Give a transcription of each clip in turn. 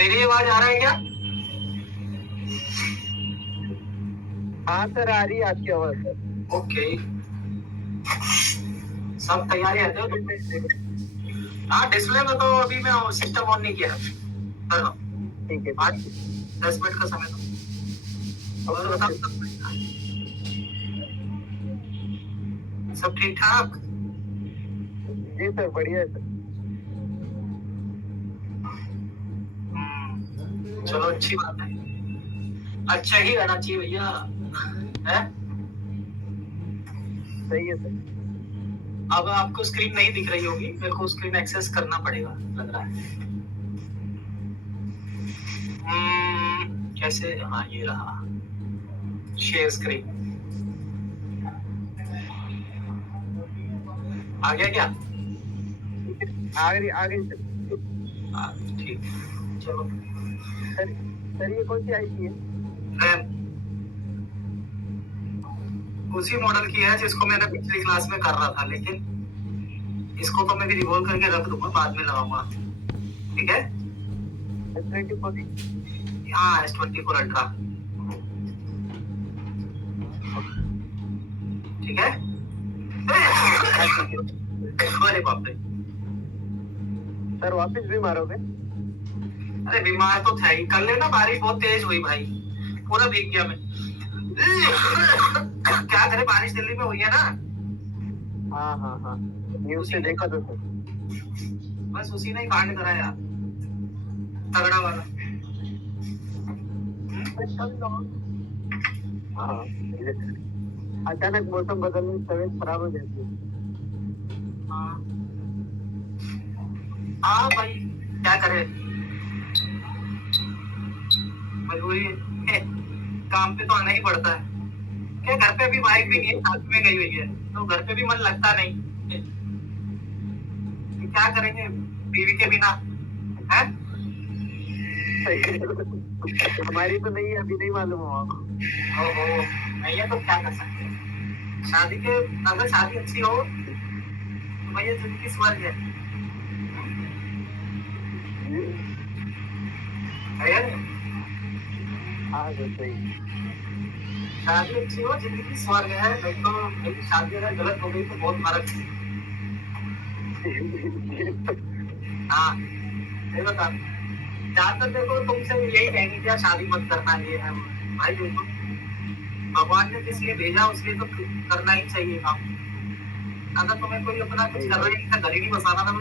मेरी आवाज आ रहा है क्या? हाँ सर, आ रही है आपकी आवाज सर। ओके, सब तैयारी है तो? हाँ, डिस्प्ले में तो अभी मैं सिस्टम ऑन नहीं किया। ठीक है, आज 10 मिनट का समय था। और बताओ, सब ठीक ठाक? जी सर, बढ़िया है सर। चलो अच्छी बात है, अच्छा ही रहना चाहिए भैया, है? सही है सर। अब आपको स्क्रीन नहीं दिख रही होगी, मेरे को स्क्रीन एक्सेस करना पड़ेगा लग रहा है। कैसे? हाँ, ये रहा शेयर स्क्रीन। आ गया क्या? आ गई सर। ठीक, चलो। सर ये कौन सी आईसी है? रैम उसी मॉडल की है जिसको मैंने पिछली क्लास में कर रहा था, लेकिन इसको तो मैं भी रिवॉल्व करके रख दूंगा, बाद में लगाऊंगा। ठीक है? S24। हाँ, S24 अल्ट्रा। ठीक है? अरे बाप रे, सर वापस भी मारोगे? अरे बीमार तो था ही, कल लेना बारिश बहुत तेज हुई भाई, पूरा भीग गया मैं। क्या करे, बारिश दिल्ली में हुई है ना। हाँ हाँ हाँ, न्यूज से देखा तो सर। बस उसी ने कांड करा यार, तगड़ा वाला। हाँ, अचानक मौसम बदलने से तबीयत खराब हो जाती है। हाँ भाई, क्या करे, मजबूरी है, काम पे तो आना ही पड़ता है। क्या घर पे अभी वाइफ भी नहीं है, साथ में गई हुई है, तो घर पे भी मन लगता नहीं। क्या करेंगे बीवी के बिना, है? हमारी तो नहीं है, अभी नहीं मालूम हो आपको। ओहो, नहीं है तो क्या कर सकते हैं। शादी के, अगर शादी अच्छी हो तो भैया जिंदगी स्वर्ग है यार। हाँ सर, सही। शादी अच्छी हो, जिंदगी स्वर्ग है, नहीं तो मेरी शादी अगर गलत हो गई तो बहुत फर्क है। हाँ, ये बता, ज्यादातर देखो तुमसे यही कहेंगे क्या शादी मत करना, ये है भाई। देखो, भगवान ने किस लिए भेजा, उसके तो करना ही चाहिए काम। अगर तुम्हें कोई अपना कुछ कर रहे हैं, घर ही नहीं बसाना था, तो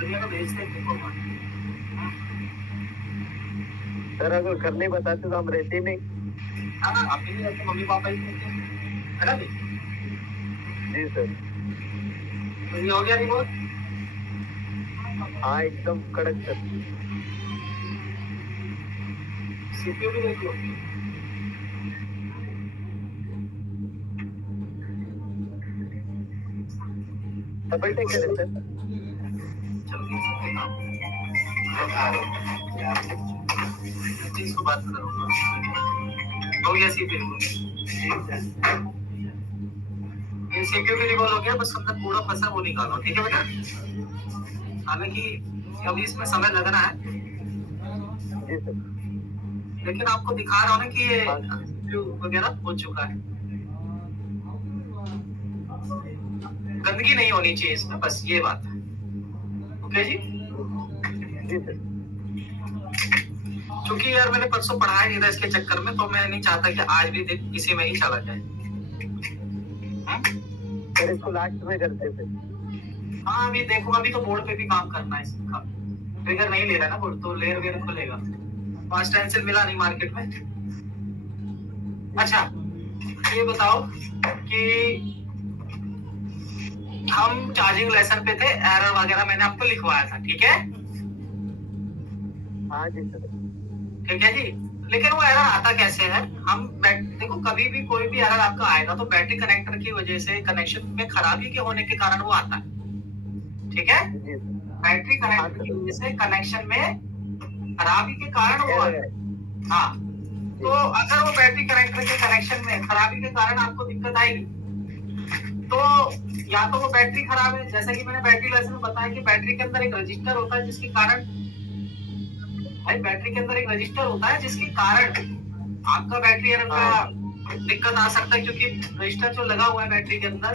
दुनिया को भेजते हैं भगवान। सर अगर घर नहीं बताते तो हम रहते नहीं। हाँ, आप ही नहीं रहते, मम्मी पापा ही रहते, है ना जी? जी सर। तो ये हो गया रिपोर्ट। हाँ, एकदम कड़क सर। सीपीयू भी देख लो। डबल टेकर है सर। इसको बात करूंगा, हो गया सीपीयू। ये सीपीयू भी रिवॉल्व हो गया, बस अंदर पूरा फंसा वो निकालो, ठीक है बेटा? हालांकि अभी इसमें समय लग रहा है, जी सर। लेकिन आपको दिखा रहा हूँ ना कि ये सीपीयू वगैरह हो चुका है। गंदगी नहीं होनी चाहिए इसमें, बस ये बात है। ओके जी? जी सर। क्योंकि यार मैंने परसों पढ़ाया नहीं था इसके चक्कर में, तो मैं नहीं चाहता कि आज भी दिन किसी में ही चला जाए। सर इसको लास्ट में करते थे। हाँ, अभी देखो, अभी तो बोर्ड पे भी काम करना है इसका। ट्रिगर नहीं ले रहा ना बोर्ड, तो लेयर वेयर खुलेगा। फास्ट टेंसिल मिला नहीं मार्केट में। अच्छा, ये बताओ कि हम चार्जिंग लेसन पे थे, एरर वगैरह मैंने आपको लिखवाया था, ठीक है? हाँ जी सर। ठीक है जी, लेकिन वो एरर आता कैसे है? हम देखो, कभी भी कोई भी एरर आपका आएगा तो बैटरी कनेक्टर की वजह से, कनेक्शन में खराबी के होने के कारण वो आता है, ठीक है? बैटरी कनेक्टर की वजह से कनेक्शन में खराबी के कारण वो आता है। हाँ, तो अगर वो बैटरी कनेक्टर के कनेक्शन में खराबी के कारण आपको दिक्कत आएगी, तो या तो वो बैटरी खराब है, जैसा कि मैंने बैटरी लेसन में बताया कि बैटरी के अंदर एक रजिस्टर होता है जिसके कारण भाई बैटरी के अंदर एक रजिस्टर होता है जिसके कारण आपका बैटरी एरर का दिक्कत आ सकता है, क्योंकि रजिस्टर जो लगा हुआ है बैटरी के अंदर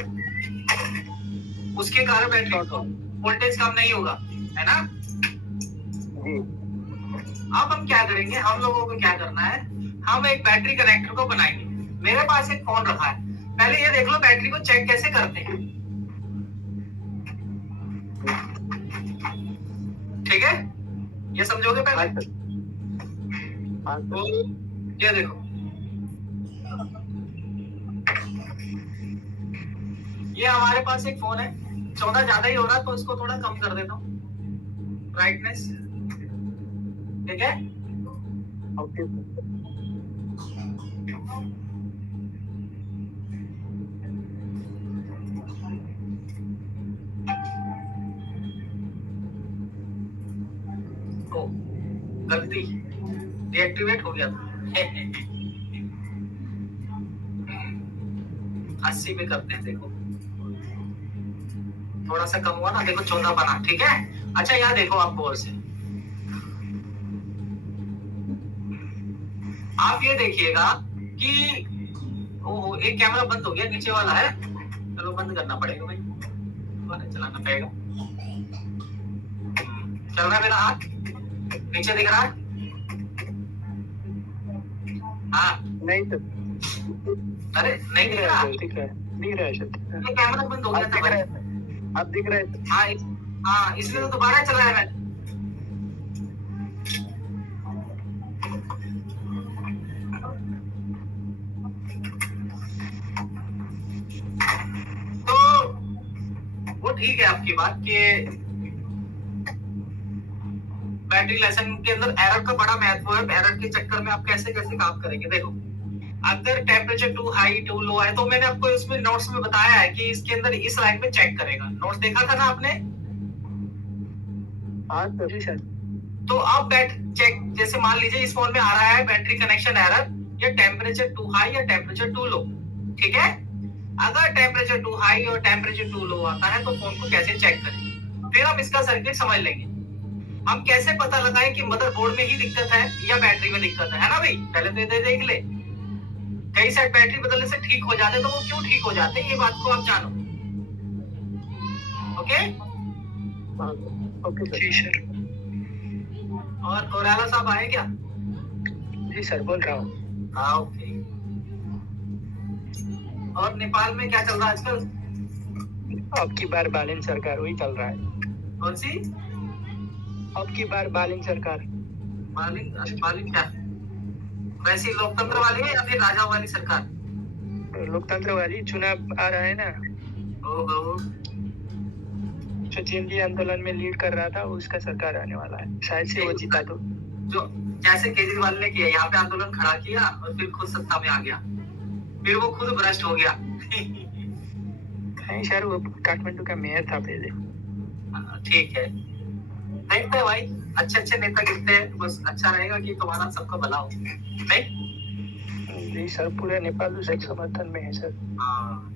उसके कारण बैटरी वोल्टेज कम नहीं होगा, है ना। जी। अब हम क्या करेंगे, हम लोगों को क्या करना है, हम एक बैटरी कनेक्टर को बनाएंगे। मेरे पास एक फोन रखा है, पहले ये देख लो बैटरी को चेक कैसे करते हैं, ठीक है, ये समझोगे पहले। तो ये देखो, ये हमारे पास एक फोन है, 14 ज्यादा ही हो रहा है तो इसको थोड़ा कम कर देता हूँ ब्राइटनेस, ठीक है। ओके। ओ गलती, डीएक्टिवेट हो गया था। 80 पे करते हैं, देखो थोड़ा सा कम हुआ ना, देखो 14 बना, ठीक है। अच्छा यहाँ देखो आप गौर से, आप ये देखिएगा कि ओहो एक कैमरा बंद हो गया, नीचे वाला है, चलो बंद करना पड़ेगा भाई, चलाना पड़ेगा। चल रहा है मेरा हाथ, नीचे दिख रहा है? हाँ नहीं सर, अरे नहीं दिख रहा, दिख रहा है सर। ये कैमरा बंद हो गया था भाई। आप दिख रहे हैं। हाँ हाँ, इसलिए तो दोबारा चला है मैं। तो वो ठीक है आपकी बात कि बैटरी लेसन के अंदर एरर का बड़ा महत्व है। एरर के चक्कर में आप कैसे कैसे काम करेंगे, देखो अगर temperature too high to low है तो मैंने आपको इसमें नोट्स में बताया है कि इसके अंदर इस लाइन में चेक करेगा, नोट्स देखा था ना आपने? हाँ सर। जी सर। तो अब बैट चेक, जैसे मान लीजिए इस फोन में आ रहा है बैटरी कनेक्शन एरर, या टेम्परेचर टू हाई या टेम्परेचर टू लो, ठीक है। अगर टेम्परेचर टू हाई और टेम्परेचर टू लो आता है तो फोन को कैसे चेक करें, फिर हम इसका सर्किट समझ लेंगे। हम कैसे पता लगाएं कि मदरबोर्ड में ही दिक्कत है या बैटरी में दिक्कत है ना भाई, पहले तो ये देख ले। कई साइड बैटरी बदलने से ठीक हो जाते, तो वो क्यों ठीक हो जाते, ये बात को आप जानो, ओके। Okay sir. जी सर। और कोराला साहब आए क्या? जी सर, बोल रहा हूँ। हाँ ओके। और नेपाल में क्या चल रहा है आजकल? अब की बार बालिन सरकार वही चल रहा है। कौन सी? अब की बार बालिन सरकार। बालिन? बालिन क्या, वैसी लोकतंत्र वाली है या फिर राजा वाली सरकार? लोकतंत्र वाली, चुनाव आ रहा है ना, ओहो, जो दिल्ली आंदोलन में लीड कर रहा था उसका सरकार आने वाला है, शायद से वो जीता तो। जो जैसे केजरीवाल ने किया, यहाँ पे आंदोलन खड़ा किया और फिर खुद सत्ता में आ गया, फिर वो खुद भ्रष्ट हो गया। नहीं सर, वो काठमांडू का मेयर था पहले। ठीक है, देखते हैं भाई, अच्छे अच्छे नेता गिरते हैं, बस अच्छा रहेगा कि तुम्हारा सबका भला हो, नहीं? जी सर, पूरे नेपाल से समर्थन में है सर। हाँ,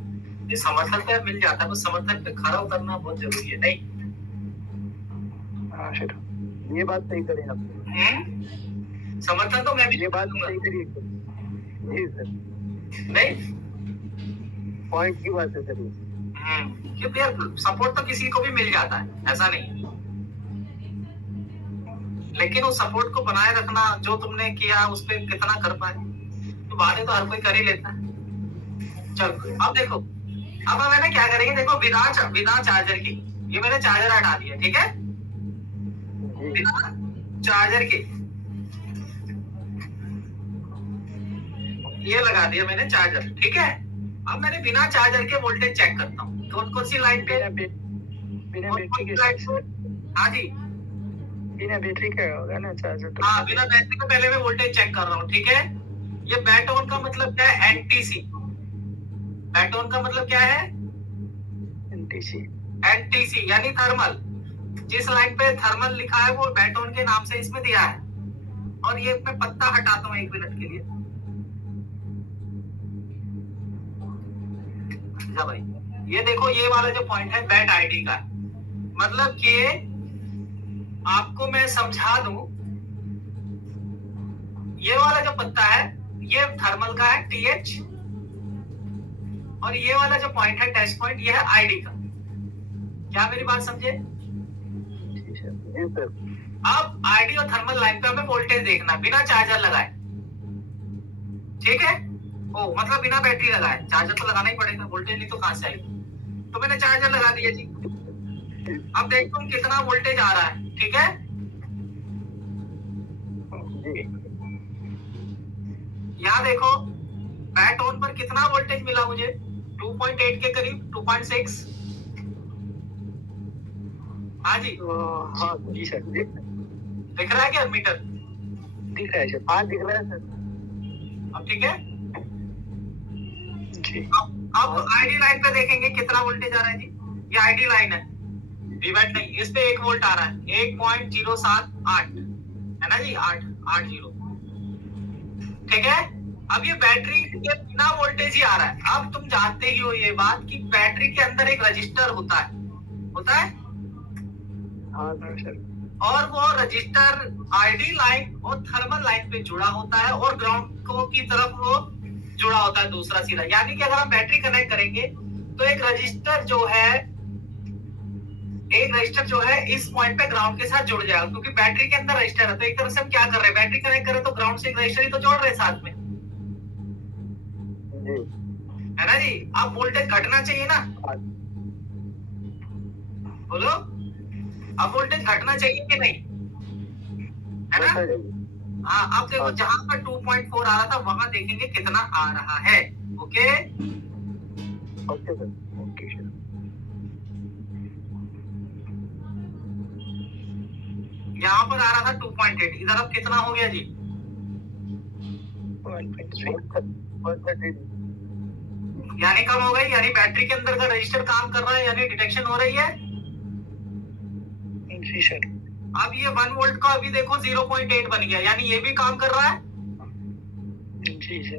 ये समर्थन पे मिल जाता है, बस समर्थन पे खड़ा उतरना बहुत जरूरी है, नहीं? हाँ सर, ये बात सही करें आप। समर्थन तो मैं भी ये बात सही करिए जी सर, नहीं, पॉइंट की बात है सर। क्योंकि यार सपोर्ट तो किसी को भी मिल जाता है, ऐसा नहीं, लेकिन उस सपोर्ट को बनाए रखना, जो तुमने किया उस पर कितना कर पाए, तो बातें तो हर कोई कर ही लेता है। चलो अब देखो, अब मैंने क्या करेंगे, देखो बिना चार्जर की, ये मैंने चार्जर हटा दिया, ठीक है, बिना चार्जर के ये लगा दिया मैंने चार्जर, ठीक है। अब मैंने बिना चार्जर के वोल्टेज चेक करता हूँ, कौन कौन सी लाइन पे, बिना बैटरी के। हाँ जी, बिना बैटरी का होगा ना चार्जर तो। हाँ बिना बैटरी का पहले मैं वोल्टेज चेक कर रहा हूँ, ठीक है। ये बैट ऑन का मतलब क्या है, एनटीसी। बैट ऑन का मतलब क्या है, एनटीसी। एनटीसी यानी थर्मल। जिस लाइन पे थर्मल लिखा है वो बैट ऑन के नाम से इसमें दिया है। और ये मैं पत्ता हटाता हूँ 1 मिनट के लिए, भाई ये देखो, ये वाला जो पॉइंट है बैट आईडी का, मतलब कि आपको मैं समझा दूं ये वाला जो पत्ता है ये थर्मल का है TH, और ये वाला जो पॉइंट है टेस्ट पॉइंट ये है ID का। क्या मेरी बात समझे? जी सर। अब ID और थर्मल लाइन पे हमें वोल्टेज देखना बिना चार्जर लगाए, ठीक है? ओ मतलब बिना बैटरी लगाए, चार्जर तो लगाना ही पड़ेगा, वोल्टेज नहीं तो कहां से आएगी। तो मैंने चार्जर लगा दिया जी। अब देखो कितना वोल्टेज आ रहा है, ठीक है? यहाँ देखो बैट ऑन पर कितना वोल्टेज मिला मुझे, 2.8 के करीब, 2.6। हाँ जी, हाँ जी सर, दिख रहा है क्या मीटर? दिख रहा है सर। हाँ दिख रहा है सर। अब ठीक है। जी। अब आईडी लाइन पे देखेंगे कितना वोल्टेज आ रहा है जी। ये आईडी लाइन है, वीवैट नहीं, इस पे 1 वोल्ट आ रहा है, 1.078 है ना जी, 880, ठीक है। अब ये बैटरी के बिना वोल्टेज ही आ रहा है। अब तुम जानते ही हो ये बात कि बैटरी के अंदर एक रजिस्टर होता है हाँ सर। और वो रजिस्टर आईडी लाइन और थर्मल लाइन पे जुड़ा होता है और ग्राउंड को की तरफ वो जुड़ा होता है दूसरा सिरा। यानी कि अगर हम बैटरी कनेक्ट करेंगे तो एक रजिस्टर जो है इस पॉइंट पे ग्राउंड के साथ जुड़ जाएगा, क्योंकि बैटरी के अंदर रजिस्टर है। तो एक तरह से हम क्या कर रहे हैं, बैटरी कनेक्ट कर रहे हैं तो ग्राउंड से एक रजिस्टर ही तो जोड़ रहे हैं साथ में, जी है ना जी। अब वोल्टेज घटना चाहिए ना, बोलो, अब वोल्टेज घटना चाहिए कि नहीं, है ना? हाँ, अब देखो जहां पर 2.4 आ रहा था वहां देखेंगे कितना आ रहा है। Okay okay sir. Okay sir. यहाँ पर आ रहा था 2.8, इधर अब कितना हो गया जी? 1.3। यानी कम हो गई, यानी बैटरी के अंदर का रजिस्टर काम कर रहा है, यानी डिटेक्शन हो रही है। जी सर। अब ये 1 वोल्ट का अभी देखो 0.8 बन गया, यानी ये भी काम कर रहा है। जी सर।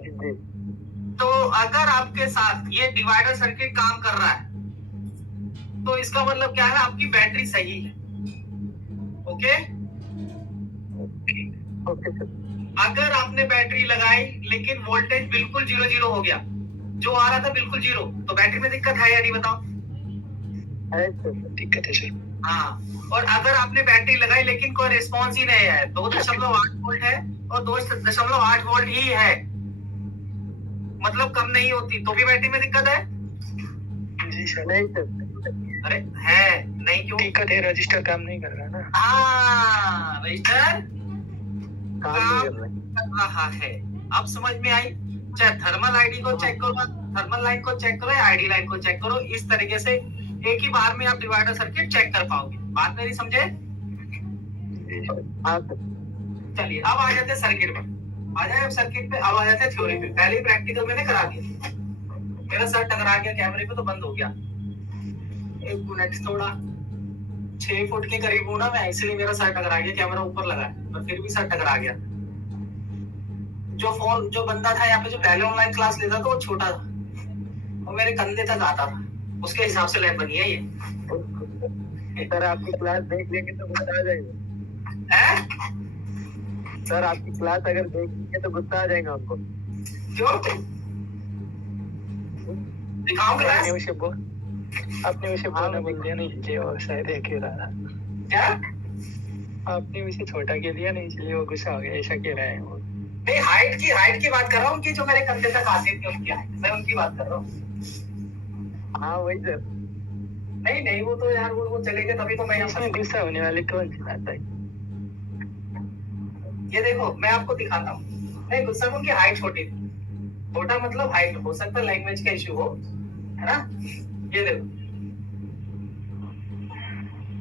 तो अगर आपके साथ ये डिवाइडर सर्किट काम कर रहा है तो इसका मतलब क्या है, आपकी बैटरी सही है। Okay okay sir. अगर आपने बैटरी लगाई लेकिन वोल्टेज बिल्कुल 0 हो गया, जो आ रहा था बिल्कुल 0, तो बैटरी में दिक्कत है या नहीं, बताओ? है सर। दिक्कत है सर। हाँ, और अगर आपने बैटरी लगाई लेकिन कोई रिस्पॉन्स ही नहीं है, 2.8 वोल्ट है और 2.8 वोल्ट ही है, मतलब कम नहीं होती, तो भी बैटरी में दिक्कत है। जी सर। नहीं सर। अरे है नहीं, क्यों दिक्कत है, रजिस्टर काम नहीं कर रहा ना। हाँ, रजिस्टर काम कर रहा है। अब समझ में आई? चाहे थर्मल आईडी को चेक करो, थर्मल लाइन को चेक करो या आईडी लाइन को चेक करो, इस तरीके से एक ही बार में आप डिवाइडर सर्किट चेक कर पाओगे। बात मेरी समझे? हाँ सर। चलिए अब आ जाते हैं सर्किट पे, आ जाए अब सर्किट पे, अब आ जाते हैं थ्योरी पे। पहले प्रैक्टिकल मैंने करा दिया, मेरा सर टकरा गया कैमरे पे तो बंद हो गया। एक मिनट, थोड़ा 6 फुट के करीब हूं ना मैं, इसलिए मेरा सर टकरा गया, कैमरा ऊपर लगा है पर फिर भी सर टकरा गया। जो बंदा था यहाँ पे जो पहले ऑनलाइन क्लास लेता था वो छोटा था, वो मेरे कंधे तक आता था, उसके हिसाब से लैब बनी है ये। सर आपकी क्लास देख लेंगे तो गुस्सा आ जाएगा। सर आपकी क्लास अगर देखेंगे तो गुस्सा आ जाएगा आपको। क्यों? दिखाऊं क्लास? आपने उसे बोलना बोल दिया नहीं, इसलिए वो शायद कह रहा था। क्या? आपने उसे छोटा कह दिया नहीं, इसलिए वो गुस्सा हो गया, ऐसा कह रहा है वो। नहीं, हाइट की बात कर रहा हूँ कि जो मेरे कंधे तक आते थे उनकी हाइट, मैं उनकी बात कर रहा हूँ। हाँ वही सर। नहीं वो तो यार वो चले गए, तभी तो मैं यहाँ इसमें गुस्सा होने वाली कौन सी बात है? ये देखो मैं आपको दिखाता हूँ। नहीं, गुस्सा उनकी हाइट छोटी थी, छोटा मतलब हाइट, हो सकता है लैंग्वेज का इश्यू हो, है ना? ये देखो,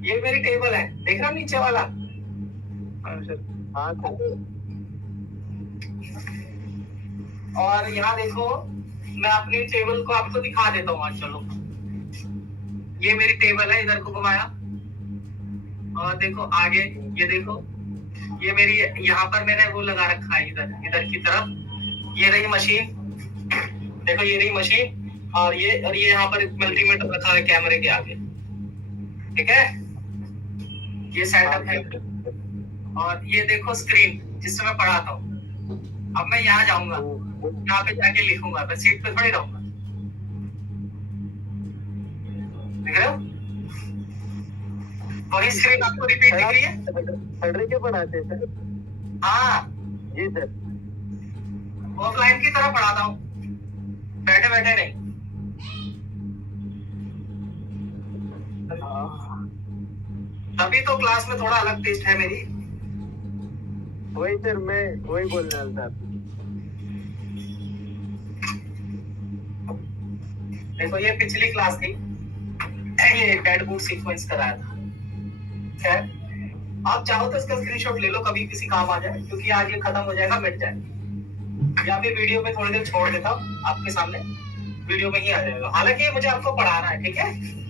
ये मेरी टेबल है, देख रहा हूँ नीचे वाला। हाँ सर। हाँ सर। और यहाँ देखो, मैं अपनी टेबल को आपको दिखा देता हूँ। चलो, ये मेरी टेबल है, इधर को घुमाया और देखो आगे, ये देखो, ये मेरी, यहाँ पर मैंने वो लगा रखा है इधर की तरफ, ये रही मशीन, देखो ये रही मशीन, और ये यहाँ पर मल्टीमीटर रखा है कैमरे के आगे, ठीक है? ये सेटअप है। और ये देखो स्क्रीन जिससे मैं पढ़ाता हूँ, अब मैं यहाँ जाऊंगा, यहाँ पे जाके लिखूंगा, मैं सीट पे थोड़ी रहूंगा। देख रहे हो, वही स्क्रीन आपको रिपीट दिख रही है। पढ़ रहे क्यों पढ़ाते हैं सर? हाँ, जी सर। ऑफलाइन की तरह पढ़ाता हूँ, बैठे बैठे नहीं। तभी तो क्लास में थोड़ा अलग टेस्ट है मेरी। वही सर, मैं वही बोलने वाला था। देखो ये पिछली क्लास थी, ये डेड बूट सीक्वेंस कराया था। खैर, आप चाहो तो इसका स्क्रीनशॉट ले लो, कभी किसी काम आ जाए, क्योंकि आज ये खत्म हो जाएगा, मिट जाए। या फिर वीडियो में थोड़ी देर छोड़ देता हूँ आपके सामने, वीडियो में ही आ जाएगा। हालांकि ये मुझे आपको पढ़ाना है, ठीक है।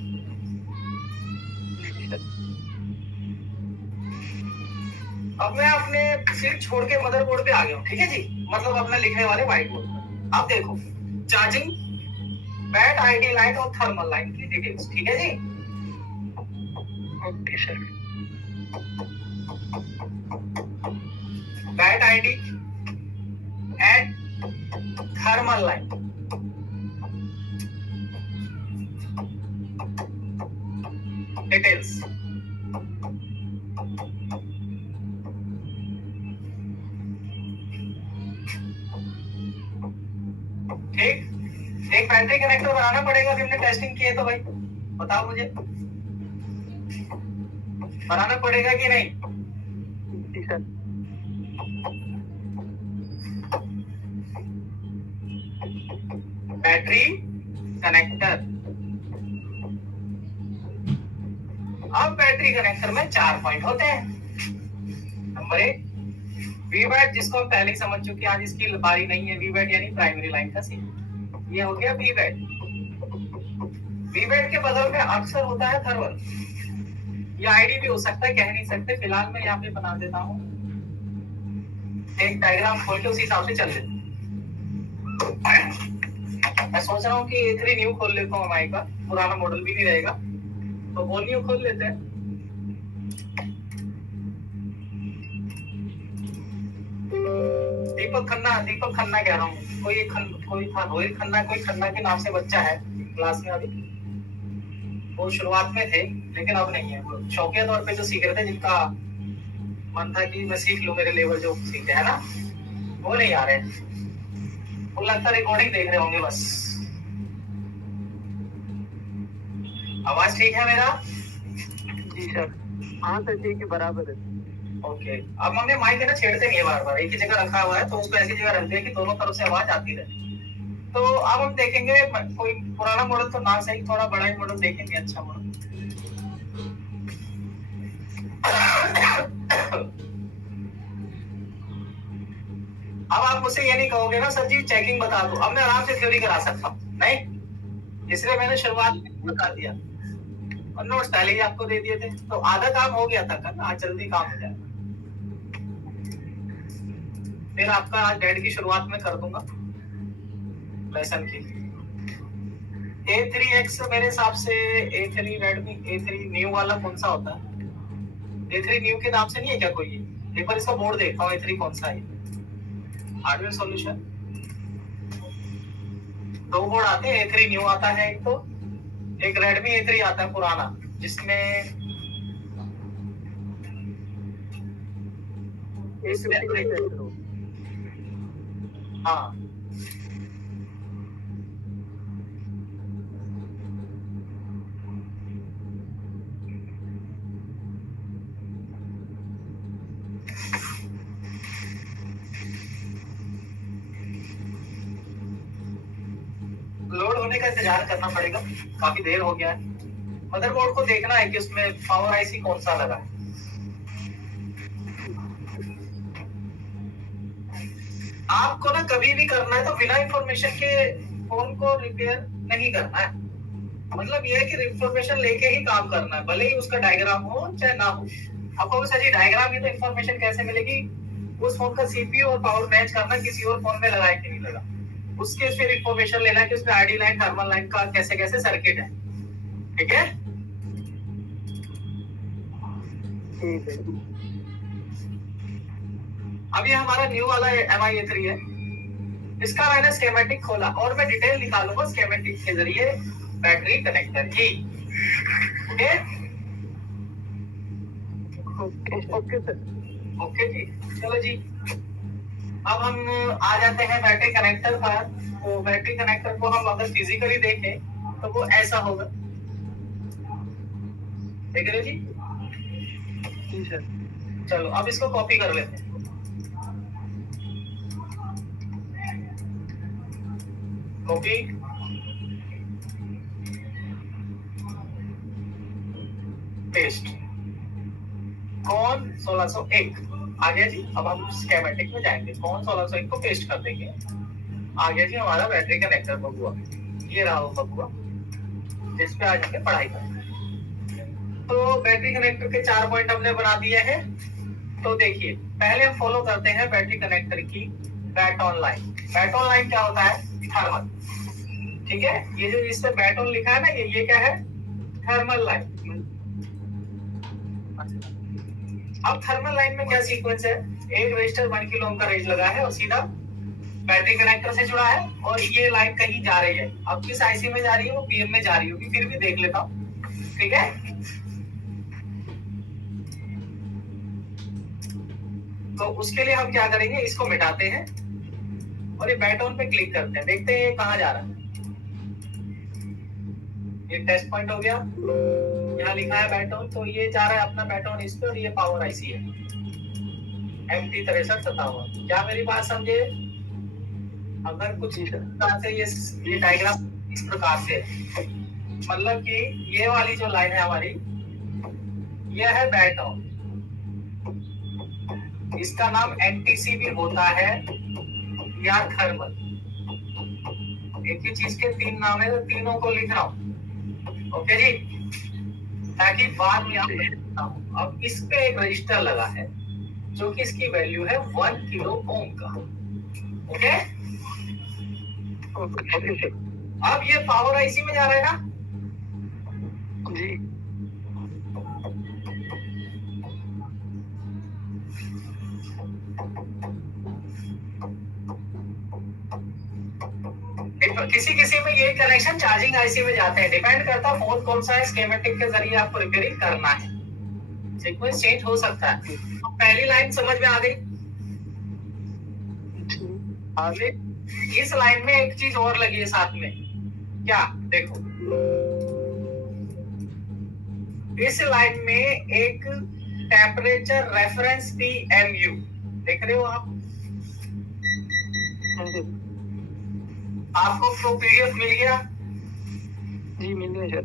अब मैं अपने सीट छोड़ के मदरबोर्ड पे आ गया हूँ, ठीक है जी, मतलब अपने लिखने वाले व्हाइट बोर्ड पर। अब देखो, चार्जिंग, बैट आईडी लाइन और थर्मल लाइन की डिटेल्स, ठीक है जी। Okay sir. Bat ID and thermal line, details. ठीक, एक बैटरी कनेक्टर बनाना पड़ेगा, अभी हमने टेस्टिंग की है तो भाई बताओ मुझे, बनाना पड़ेगा कि नहीं? जी सर। Battery connector. अब बैटरी कनेक्टर में 4 पॉइंट होते हैं। नंबर 1 वीबैट, जिसको हम पहले ही समझ चुके हैं, आज इसकी बारी नहीं है। वीबैट यानी प्राइमरी लाइन का सी, ये हो गया वीबैट। वीबैट के बगल में अक्सर होता है थर्मल, या आईडी भी हो सकता है, कह नहीं सकते। फिलहाल मैं यहाँ पे बना देता हूँ एक डायग्राम खोल के, उसी हिसाब से चल लेते। मैं सोच रहा हूँ कि A3 न्यू खोल लेता हूँ, हमारे का पुराना मॉडल भी नहीं रहेगा, तो वो न्यू खोल लेते हैं। दीपक खन्ना कह रहा हूँ, कोई था रोहित खन्ना, कोई खन्ना के नाम से बच्चा है क्लास में अभी। वो शुरुआत में थे, लेकिन अब नहीं है। वो शौकिया तौर पे जो सीख रहे थे, जिनका मन था कि मैं सीख लूं, मेरे लेवल जो सीखे है ना, वो नहीं आ रहे। वो लगता रिकॉर्डिंग देख रहे होंगे बस। आवाज ठीक है मेरा? जी सर। हाँ सर, ठीक है, बराबर है। ओके, अब हमने माइक है ना छेड़ते नहीं है, बार बार एक ही जगह रखा हुआ है, तो उसको ऐसी जगह रखते हैं कि दोनों तरफ से आवाज आती रहे। तो अब हम देखेंगे कोई पुराना मॉडल तो ना सही, थोड़ा बड़ा ही मॉडल देखेंगे, अच्छा मॉडल। अब आप मुझसे ये नहीं कहोगे ना सर जी चेकिंग बता दो, अब मैं आराम से थ्योरी करा सकता हूँ, नहीं, इसलिए मैंने शुरुआत में बता दिया और नोट्स पहले ही आपको दे दिए थे, तो आधा काम हो गया था कल, आज जल्दी काम हो जाएगा। फिर आपका आज डेट की शुरुआत में कर दूंगा लेसन की। A3X मेरे हिसाब से A3 Redmi A3 न्यू वाला कौन सा होता है? A3 न्यू के नाम से नहीं है क्या कोई? एक बार इसका बोर्ड देखता हूँ, A3 कौन सा है। हार्डवेयर सॉल्यूशन, 2 बोर्ड आते हैं, A3 न्यू आता है एक, तो एक Redmi A3 आता है पुराना, जिसमें हाँ लोड होने का इंतजार करना पड़ेगा, काफी देर हो गया है। मदरबोर्ड को देखना है कि उसमें पावर आईसी कौन सा लगा है। आपको ना कभी भी करना है तो बिना इंफॉर्मेशन के फोन को रिपेयर नहीं करना है। मतलब ये है कि इंफॉर्मेशन लेके ही काम करना है, भले ही उसका डायग्राम हो चाहे ना हो। आपको सर जी डायग्राम ही तो इंफॉर्मेशन कैसे मिलेगी? उस फोन का सीपीयू और पावर मैच करना, किसी और फोन में लगा है कि नहीं लगा, उसके फिर इंफॉर्मेशन लेना कि उसमें आईडी लाइन थर्मल लाइन का कैसे कैसे सर्किट है। ठीक है, ठीक है। अब ये हमारा न्यू वाला MIA3 है, इसका मैंने स्कीमेटिक खोला और मैं डिटेल निकालूंगा स्कीमेटिक के जरिए बैटरी कनेक्टर की। Okay okay sir. ओके जी, चलो जी। अब हम आ जाते हैं बैटरी कनेक्टर पर। तो बैटरी कनेक्टर को हम अगर फिजिकली देखें तो वो ऐसा होगा, देख रहे हो जी? जी सर। चलो अब इसको कॉपी कर लेते हैं। कॉपी, पेस्ट, कौन 1601 आ गया जी। अब हम स्कीमेटिक में जाएंगे, कौन 1601 को पेस्ट कर देंगे। आ गया जी हमारा बैटरी कनेक्टर बबुआ। ये रहा वो बबुआ जिस पे आज हमने पढ़ाई कर। तो बैटरी कनेक्टर के 4 पॉइंट हमने बना दिए हैं। तो देखिए पहले हम फॉलो करते हैं बैटरी कनेक्टर की bat on line. Bat on line क्या होता है? थर्मल। ठीक है, ये जो इस पे बैट ऑन लिखा है ना, ये क्या है? Thermal line. अब थर्मल लाइन में क्या सीक्वेंस है? एक रजिस्टर 1 किलो ओम का रेंज लगा है और सीधा बैटरी कनेक्टर से जुड़ा है और ये लाइन कहीं जा रही है। अब किस आईसी में जा रही है? वो पीएम में जा रही होगी, फिर भी देख लेता हूँ। ठीक है, तो उसके लिए हम क्या करेंगे, इसको मिटाते हैं और ये बैट ऑन पे क्लिक करते हैं, देखते हैं ये कहाँ जा रहा है। ये टेस्ट पॉइंट हो गया, यहाँ लिखा है बैट ऑन, तो ये जा रहा है अपना बैट ऑन इस पे और ये पावर आईसी है MT6357। क्या मेरी बात समझे? अगर कुछ इस प्रकार से ये डायग्राम इस प्रकार से, मतलब कि ये वाली जो लाइन है हमारी, ये है बैट ऑन। इसका नाम NTC भी होता है या थर्मल। एक ही चीज के 3 नाम है, तो तीनों को लिख रहा हूँ। ओके जी, ताकि बाद में आप अब इस पे एक रजिस्टर लगा है जो कि इसकी वैल्यू है 1 किलो ओम का। ओके, अब ये पावर आईसी में जा रहा है ना जी। किसी किसी में ये कनेक्शन चार्जिंग आईसी में जाते हैं, डिपेंड करता है फोन कौन सा है, स्कीमेटिक के जरिए आपको रिपेयरिंग करना है, सीक्वेंस चेंज हो सकता है। तो पहली लाइन समझ में आ गई। आगे इस लाइन में एक चीज और लगी है साथ में, क्या? देखो इस लाइन में एक टेम्परेचर रेफरेंस PMU देख रहे हो आप? आपको तो PDF मिल गया? जी मिल गया सर।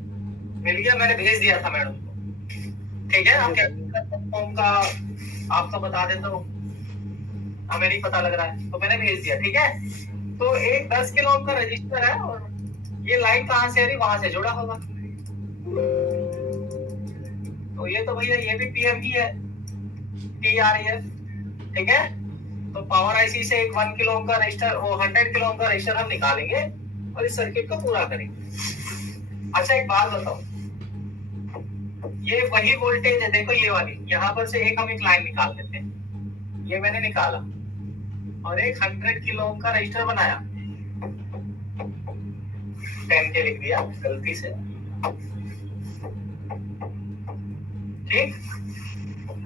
मिल गया, मैंने भेज दिया था मैडम को। ठीक है, आप क्या फॉर्म का आपका बता देता हूँ, हमें नहीं पता लग रहा है तो मैंने भेज दिया। ठीक है, तो एक 10 किलो ओम का रजिस्टर है और ये लाइन कहाँ से आ रही? वहां से जुड़ा होगा। तो ये तो भैया ये भी PM ही है, T आ रही है। ठीक है, तो पावर आईसी से एक 1 किलो ओम का रजिस्टर, वो 100 किलो ओम का रजिस्टर हम निकालेंगे और इस सर्किट को पूरा करेंगे। अच्छा एक बात बताओ, ये वही वोल्टेज है, देखो ये वाली, यहाँ पर से हम एक लाइन निकाल देते हैं। ये मैंने निकाला और एक 100 किलो ओम का रजिस्टर बनाया, 10 के लिख दिया गलती से। ठीक,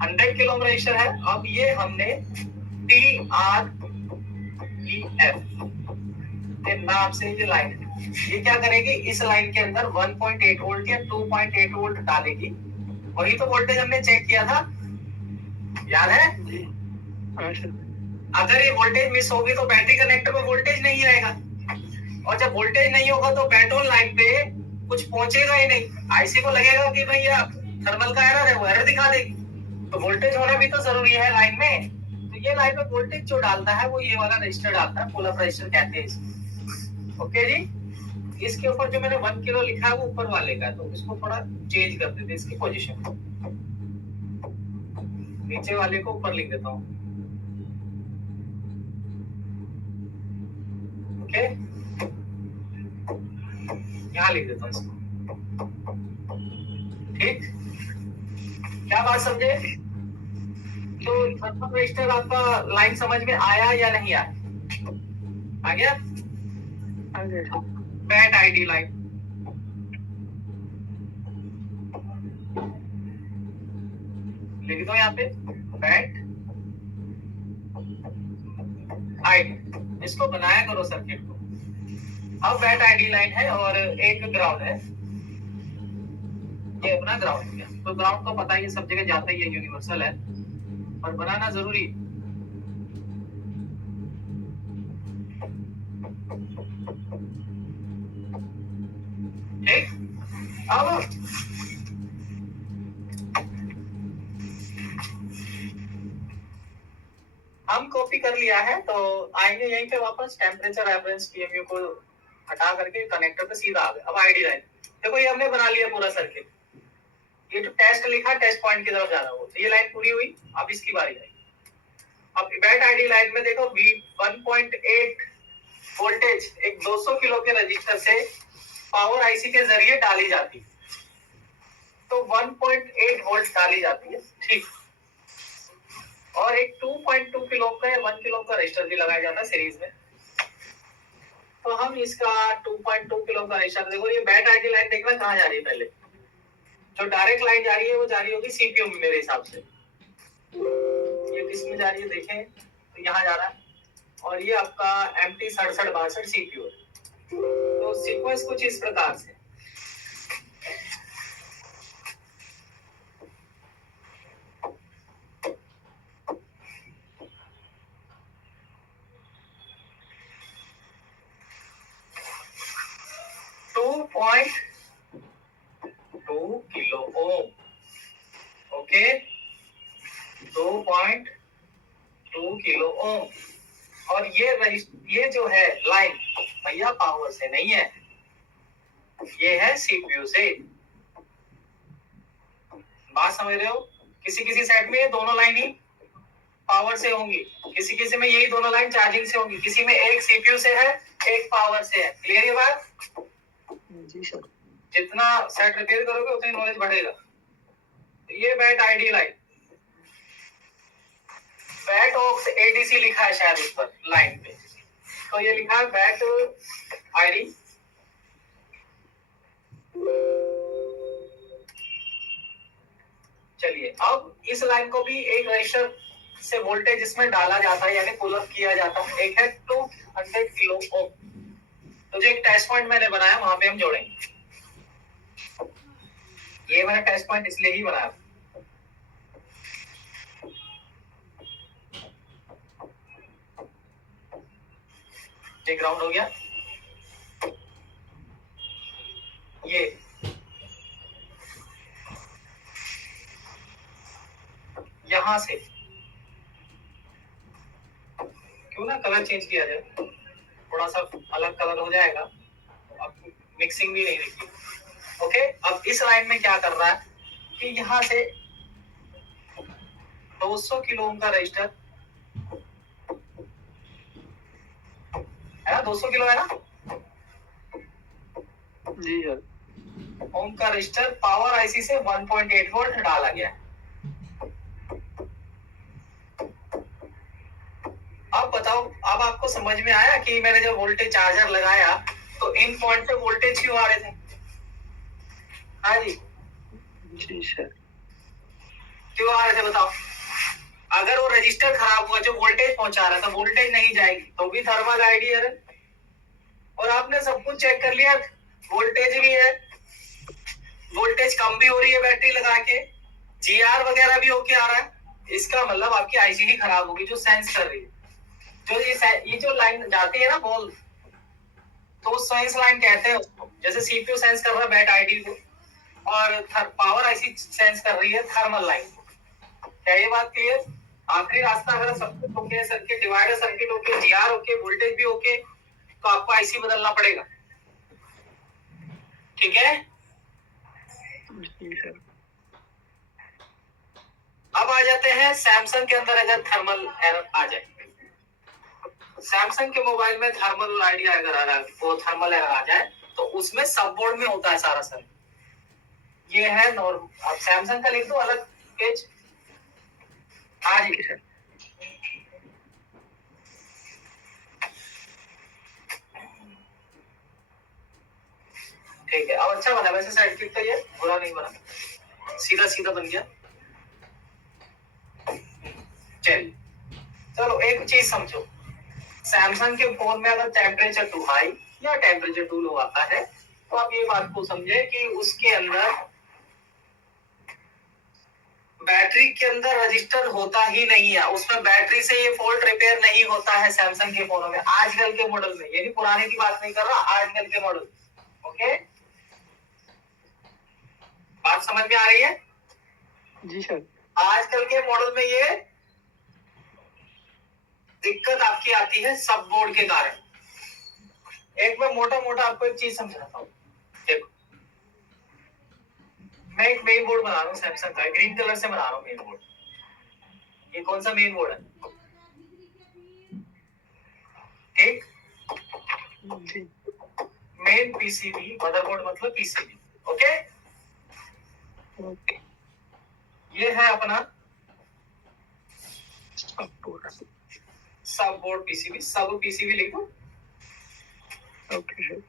100 किलो ओम रजिस्टर है। अब ये हमने TREF के नाम से ये लाइन है, ये क्या करेगी? इस लाइन के अंदर 1.8 वोल्ट या 2.8 वोल्ट डालेगी। वही तो वोल्टेज हमने चेक किया था, याद है? अगर ये वोल्टेज मिस होगी तो बैटरी कनेक्टर में वोल्टेज नहीं आएगा, और जब वोल्टेज नहीं होगा तो बैट ऑन लाइन पे कुछ पहुंचेगा ही नहीं। आईसी को लगेगा कि भैया थर्मल का एरर है, वो एरर दिखा देगी। तो वोल्टेज होना भी तो जरूरी है लाइन में। तो ये लाइन में वोल्टेज जो डालता है वो ये वाला रजिस्टर डालता है, पुल अप रजिस्टर कहते हैं इसको। ओके जी, इसके ऊपर जो मैंने 1 किलो लिखा है वो ऊपर वाले का है, तो इसको थोड़ा चेंज कर देते हैं इसकी पोजीशन, नीचे वाले को ऊपर लिख देता हूँ। ओके, यहाँ लिख देता हूँ इसको। ठीक, क्या बात समझे? तो थर्मल रजिस्टर आपका लाइन समझ में आया या नहीं आया? आ गया? आगे सर। बैट आईडी लाइन लिख दो यहाँ पे, बैट आईडी, इसको बनाया करो सर्किट को। अब बैट आईडी लाइन है और एक ग्राउंड है, ये अपना ग्राउंड हो गया। तो ग्राउंड को पता है ये सब जगह जाता ही है, यूनिवर्सल है, और बनाना जरूरी। ठीक, अब हम कॉपी कर लिया है, तो आएंगे यहीं पे वापस, टेम्परेचर रेफरेंस पीएमयू को हटा करके कनेक्टर पे सीधा आ गए। अब आईडी लाइन देखो, ये हमने बना लिया पूरा सर्किट। ये जो टेस्ट लिखा, टेस्ट पॉइंट की तरफ जाना हो, तो ये लाइन पूरी हुई। अब इसकी बारी आई। अब बैट आईडी लाइन में देखो, V 1.8 वोल्टेज एक 200 किलो के रजिस्टर से पावर आईसी के जरिए डाली जाती है, तो 1.8 वोल्ट डाली जाती है, ठीक। और एक 2.2 किलो का या 1 किलो का रजिस्टर भी लगाया जाता है सीरीज में। तो हम इसका 2.2 किलो का रजिस्टर, देखो ये बैट आईडी लाइन देखना कहाँ जा रही है। पहले जो डायरेक्ट लाइन जा रही है वो जा रही होगी सीपीयू में मेरे हिसाब से। ये किस में जा रही है देखें, तो यहाँ जा रहा है, और ये आपका MT 6762 सीपीयू है। तो सीक्वेंस कुछ इस प्रकार से, two kilo ohm, okay, 2.2 kilo ohm. और ये जो है लाइन भैया पावर से नहीं है, ये है सीपीयू से। बात समझ रहे हो? किसी किसी सेट में ये दोनों लाइन ही पावर से होंगी, किसी किसी में यही दोनों लाइन चार्जिंग से होंगी, किसी में एक सीपीयू से है एक पावर से है। क्लियर ये बात? जी सर। जितना सेट रिपेयर करोगे उतनी नॉलेज बढ़ेगा। ये bat ID line, bat aux ADC लिखा है शायद उस पर लाइन पे, तो ये लिखा है बैट आईडी। चलिए, अब इस लाइन को भी एक रजिस्टर से वोल्टेज इसमें डाला जाता है, यानी पुल अप किया जाता है। एक है 200 किलो ओम, तो जो एक टेस्ट पॉइंट मैंने बनाया वहां पे हम जोड़ेंगे। ये मैंने टेस्ट पॉइंट इसलिए ही बनाया, ये ग्राउंड हो गया। ये यहां से क्यों ना कलर चेंज किया जाए, थोड़ा सा अलग कलर हो जाएगा, अब मिक्सिंग भी नहीं दिखी। ओके, अब इस लाइन में क्या कर रहा है कि यहां से 200 किलो ओम का रजिस्टर है, 200 किलो है ना जी सर। ओम का रजिस्टर पावर आईसी से 1.8 वोल्ट डाला गया है। अब बताओ, अब आपको समझ में आया कि मैंने जब वोल्टेज चार्जर लगाया तो इन पॉइंट पे वोल्टेज क्यों आ रहे थे? हाँ जी सर। क्यों आ रहे थे बताओ? अगर वो रजिस्टर खराब हुआ जो वोल्टेज पहुंचा रहा था, वोल्टेज नहीं जाएगी तो भी थर्मल आईडी है। और आपने सब कुछ चेक कर लिया, वोल्टेज भी है, वोल्टेज कम भी हो रही है बैटरी लगा के, जीआर वगैरह भी होके आ रहा है। इसका मतलब आपकी आईसी ही खराब होगी जो सेंस कर रही है। जो ये जो लाइन जाती है ना बॉल, तो सेंस लाइन कहते हैं उसको। जैसे सीपीयू सेंस कर रहा है बैट आईडी को, और पावर आईसी सेंस कर रही है थर्मल लाइन को। क्या ये बात क्लियर? आखिरी रास्ता अगर सब कुछ ओके है, circuit divider circuit okay, GR okay, voltage भी ओके, तो आपको आईसी बदलना पड़ेगा। ठीक है, जी सर। अब आ जाते हैं सैमसंग के अंदर। अगर थर्मल एरर आ जाए, सैमसंग के मोबाइल में थर्मल आईडी अगर वो थर्मल एरर आ जाए, तो उसमें सब बोर्ड में होता है सारा सर। ये है नॉर्मल। अब सैमसंग का लिख दो अलग पेज, हाँ जी ओके सर। ठीक है, अब अच्छा बना वैसे साइड क्लिक तो ये बुरा नहीं बना, सीधा सीधा बन गया। चलिए चलो एक चीज समझो, सैमसंग के फोन में अगर टेम्परेचर टू हाई या टेम्परेचर टू लो आता है तो आप ये बात को समझे कि उसके अंदर बैटरी के अंदर रजिस्टर होता ही नहीं है, उसमें बैटरी से ये फॉल्ट रिपेयर नहीं होता है सैमसंग के फोनों में, आजकल के मॉडल में, ये भी पुराने की बात नहीं कर रहा, आजकल के मॉडल। ओके, बात समझ में आ रही है? जी सर। आजकल के मॉडल में ये दिक्कत आपकी आती है सब बोर्ड के कारण। एक मैं मोटा मोटा आपको एक चीज समझाता हूँ, देखो मैं एक मेन बोर्ड बना रहा हूँ सैमसंग का, ग्रीन कलर से बना रहा हूँ मेन बोर्ड। ये कौन सा मेन बोर्ड है? ठीक, जी। मेन पीसीबी, मदरबोर्ड मतलब पीसीबी। Okay, okay. ये है अपना सब बोर्ड पीसीबी, सब पीसीबी लिखो। Okay sir.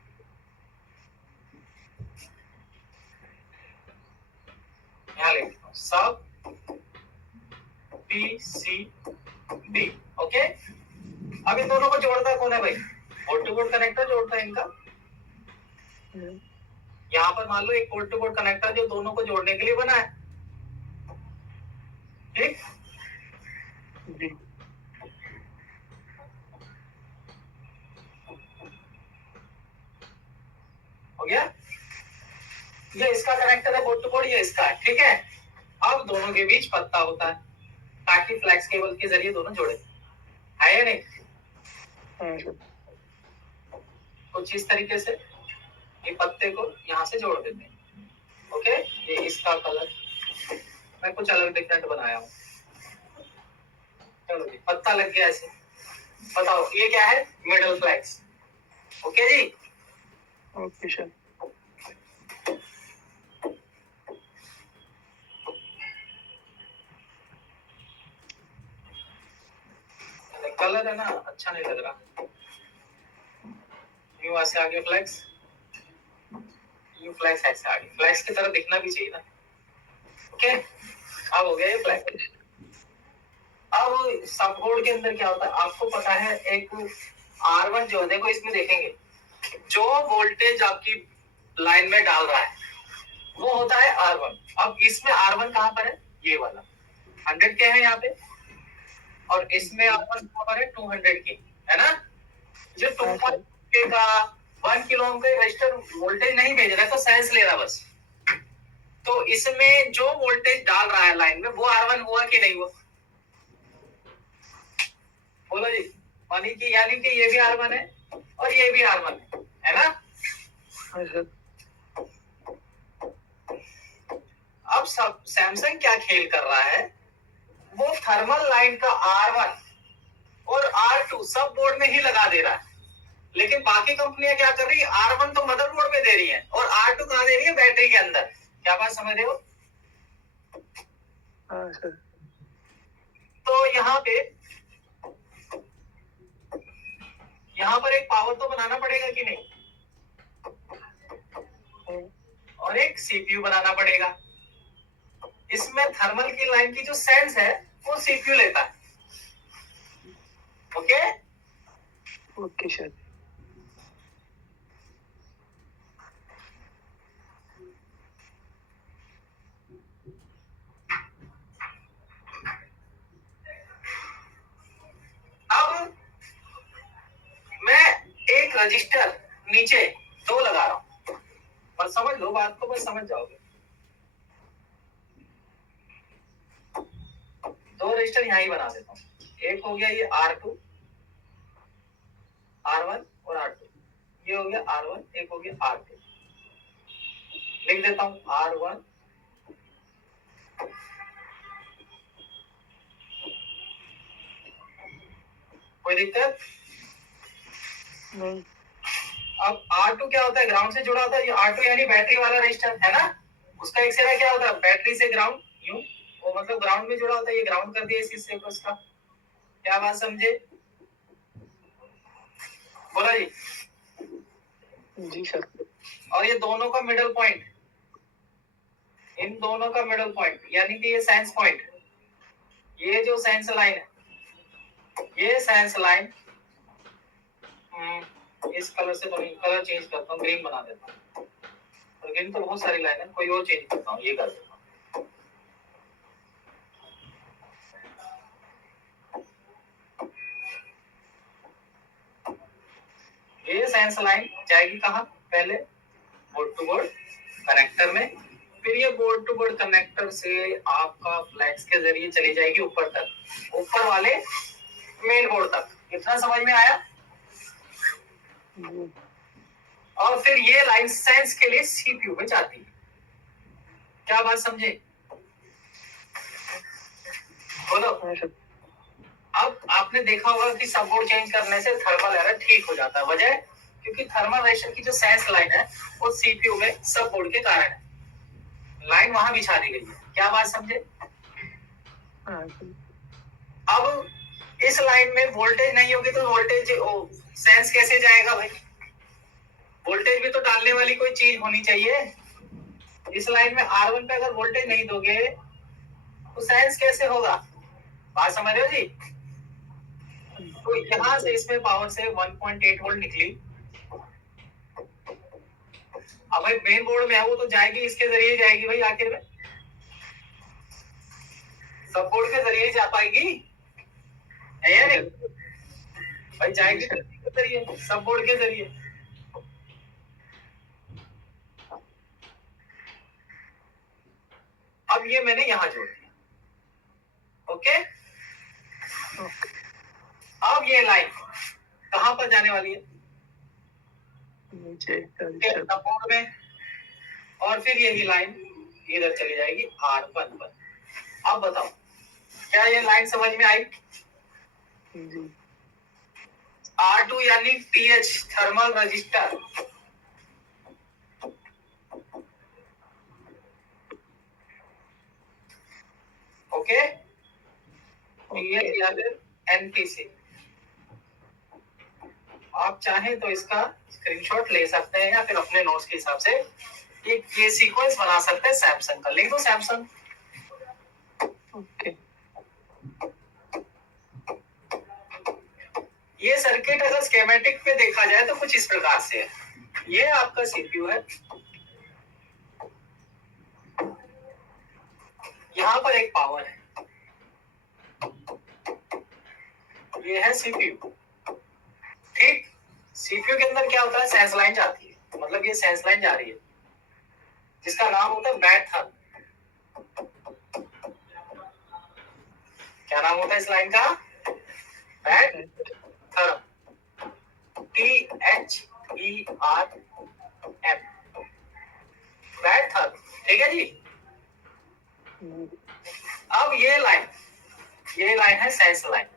यहाँ लिख दो सब पीसीबी। ओके, अब इन दोनों को जोड़ता कौन है भाई? बोर्ड टू बोर्ड कनेक्टर जोड़ता है इनका। यहाँ पर मान लो एक बोर्ड टू बोर्ड कनेक्टर जो दोनों को जोड़ने के लिए बना है। ठीक, जी। हो गया, ये इसका कनेक्टर है बोर्ड टू बोर्ड, ये इसका है। ठीक है, अब दोनों के बीच पत्ता होता है ताकि फ्लैक्स केबल के जरिए दोनों जुड़े, है या नहीं? हाँ सर। कुछ इस तरीके से ये पत्ते को यहाँ से जोड़ देते हैं। ओके, ये इसका कलर मैं कुछ अलग डिफरेंट बनाया हूँ। चलो जी, पत्ता लग गया ऐसे। बताओ ये क्या है? Middle flex. ओके जी, ओके सर। कलर है ना अच्छा नहीं लग रहा, यूं ऐसे आगे फ्लैक्स, यूं फ्लैक्स ऐसे आगे, फ्लैक्स की तरह दिखना भी चाहिए ना। ओके, अब हो गया ये फ्लैक्स। अब सब बोर्ड के अंदर क्या होता है आपको पता है, एक R1 जो है, देखो इसमें देखेंगे जो वोल्टेज आपकी लाइन में डाल रहा है वो होता है R1। अब इसमें R1 कहां पर है? ये वाला 100 के है यहाँ पे, और इसमें R1 कहां पर है? 200 की है ना। जो 2.5 का 1 किलो ओम का रजिस्टर वोल्टेज नहीं भेज रहा है तो सेंस ले रहा बस, तो इसमें जो वोल्टेज डाल रहा है लाइन में वो R1 हुआ कि नहीं हुआ? बोलो जी, यानी कि ये भी R1 है और ये भी R1 है ना। हाँ सर। अब सब सैमसंग क्या खेल कर रहा है, वो थर्मल लाइन का R1 और R2 सब बोर्ड में ही लगा दे रहा है, लेकिन बाकी कंपनियां क्या कर रही है, R1 तो मदरबोर्ड में दे रही है और R2 कहां दे रही है? बैटरी के अंदर। क्या बात समझ रहे हो? हाँ सर। तो यहाँ पर एक पावर तो बनाना पड़ेगा कि नहीं, और एक सीपीयू बनाना पड़ेगा। इसमें थर्मल की लाइन की जो सेंस है वो सीपीयू लेता है। Okay, okay sir. अब मैं एक रजिस्टर नीचे 2 लगा रहा हूं, बस समझ लो बात को, बस समझ जाओगे। 2 रजिस्टर यहाँ ही बना देता हूँ, एक हो गया ये R2 R1 और R2, ये हो गया R1, एक हो गया R2। लिख देता हूँ R1 कोई दिक्कत नहीं। अब R2 क्या होता है? ग्राउंड से जुड़ा होता है। ये R2 यानी बैटरी वाला रजिस्टर है ना, उसका एक सिरा क्या होता है? बैटरी से ग्राउंड, यूं वो मतलब ग्राउंड में जुड़ा होता है, ये ग्राउंड कर दिया इस हिस्से को इसका। क्या बात समझे? बोला जी। जी सर। और ये दोनों का मिडल पॉइंट, इन दोनों का मिडल पॉइंट यानी कि ये सेंस पॉइंट, ये जो सेंस लाइन है, ये सेंस लाइन, इस कलर से तो नहीं, कलर चेंज करता हूँ, ग्रीन बना देता हूँ। और ग्रीन तो बहुत सारी लाइन है, कोई और चेंज करता हूँ, ये कर देता हूँ। ये सेंस लाइन जाएगी कहाँ? पहले बोर्ड टू बोर्ड कनेक्टर में, फिर ये बोर्ड टू बोर्ड कनेक्टर से आपका फ्लैक्स के जरिए चली जाएगी ऊपर तक, ऊपर वाले मेन बोर्ड तक। इतना समझ में आया? और फिर ये लाइन सेंस के लिए सीपीयू में जाती है। क्या बात समझे? बोलो। अब आपने देखा होगा कि सब बोर्ड चेंज करने से थर्मल एरर ठीक हो जाता है। वजह क्योंकि थर्मल रेशन की जो सेंस लाइन है वो सीपीयू में सब बोर्ड के कारण है, लाइन वहां बिछा दी गई है। क्या बात समझे? अब इस लाइन में वोल्टेज नहीं होगी तो वोल्टेज सेंस कैसे जाएगा भाई? वोल्टेज भी तो डालने वाली कोई चीज होनी चाहिए। इस लाइन में R1 पे अगर वोल्टेज नहीं दोगे तो सेंस कैसे होगा? बात समझ रहे हो जी? तो यहां से इसमें पावर से 1.8 वोल्ट निकली। अब भाई मेन बोर्ड में है वो तो जाएगी, इसके जरिए जाएगी भाई, आखिर में सब बोर्ड के जरिए जा पाएगी, है या नहीं भाई? जाएगी के जरिए, सब बोर्ड के जरिए। अब ये मैंने यहां जोड़ दिया, ओके। अब ये लाइन कहां पर जाने वाली है? नीचे सब बोर्ड में, और फिर यही लाइन इधर चली जाएगी R1 पर। अब बताओ क्या ये लाइन समझ में आई? R2 यानी TH thermal register, okay. TH या फिर NTC। आप चाहें तो इसका स्क्रीनशॉट ले सकते हैं या फिर अपने नोट्स के हिसाब से एक ये सीक्वेंस बना सकते हैं सैमसंग का। लिख दो सैमसंग। ओके। ये सर्किट अगर स्कीमेटिक पे देखा जाए तो कुछ इस प्रकार से है। ये आपका सीपीयू है, यहाँ पर एक पावर है, ये है सीपीयू, ठीक। सीपीयू के अंदर क्या होता है? सेंस लाइन जाती है, मतलब ये सेंस लाइन जा रही है जिसका नाम होता है बैट थर्म। क्या नाम होता है इस लाइन का? Bat therm, THERM, bat therm, ठीक है जी। अब ये लाइन है सेंस लाइन।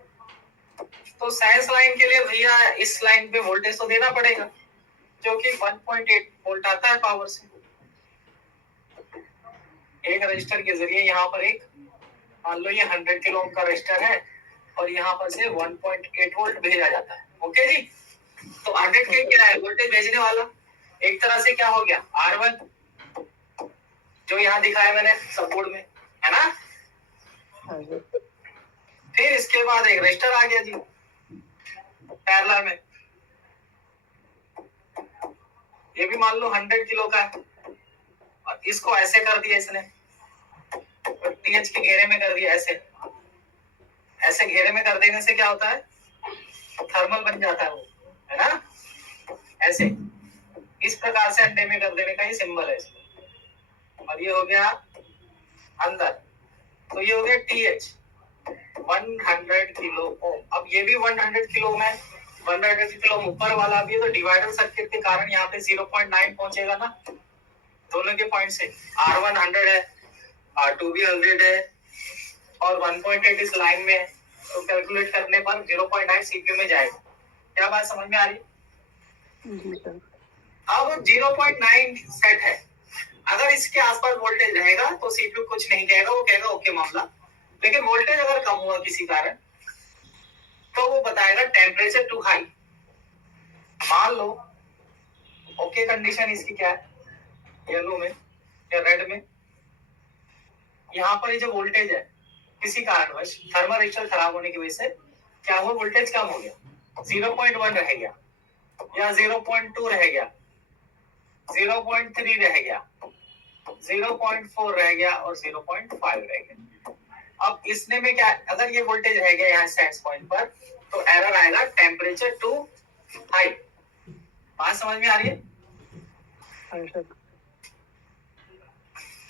तो सेंस लाइन के लिए भैया इस लाइन पे वोल्टेज तो देना पड़ेगा, जो कि 1.8 वोल्ट आता है पावर से। एक रजिस्टर के जरिए यहाँ पर एक, मान लो ये 100 किलो ओम का रजिस्टर है और यहाँ पर से 1.8 वोल्ट भेजा जाता है, ओके जी। तो 100 के क्या है वोल्टेज भेजने वाला? एक तरह से क्या हो गया? R1 जो यहाँ दिखाया मैंने सब बोर्ड में, है ना। फिर इसके बाद एक रजिस्टर आ गया जी पैरेलल में, ये भी मान लो 100 किलो का है और इसको ऐसे कर दिया इसने, और TH के घेरे में कर दिया ऐसे। ऐसे घेरे में कर देने से क्या होता है? थर्मल बन जाता है वो, है ना। ऐसे इस प्रकार से अंडे में कर देने का ये सिंबल है इसमें। और ये हो गया अंदर, तो ये हो गया TH 100 किलो ओम। अब ये भी 100 किलो ओम है, 100 किलो ओम ऊपर वाला भी है, तो डिवाइडर सर्किट के कारण यहाँ पे 0.9 पहुंचेगा ना दोनों के पॉइंट से। R1 100 है, R2 भी 100 है और 1.8 इस लाइन में है, तो कैलकुलेट करने पर 0.9 सीपीयू में जाएगा। क्या बात समझ में आ रही? अब 0.9 सेट है, अगर इसके आसपास वोल्टेज रहेगा तो सीपीयू कुछ नहीं कहेगा, वो कहेगा ओके मामला। लेकिन वोल्टेज अगर कम हुआ किसी कारण तो वो बताएगा टेम्परेचर टू हाई। मान लो ओके कंडीशन इसकी क्या है, येलो में या रेड में, यहाँ पर ये जो वोल्टेज है किसी कारणवश थर्मल रेजिस्टर खराब होने की वजह से क्या हुआ, वोल्टेज कम हो गया, 0.1 रह गया या 0.2 रह गया, 0.3 रह गया, 0.4 रह गया और 0.5 रह गया। अब इसने में क्या, अगर ये वोल्टेज रह गया यहाँ सेंस पॉइंट पर तो एरर आएगा टेम्परेचर टू हाई। बात समझ में आ रही है? हाँ सर।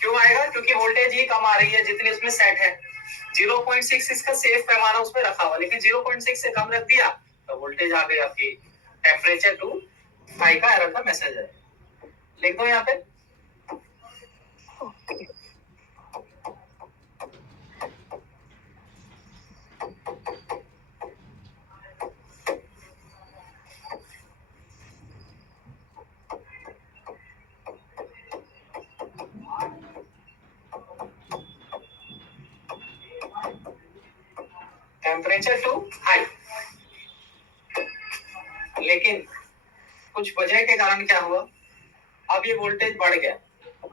क्यों आएगा? क्योंकि वोल्टेज ही कम आ रही है जितनी उसमें सेट है। 0.6 इसका सेफ पैमाना उसमें रखा हुआ, लेकिन 0.6 से कम रख दिया तो वोल्टेज आ गई आपकी टेम्परेचर टू हाई का एरर का मैसेज है। लिख दो यहाँ पे। टेम्परेचर टू हाई, लेकिन कुछ वजह के कारण क्या हुआ, अब ये वोल्टेज बढ़ गया।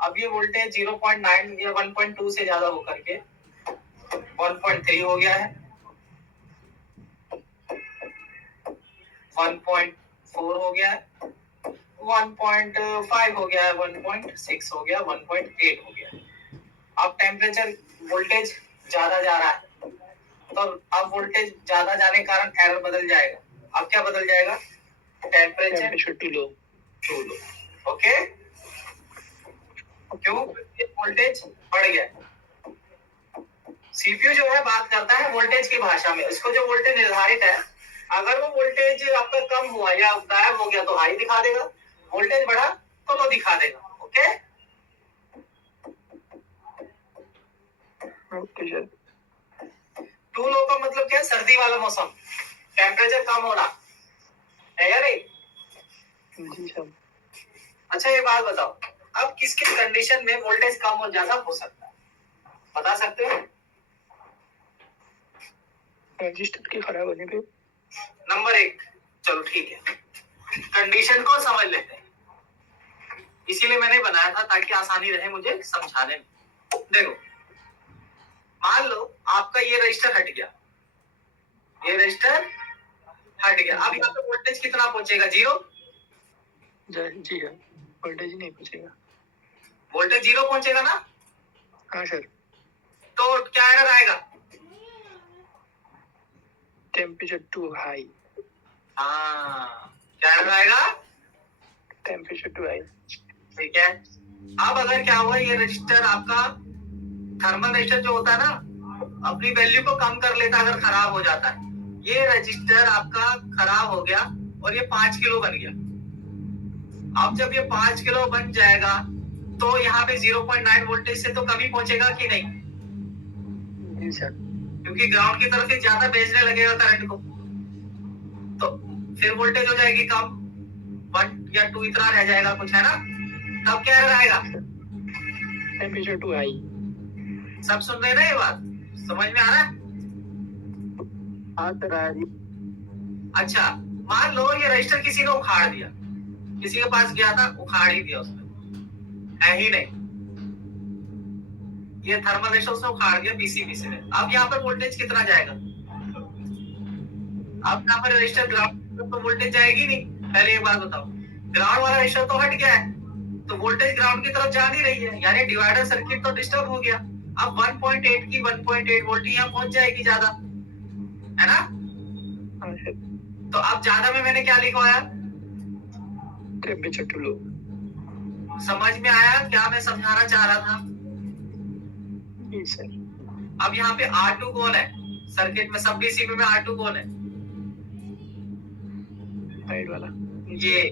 अब ये वोल्टेज 0.9 या 1.2 से ज्यादा होकर के 1.3 हो गया है, 1.4 हो गया है, 1.5 हो गया है, 1.6 हो गया, 1.8 हो गया। अब टेम्परेचर वोल्टेज ज्यादा जा रहा है, तो अब वोल्टेज ज्यादा जाने के कारण एरर बदल जाएगा। अब क्या बदल जाएगा? Temperature too low. ओके, क्यों? वोल्टेज बढ़ गया। सीपीयू जो है बात करता है वोल्टेज की भाषा में। इसको जो वोल्टेज निर्धारित है, अगर वो वोल्टेज आपका कम हुआ या गायब हो गया तो हाई दिखा देगा, वोल्टेज बढ़ा तो लो दिखा देगा। Okay okay sir. To low का मतलब क्या है? सर्दी वाला मौसम, टेम्परेचर कम होना है या नहीं? जी सर। अच्छा ये बात बताओ, अब किस किस कंडीशन में वोल्टेज कम और ज्यादा हो सकता है, बता सकते हो? रजिस्टर के खराब होने पे। नंबर 1, चलो ठीक है, कंडीशन को समझ लेते हैं, इसीलिए मैंने बनाया था ताकि आसानी रहे मुझे समझाने में। देखो मान लो आपका ये रजिस्टर हट गया, ये रजिस्टर हट गया, अब यहाँ पे वोल्टेज कितना पहुंचेगा? 0। जी हाँ, वोल्टेज नहीं पहुंचेगा। वोल्टेज 0 पहुंचेगा ना? हाँ सर। तो क्या एरर आएगा? Temperature too high. हाँ, क्या एरर आएगा? Temperature too high. ठीक है। अब अगर क्या हुआ, ये रजिस्टर आपका थर्मल रजिस्टर जो होता है ना, अपनी वैल्यू को कम कर लेता अगर खराब हो जाता है। ये रजिस्टर आपका खराब हो गया और ये 5 किलो बन गया। अब जब ये 5 किलो बन जाएगा तो यहाँ पे 0.9 वोल्टेज से तो कमी पहुंचेगा कि नहीं? जी सर। क्योंकि ग्राउंड की तरफ से ज्यादा भेजने लगेगा करंट को, तो फिर वोल्टेज हो जाएगी कम, 1 या 2 इतना रह जाएगा कुछ, है ना? तब क्या आएगा? Temperature too high. सब सुन रहे हैं ना? ये बात समझ में आ रहा है? हाँ सर आ रही। अच्छा मान लो ये रजिस्टर किसी ने उखाड़ दिया, किसी के पास गया था उखाड़ ही दिया, उसने है ही नहीं, ये थर्मल रजिस्टर उसने उखाड़ दिया पीसीबी ने। अब यहाँ पर वोल्टेज कितना जाएगा? अब यहाँ पर रजिस्टर ग्राउंड तो वोल्टेज जाएगी नहीं। पहले एक बात बताओ, ग्राउंड वाला रजिस्टर तो हट गया है तो वोल्टेज ग्राउंड की तरफ जा नहीं रही है, यानी डिवाइडर सर्किट तो डिस्टर्ब हो गया। अब 1.8 की 1.8 वोल्ट यहाँ पहुंच जाएगी ज्यादा, है ना? तो अब ज्यादा में मैंने क्या लिखवाया? टेम्परेचर टू लो। समझ में आया क्या मैं समझाना चाह रहा था? जी सर। अब यहाँ पे R2 कौन है सर्किट में? सब पीसीबी में R2 कौन है? राइट वाला। ये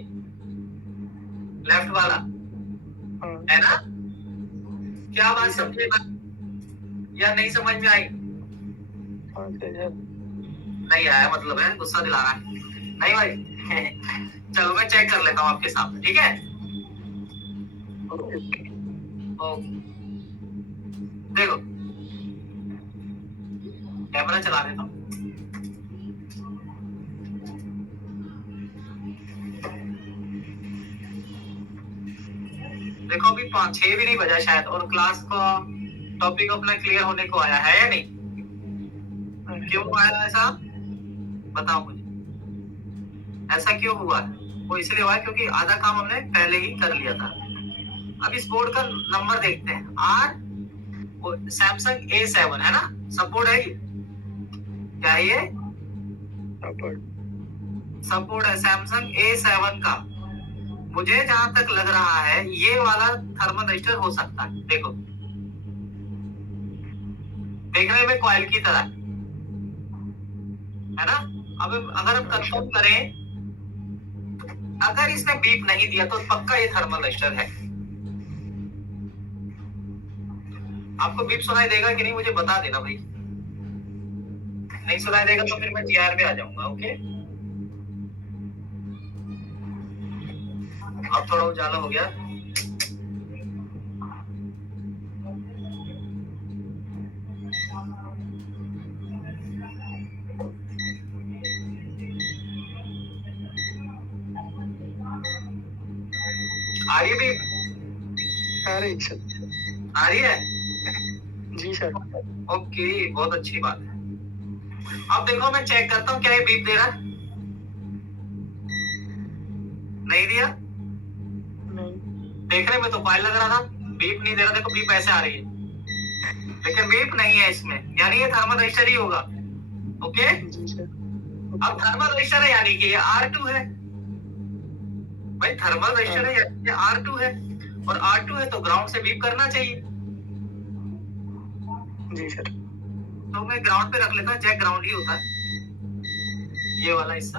लेफ्ट वाला है ना? क्या बात समझे या नहीं समझ में आई? नहीं आया मतलब है गुस्सा दिला रहा है? नहीं भाई चलो मैं चेक कर लेता हूँ आपके सामने, ठीक है? ओके, देखो कैमरा चला देता हूँ। देखो अभी 5-6 भी नहीं बजा शायद, और क्लास का टॉपिक अपना क्लियर होने को आया है या नहीं? क्यों आया ऐसा बताओ मुझे, ऐसा क्यों हुआ? वो इसलिए हुआ है क्योंकि आधा काम हमने पहले ही कर लिया था। अब इस बोर्ड का नंबर देखते हैं, आर सैमसंग A7 है ना, सपोर्ट है ये, क्या है ये? सपोर्ट है सैमसंग A7 का। मुझे जहां तक लग रहा है ये वाला थर्मल रजिस्टर हो सकता है। देखो देखने में कॉइल की तरह है ना। अब अगर हम कंफर्म करें, अगर इसने बीप नहीं दिया तो पक्का ये थर्मल रजिस्टर है। आपको बीप सुनाई देगा कि नहीं मुझे बता देना भाई, नहीं सुनाई देगा तो फिर मैं GR पे आ जाऊंगा। ओके, अब थोड़ा उजाला हो गया। आ रही है बीप? आ रही सर। आ रही है जी सर। ओके, बहुत अच्छी बात है। अब देखो मैं चेक करता हूँ क्या ये बीप दे रहा है। नहीं दिया, नहीं। देखने में तो कॉइल लग रहा था, बीप नहीं दे रहा। देखो बीप ऐसे आ रही है लेकिन बीप नहीं है इसमें, यानी ये थर्मल रजिस्टर ही होगा। ओके, जी सर। अब थर्मल रजिस्टर है यानी कि ये R2 है भाई, थर्मल रजिस्टर है यानी ये R2 है, और R2 है तो ग्राउंड से बीप करना चाहिए। जी सर। तो मैं ग्राउंड पे रख लेता हूँ, जैक ग्राउंड ही होता है ये वाला हिस्सा।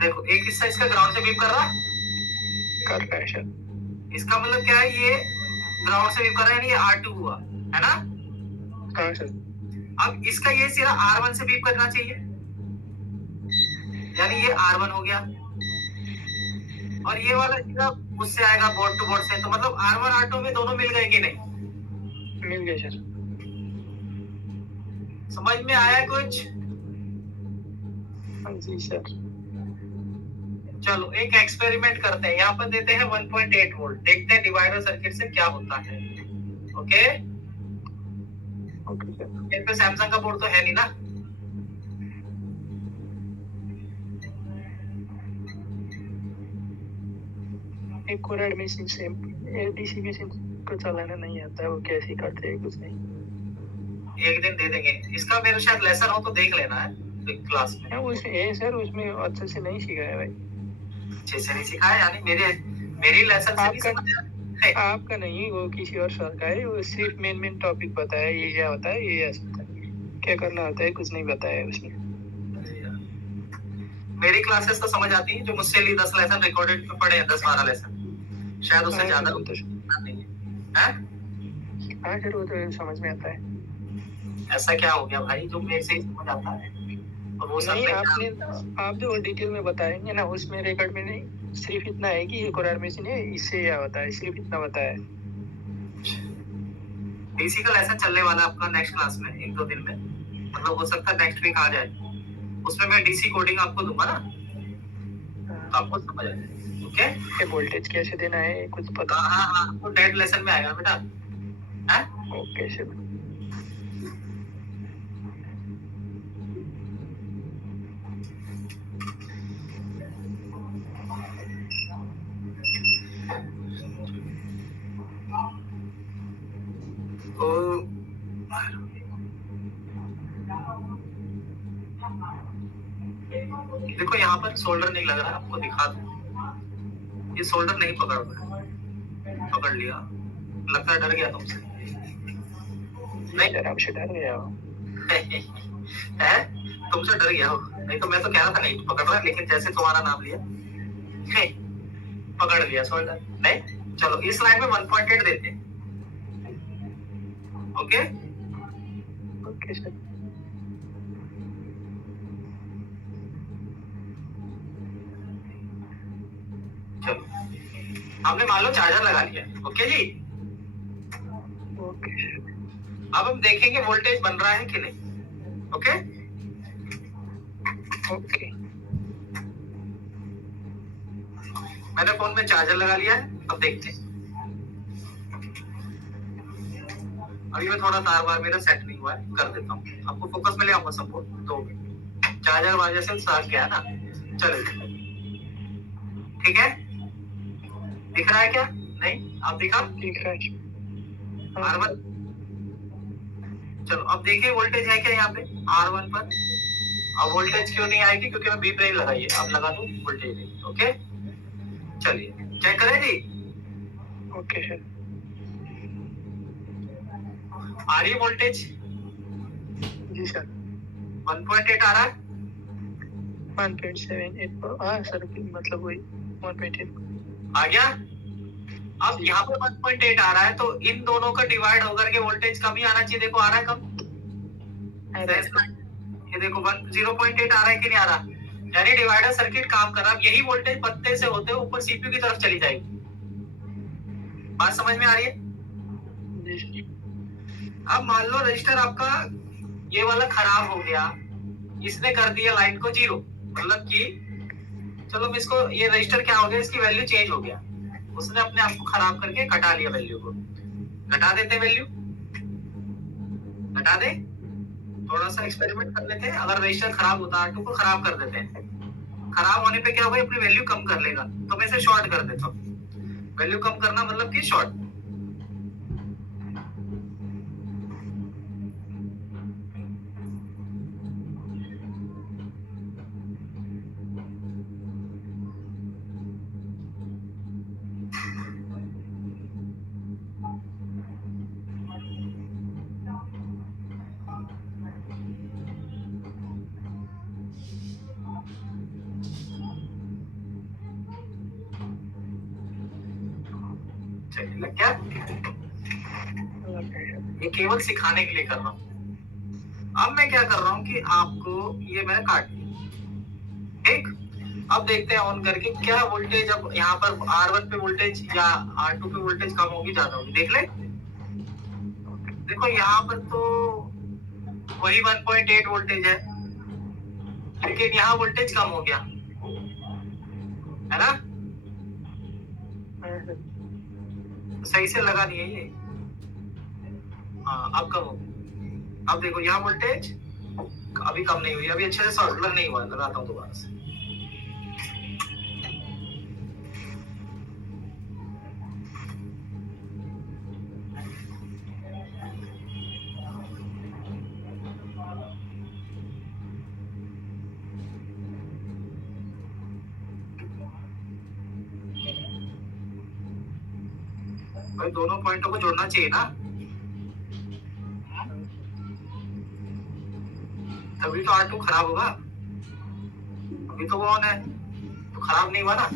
देखो एक हिस्सा इसका ग्राउंड से बीप कर रहा है सर। इसका मतलब क्या है, ये ग्राउंड से बीप कर रहा है यानी ये R2 हुआ है ना। हाँ सर। अब इसका ये सिरा R1 से बीप करना चाहिए, यानी ये R1 हो गया, और ये वाला सिरा उससे आएगा बोर्ड टू बोर्ड से, तो मतलब R1 R2 में दोनों मिल गए कि नहीं? मिल गए सर। समझ में आया कुछ? हाँ जी सर। चलो एक एक्सपेरिमेंट करते हैं, यहाँ पर देते हैं 1.8 वोल्ट, देखते हैं डिवाइडर सर्किट से क्या होता है। Okay, okay sir. इस पे सैमसंग का बोर्ड तो है नहीं ना। एक और एडमिशन से एलडीसी मशीन को चलाना नहीं आता है, वो कैसे करते हैं कुछ नहीं। एक दिन दे देंगे इसका, मेरे शायद लेसन हो तो देख लेना है क्लास में। हाँ उसमें है सर, उसमें अच्छे से नहीं सिखाया भाई। अच्छे से नहीं सिखाया यानी मेरी लेसन से नहीं समझ आया। आपका नहीं, वो किसी और सर का है, वो सिर्फ मेन टॉपिक बताया, ये क्या होता है, ये ऐसा होता है, क्या करना होता है, कुछ नहीं बताया उसमें। मेरी क्लासेस तो समझ आती है, जो मुझसे ली 10 लेसन रिकॉर्डेड पे पड़े हैं, 10-12 लेसन, शायद उससे ज्यादा नहीं है। हाँ सर, वो तो समझ में आता है। ऐसा क्या हो गया भाई जो मेरे से ही समझ आता है, और वो सब नहीं, आप जो डिटेल में बताएंगे ना, उसमें रिकॉर्ड में नहीं, सिर्फ इतना है कि ये कोरार मशीन है, इससे क्या होता है, सिर्फ इतना बताया। डीसी का लेसन चलने वाला है आपका नेक्स्ट क्लास में 1-2 दिन में, मतलब हो सकता है नेक्स्ट वीक आ जाए। उसमें मैं डीसी कोडिंग आपको दूंगा ना, तो आपको समझ आ जाए। ओके, ये वोल्टेज कैसे देना है कुछ पता? हाँ हाँ, आपको डेट लेसन में आएगा बेटा। हैं? Okay sir. तो देखो यहाँ पर सोल्डर नहीं लग रहा है, आपको दिखा दूं, ये सोल्डर नहीं पकड़ रहा है। पकड़ लिया, लगता है डर गया तुमसे। नहीं सर, आपसे डर गया हो। है, तुमसे डर गया हो, नहीं तो मैं तो कह रहा था नहीं पकड़ रहा, लेकिन जैसे तुम्हारा नाम लिया पकड़ लिया सोल्डर। नहीं, चलो इस लाइन में 1.8 देते हैं। Okay okay sir. चलो हमने मान लो चार्जर लगा लिया, ओके जी। ओके अब हम देखेंगे वोल्टेज बन रहा है कि नहीं, ओके। ओके मैंने फोन में चार्जर लगा लिया है, अब देखते हैं। अभी मैं थोड़ा तार बार मेरा सेट नहीं हुआ है, कर देता हूँ, आपको फोकस में ले आऊंगा सपोर्ट 2 मिनट। चार्जर वजह से साथ गया ना, चलो ठीक है। दिख रहा है क्या? नहीं, आप दिखा ठीक है। R1। चलो अब देखिए वोल्टेज है क्या यहाँ पे R1 पर। अब वोल्टेज क्यों नहीं आएगी? क्योंकि मैं बी ब्रेक लगाई है। अब लगा दूं वोल्टेज नहीं, ओके। चलिए चेक करें जी, ओके सर। आ रही है वोल्टेज? जी सर। 1.8 आ रहा है। 1.78 हाँ सर, मतलब वही 1.8 आ गया। अब यहाँ पे 1.8 आ रहा है, तो इन दोनों का डिवाइड होकर के वोल्टेज कम ही आना चाहिए। देखो आ रहा है कम, ये देखो 0.8 आ रहा है कि नहीं आ रहा? यानी डिवाइडर सर्किट काम कर रहा है। यही वोल्टेज पत्ते से होते ऊपर सीपीयू की तरफ चली जाएगी। बात समझ में आ रही है? जी। अब मान लो रजिस्टर आपका ये वाला खराब हो गया, इसने कर दिया लाइट को 0, मतलब कि चलो मैं इसको, ये रजिस्टर क्या हो गया, इसकी वैल्यू चेंज हो गया, उसने अपने आप को खराब करके घटा लिया वैल्यू को। घटा देते वैल्यू, घटा दे, थोड़ा सा एक्सपेरिमेंट कर लेते हैं। अगर रजिस्टर खराब होता है R2 को खराब कर देते हैं। खराब होने पे क्या होगा, अपनी वैल्यू कम कर लेगा। तो मैं इसे शॉर्ट कर देता हूँ। वैल्यू कम करना मतलब कि शॉर्ट। चलिए लग गया। ये केवल सिखाने के लिए कर रहा हूँ। अब मैं क्या कर रहा हूँ कि आपको ये मैंने काट दिया, ठीक। अब देखते हैं ऑन करके क्या वोल्टेज, अब यहाँ पर R1 पे वोल्टेज या R2 पे वोल्टेज कम होगी ज्यादा होगी, देख ले। देखो यहाँ पर तो वही 1.8 वोल्टेज है, लेकिन यहाँ वोल्टेज कम हो गया, है ना? सही से लगा दिए ये। हाँ अब कम हो। अब देखो यहाँ वोल्टेज अभी कम नहीं हुई, अभी अच्छे से सॉल्डर नहीं हुआ। लगाता हूँ दोबारा से। भाई दोनों पॉइंटों को जोड़ना चाहिए ना, तभी तो R2 खराब होगा। अभी तो वो ऑन है, तो खराब नहीं हुआ ना।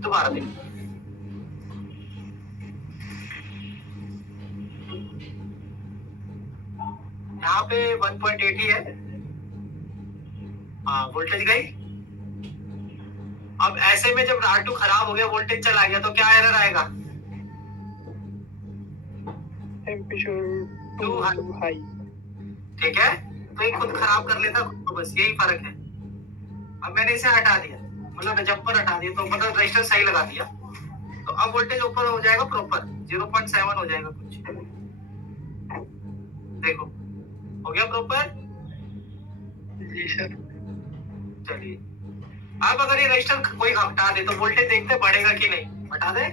दोबारा देख, यहाँ पे 1.8 ही है। हाँ वोल्टेज गई। अब ऐसे में जब R2 खराब हो गया, वोल्टेज चला गया, तो क्या एरर आएगा? Temperature too high. ठीक है, तो ये खुद खराब कर लेता खुद को, बस यही फर्क है। अब मैंने इसे हटा दिया, मतलब जंपर हटा दिया, तो मतलब रजिस्टर सही लगा दिया, तो अब वोल्टेज ऊपर हो जाएगा प्रॉपर 0.7 हो जाएगा कुछ। देखो हो गया प्रॉपर। जी सर। चलिए अब अगर ये रजिस्टर कोई हटा दे तो वोल्टेज देखते बढ़ेगा कि नहीं, हटा दे।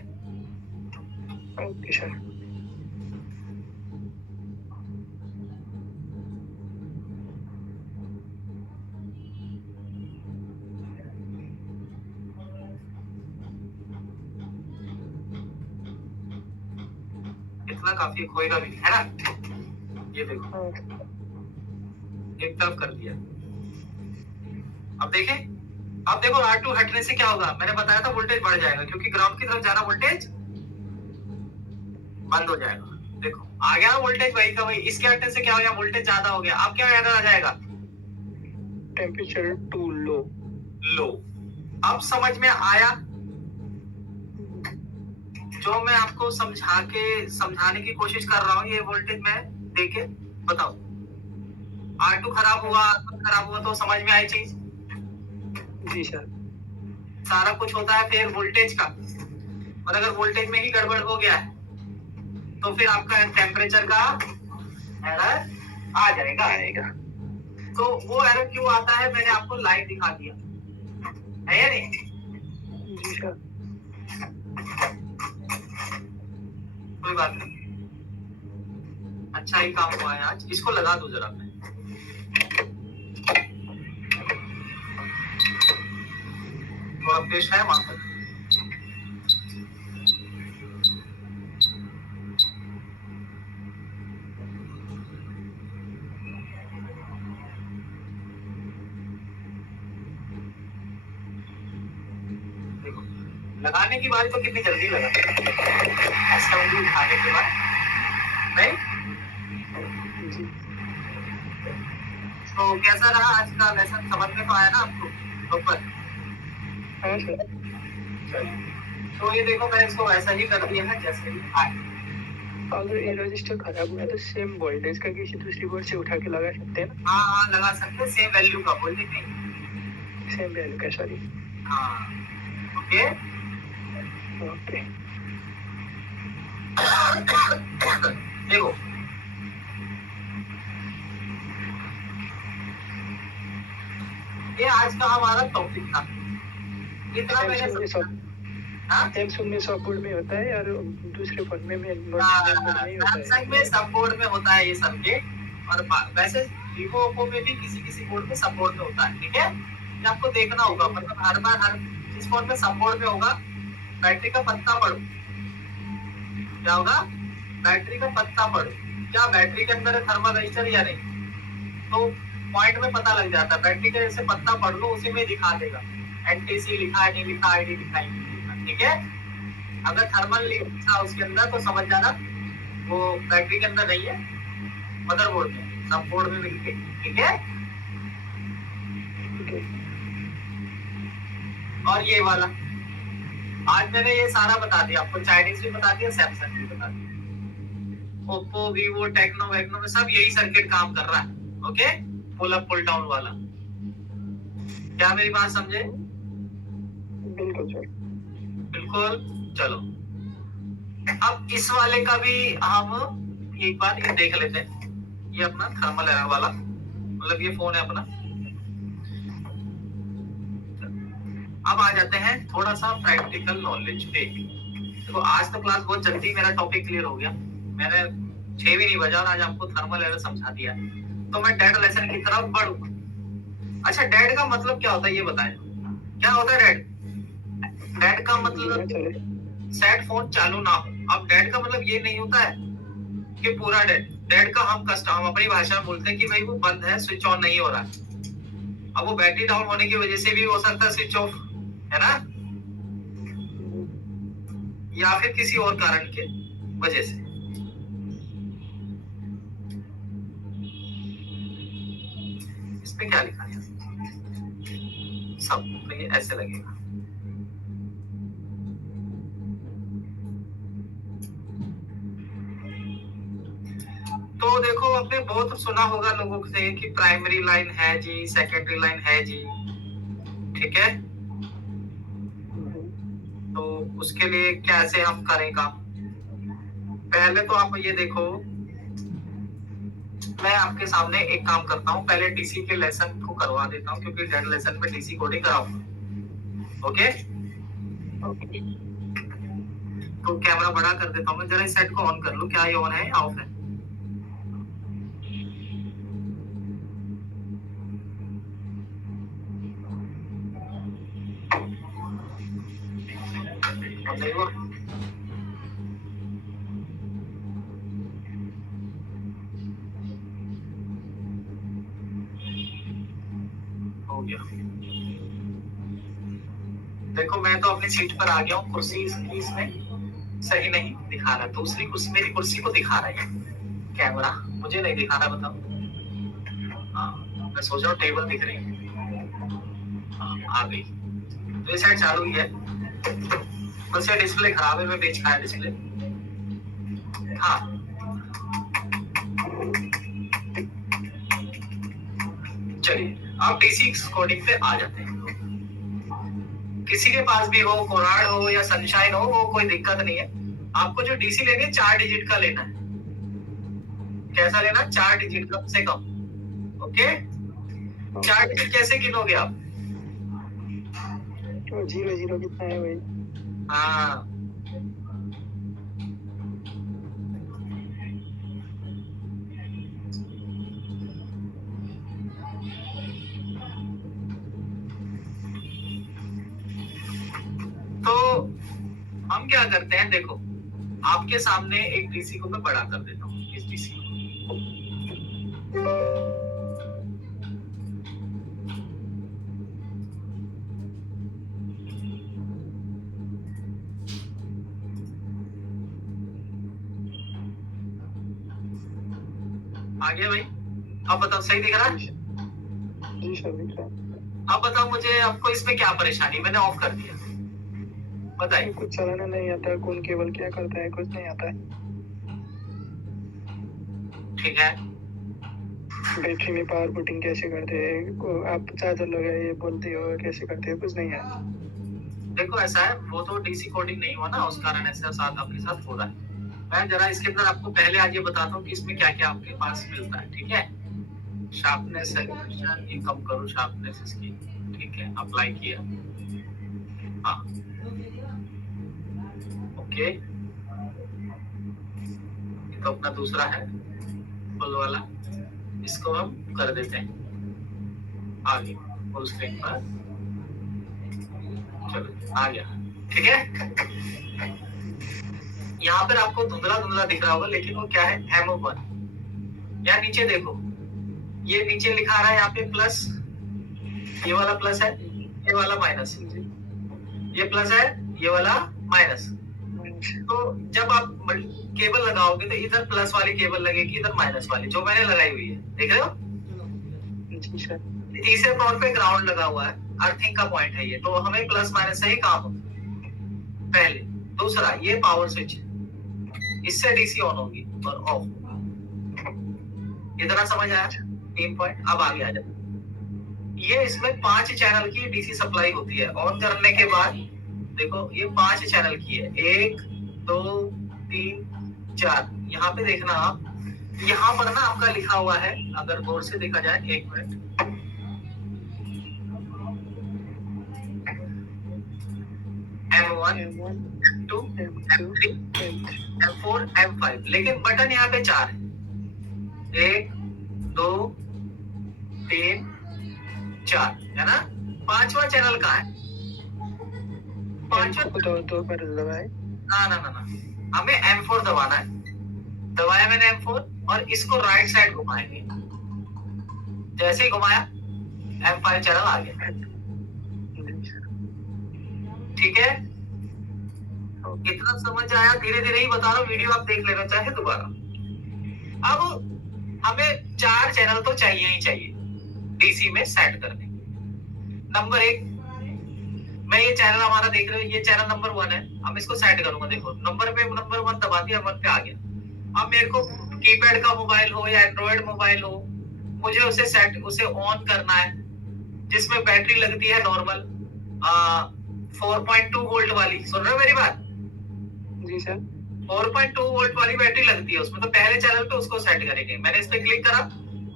Okay sir. इतना काफी, खोएगा भी नहीं, है ना? ये देखो एक तरफ कर दिया। अब देखें, अब देखो R2 हटने से क्या होगा, मैंने बताया था वोल्टेज बढ़ जाएगा, क्योंकि ग्राउंड की तरफ जाना वोल्टेज बंद हो जाएगा। देखो आ गया वोल्टेज वही का वही। इसके हटने से क्या हो गया, वोल्टेज ज्यादा हो गया। अब क्या एरर आ जाएगा, टेम्परेचर टू लो। लो। अब समझ में आया? जो मैं आपको समझाने की कोशिश कर रहा हूँ, ये वोल्टेज में देके बताओ। R2 खराब हुआ तो समझ में आई चीज। जी सर। सारा कुछ होता है फिर वोल्टेज का, और अगर वोल्टेज में ही गड़बड़ हो गया है तो फिर आपका टेम्परेचर का एरर आ जाएगा। तो वो एरर क्यों आता है मैंने आपको लाइव दिखा दिया है या नहीं? जी सर। कोई बात नहीं, अच्छा ही काम हुआ है आज। इसको लगा दो जरा, मैं थोड़ा पेश है वहां पर। देखो, लगाने की बात तो कितनी जल्दी लगा, ऐसा उंगली उठाने के बाद नहीं। जी। तो कैसा रहा आज का लेसन? समझ में तो आया ना आपको प्रॉपर? हाँ सर। तो ये देखो मैंने इसको वैसा ही कर दिया है जैसे ही आया। अगर ये रजिस्टर खराब हुआ तो सेम वोल्टेज का किसी दूसरी बोर्ड से उठा के लगा सकते हैं ना? हाँ लगा सकते हैं, सेम वैल्यू का वोल्टेज नहीं, सेम वैल्यू का, सॉरी। हाँ ओके। देखो ये आज का हमारा टॉपिक था, इतना मैंने सैमसंग में सब बोर्ड में होता है और दूसरे फोन में सैमसंग में सब बोर्ड में होता है ये सबके, और वैसे वीवो ओप्पो में भी किसी बोर्ड में सब बोर्ड में होता है। ठीक है, ये आपको देखना होगा, मतलब हर बार हर इस फोन में सब बोर्ड में होगा। बैटरी का पत्ता पढ़ो, क्या होगा? बैटरी का पत्ता पढ़ो, क्या बैटरी के अंदर थर्मल रजिस्टर या नहीं, तो पॉइंट में पता लग जाता है। बैटरी का जैसे पत्ता पढ़ लो, उसी में दिखा देगा एनटीसी लिखा है नहीं लिखा, आईडी लिखा है नहीं लिखा। ठीक है, अगर थर्मल लिखा उसके अंदर तो समझ जाना वो बैटरी के अंदर नहीं है, मदरबोर्ड में, सब बोर्ड में मिलके। ठीक है, और ये वाला आज मैंने ये सारा बता दिया आपको, चाइनीज भी बता दिया, सैमसंग भी बता दिया, ओप्पो वीवो टेक्नो वेक्नो में सब यही सर्किट काम कर रहा है। Okay, pull up pull down वाला, क्या मेरी बात समझे? बिल्कुल सर, बिल्कुल। चलो अब इस वाले का भी हम एक बार ये देख लेते हैं। ये अपना थर्मल एरर वाला, मतलब ये फोन है अपना। अब आ जाते हैं थोड़ा सा प्रैक्टिकल नॉलेज पे। देखो आज तो क्लास बहुत जल्दी मेरा टॉपिक क्लियर हो गया, मैंने 6 भी नहीं बजा और आज आपको थर्मल एरर समझा दिया, तो मैं डेड लेसन की तरफ बढ़ूंगा। अच्छा, डेड का मतलब क्या होता है ये बताएं, क्या होता है डेड? डेड का मतलब सेट फोन चालू ना हो। अब डेड का मतलब ये नहीं होता है कि पूरा डेड, डेड का हम अपनी भाषा में बोलते हैं कि भाई वो बंद है, स्विच ऑन नहीं हो रहा है। अब वो बैटरी डाउन होने की वजह से भी हो सकता है स्विच ऑफ, है ना, या फिर किसी और कारण के वजह से। इसमें क्या लिखा है सब, तो ये ऐसे लगेगा। तो देखो आपने बहुत सुना होगा लोगों से कि प्राइमरी लाइन है जी, सेकेंडरी लाइन है जी। ठीक है, तो उसके लिए कैसे हम करें काम? पहले तो आप ये देखो, मैं आपके सामने एक काम करता हूँ, पहले डीसी के लेसन को करवा देता हूँ, क्योंकि डेड लेसन में डीसी कोडिंग कराऊंगा। ओके, तो कैमरा बड़ा कर देता हूँ, जरा इस सेट को ऑन कर लो, क्या ये ऑन है या ऑफ है? देखो हो गया। देखो मैं तो अपनी सीट पर आ गया हूँ, कुर्सी इसमें सही नहीं दिखा रहा, दूसरी कुर्सी, मेरी कुर्सी को दिखा रहा है कैमरा, मुझे नहीं दिखा रहा, बताओ। हाँ मैं सोच रहा हूँ टेबल दिख रही है, हाँ आ गई। तो ये साइड चालू ही है, बस ये डिस्प्ले खराब है, मैं बेच खाया डिस्प्ले। हाँ चलिए आप डीसी कोडिंग पे आ जाते हैं। किसी के पास भी हो, कोराड हो या सनशाइन हो, वो कोई दिक्कत नहीं है। आपको जो डीसी लेनी है 4 डिजिट का लेना है। कैसा लेना? 4 डिजिट कम से कम। ओके 4 डिजिट कैसे गिनोगे आप? तो 0 कितना है भाई? हाँ तो हम क्या करते हैं, देखो आपके सामने एक डीसी को मैं बड़ा कर देता हूँ, इस डीसी को। आ गया भाई? अब बताओ सही दिख रहा है? जी सर दिख रहा है। अब बताओ मुझे, आपको इसमें क्या परेशानी? मैंने ऑफ कर दिया, बताइए। कुछ चलाना नहीं आता, कौन केबल क्या करता है कुछ नहीं आता है। ठीक है बैटरी में पावर पुटिंग कैसे करते हैं, आप चार्जर लगाए बोलते हो कैसे करते हो, कुछ नहीं है। देखो ऐसा है, वो तो डीसी कोडिंग नहीं हुआ ना, उस कारण ऐसा साथ आपके साथ हो रहा है। मैं जरा इसके अंदर आपको पहले आज ये बताता हूँ कि इसमें क्या क्या आपके पास मिलता है। ठीक है शार्पनेस सेलेक्शन, ये कम करो शार्पनेस इसकी। ठीक है अप्लाई किया। हाँ ओके ये तो अपना दूसरा है फुल वाला, इसको हम कर देते हैं आगे फुल स्क्रीन पर। चलो आ गया। ठीक है यहाँ पर आपको धुंधला धुंधला दिख रहा होगा, लेकिन वो क्या है M1। या नीचे देखो, ये नीचे लिखा रहा है यहाँ पे प्लस, ये वाला प्लस है, ये वाला माइनस, ये प्लस है, ये वाला माइनस। तो जब आप केबल लगाओगे तो इधर प्लस वाली केबल लगेगी, इधर माइनस वाली, जो मैंने लगाई हुई है, देख रहे हो? तीसरे तौर पे ग्राउंड लगा हुआ है, अर्थिंग का पॉइंट है ये, तो हमें प्लस माइनस से ही काम होता है पहले। दूसरा ये पावर स्विच, इससे डीसी ऑन होगी और ऑफ। इतना समझ आया? 3 पॉइंट। अब आगे आ जाए। ये इसमें 5 चैनल की डीसी सप्लाई होती है। ऑन करने के बाद देखो ये 5 चैनल की है, 1 2 3 4। यहाँ पे देखना आप, यहाँ पर ना आपका लिखा हुआ है, अगर गौर से देखा जाए, 1 minute, M1 M2 M3 M4 M5, लेकिन बटन यहाँ पे 4 है। 1 2 3 4 है ना? 5वां चैनल कहाँ है? 5वां तो पर दबाए ना ना ना ना, हमें M4 दबाना है। दबाया मैंने M4 और इसको राइट साइड घुमाएंगे। जैसे ही घुमाया M5 चैनल आ गया। ठीक है इतना समझ आया? धीरे धीरे ही बता रहा हूँ, वीडियो आप देख लेना चाहे दोबारा। अब हमें 4 चैनल तो चाहिए ही चाहिए डीसी में सेट करने। नंबर 1, मैं ये चैनल हमारा देख रहे हो, ये चैनल नंबर 1 है। अब इसको सेट करूंगा। देखो नंबर 1 दबा दिया, 1 पे आ गया। अब मेरे को कीपैड का मोबाइल हो या एंड्रॉइड मोबाइल हो, मुझे उसे ऑन करना है, जिसमें बैटरी लगती है नॉर्मल 4.2 वोल्ट वाली। सुन रहे हो मेरी बात? जी सर 4.2 वोल्ट वाली बैटरी लगती है उसमें। तो पहले चैनल पे उसको सेट करेंगे। मैंने इस पे क्लिक करा,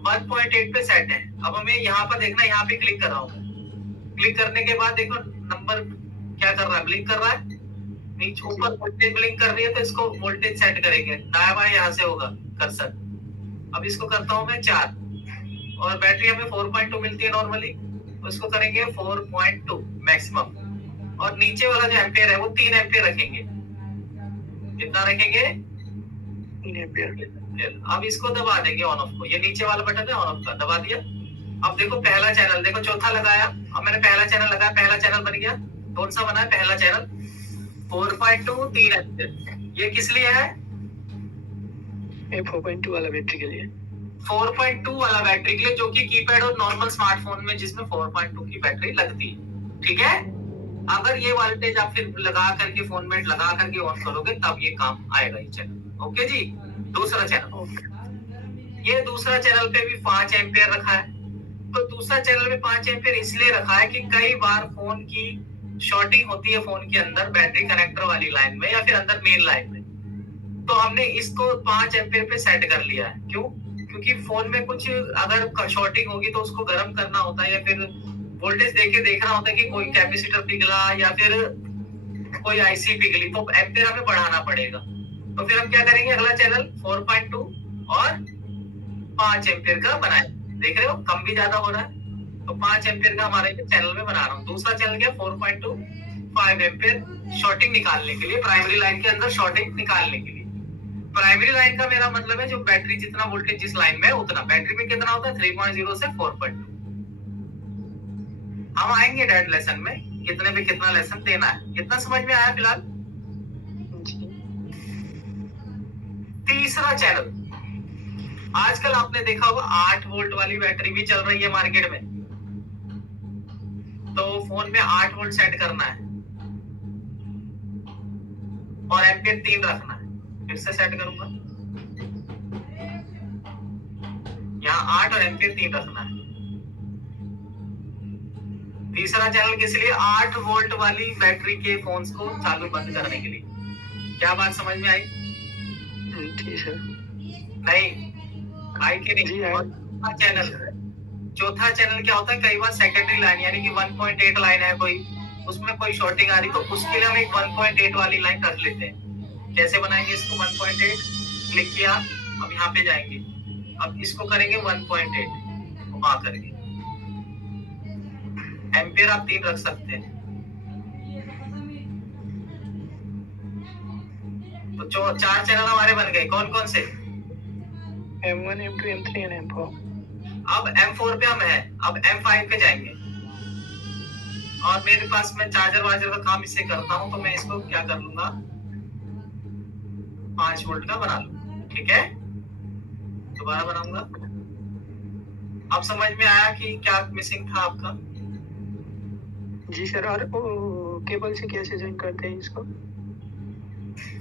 1.8 पे सेट है। अब हमें यहाँ पर देखना, यहाँ पे क्लिक कर रहा हूँ। क्लिक करने के बाद देखो नंबर क्या कर रहा है, ब्लिंक कर रहा है। नीचे ऊपर वोल्टेज ब्लिंक कर रही है, तो इसको वोल्टेज सेट करेंगे। दाया बाया यहाँ से होगा कर्सर। अब इसको करता हूँ मैं 4, और बैटरी हमें 4.2 मिलती है नॉर्मली, तो इसको करेंगे 4.2 मैक्सिमम। और नीचे वाला जो एम्पियर है वो 3 एम्पियर रखेंगे। कितना रखेंगे? 3 एम्पियर। अब इसको दबा देंगे ऑन ऑफ को। ये नीचे वाला बटन है ऑन ऑफ का, दबा दिया। अब देखो पहला चैनल, देखो चौथा लगाया। अब मैंने पहला चैनल लगाया, पहला चैनल बन गया। कौन सा बना है पहला चैनल? 4.2 3 एम्पियर। ये किस लिए है? 4.2 वाला बैटरी के लिए। 4.2 वाला बैटरी के लिए, जो कि कीपैड और नॉर्मल स्मार्टफोन में जिसमें 4.2 की बैटरी लगती है। ठीक है अगर ये वोल्टेज आप फिर लगा करके फोन में लगा करके ऑन करोगे तब ये काम आएगा ये चैनल। ओके जी। दूसरा चैनल, ये दूसरा चैनल पे भी 5 एम्पियर रखा है। तो दूसरा चैनल में 5 एम्पियर इसलिए रखा है कि कई बार फोन की शॉर्टिंग होती है फोन के अंदर बैटरी कनेक्टर वाली लाइन में या फिर अंदर मेन लाइन में। तो हमने इसको 5 एम्पियर पे सेट कर लिया है। क्यों? क्योंकि फोन में कुछ अगर शॉर्टिंग होगी तो उसको गर्म करना होता है या फिर वोल्टेज देके देखना होता है कि कोई कैपेसिटर पिघला या फिर कोई आईसी पिघली, तो एम्पियर हमें बढ़ाना पड़ेगा। तो फिर हम क्या करेंगे, अगला चैनल 4.2 और 5 एम्पियर का बनाए। देख रहे हो कम भी ज्यादा हो रहा है। तो 5 एम्पियर का हमारे चैनल में बना रहा हूँ। दूसरा चैनल क्या, 4.2 5 एम्पियर शॉर्टिंग निकालने के लिए, प्राइमरी लाइन के अंदर शॉर्टिंग निकालने के लिए। प्राइमरी लाइन का मेरा मतलब है जो बैटरी जितना वोल्टेज जिस लाइन में है उतना। बैटरी में कितना होता है 3.0 से 4.2। हम आएंगे डेड लेसन में कितने पे कितना लेसन देना है। कितना समझ में आया फिलहाल? तीसरा चैनल, आजकल आपने देखा होगा 8 वोल्ट वाली बैटरी भी चल रही है मार्केट में। तो फोन में 8 वोल्ट सेट करना है और एम्पियर 3 रखना है। फिर से सेट करूंगा, यहाँ 8 और एम्पियर 3 रखना है। तीसरा चैनल किस लिए, 8 वोल्ट वाली बैटरी के फोन्स को चालू बंद करने के लिए। क्या बात समझ में आई? ठीक है। नहीं आई कि नहीं? चौथा चैनल क्या होता है, कई बार सेकेंडरी लाइन यानी कि 1.8 लाइन है कोई, उसमें कोई शॉर्टिंग आ रही तो उसके लिए हम एक 1.8 वाली लाइन रख लेते हैं। कैसे बनाएंगे इसको 1.8, क्लिक किया, अब यहाँ पे जाएंगे, अब इसको करेंगे 1.8 घुमा करके। एम्पियर आप 3 रख सकते हैं। तो 4 चैनल हमारे बन गए। कौन कौन से? M1, M2, M3 और M4। अब M4 पे हम है, अब M5 पे जाएंगे। और मेरे पास मैं चार्जर वार्जर का काम इससे करता हूँ, तो मैं इसको क्या कर लूंगा 5 वोल्ट का बना लूंगा। ठीक है, दोबारा बनाऊंगा। अब समझ में आया कि क्या मिसिंग था आपका? जी सर। और केबल से कैसे ज्वाइन करते हैं इसको?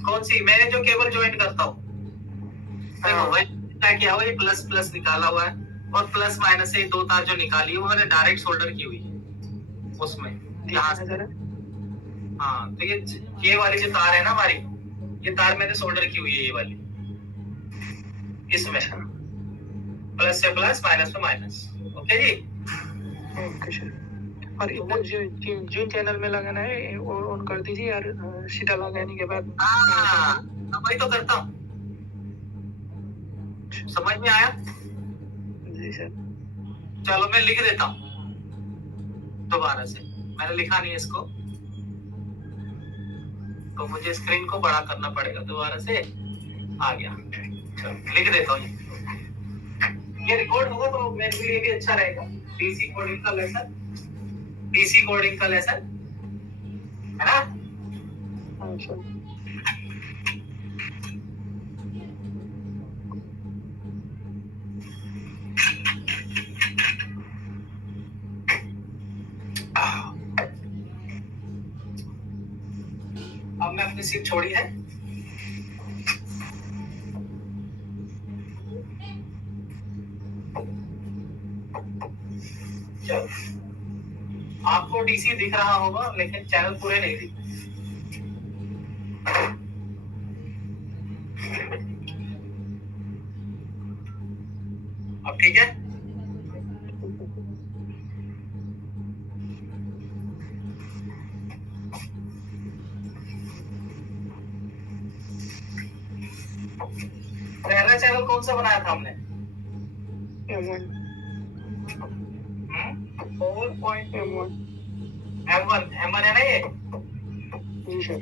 कौन सी? मैंने जो केबल ज्वाइन करता हूँ देखो वही किया हुआ, ये प्लस प्लस निकाला हुआ है और प्लस माइनस से 2 तार जो निकाली है वो मैंने डायरेक्ट सोल्डर की हुई है उसमें यहाँ से। हाँ, तो ये वाली जो तार है ना हमारी, ये तार मैंने सोल्डर की हुई है, ये वाली इसमें प्लस से प्लस माइनस से माइनस। ओके जी। Okay sir. और इधर जो जिन चैनल में लगाना है वो ऑन कर दीजिए यार, सीधा लगाने के बाद। हाँ, वही तो करता हूँ। समझ में आया? जी सर। चलो मैं लिख देता हूँ दोबारा से, मैंने लिखा नहीं है इसको, तो मुझे स्क्रीन को बड़ा करना पड़ेगा। दोबारा से आ गया, चलो लिख देता हूँ। ये रिकॉर्ड होगा तो मेरे लिए भी अच्छा रहेगा। डीसी कोडिंग का लेसन, डीसी कोडिंग का लेसन है ना? अच्छा। अब मैं अपनी सीट छोड़ी है, चलो आपको डीसी दिख रहा होगा लेकिन चैनल पूरे नहीं दिख। अब ठीक है? पहला चैनल कौन सा बनाया था हमने? M1। 4.1 M1 है ना ये? जी सर।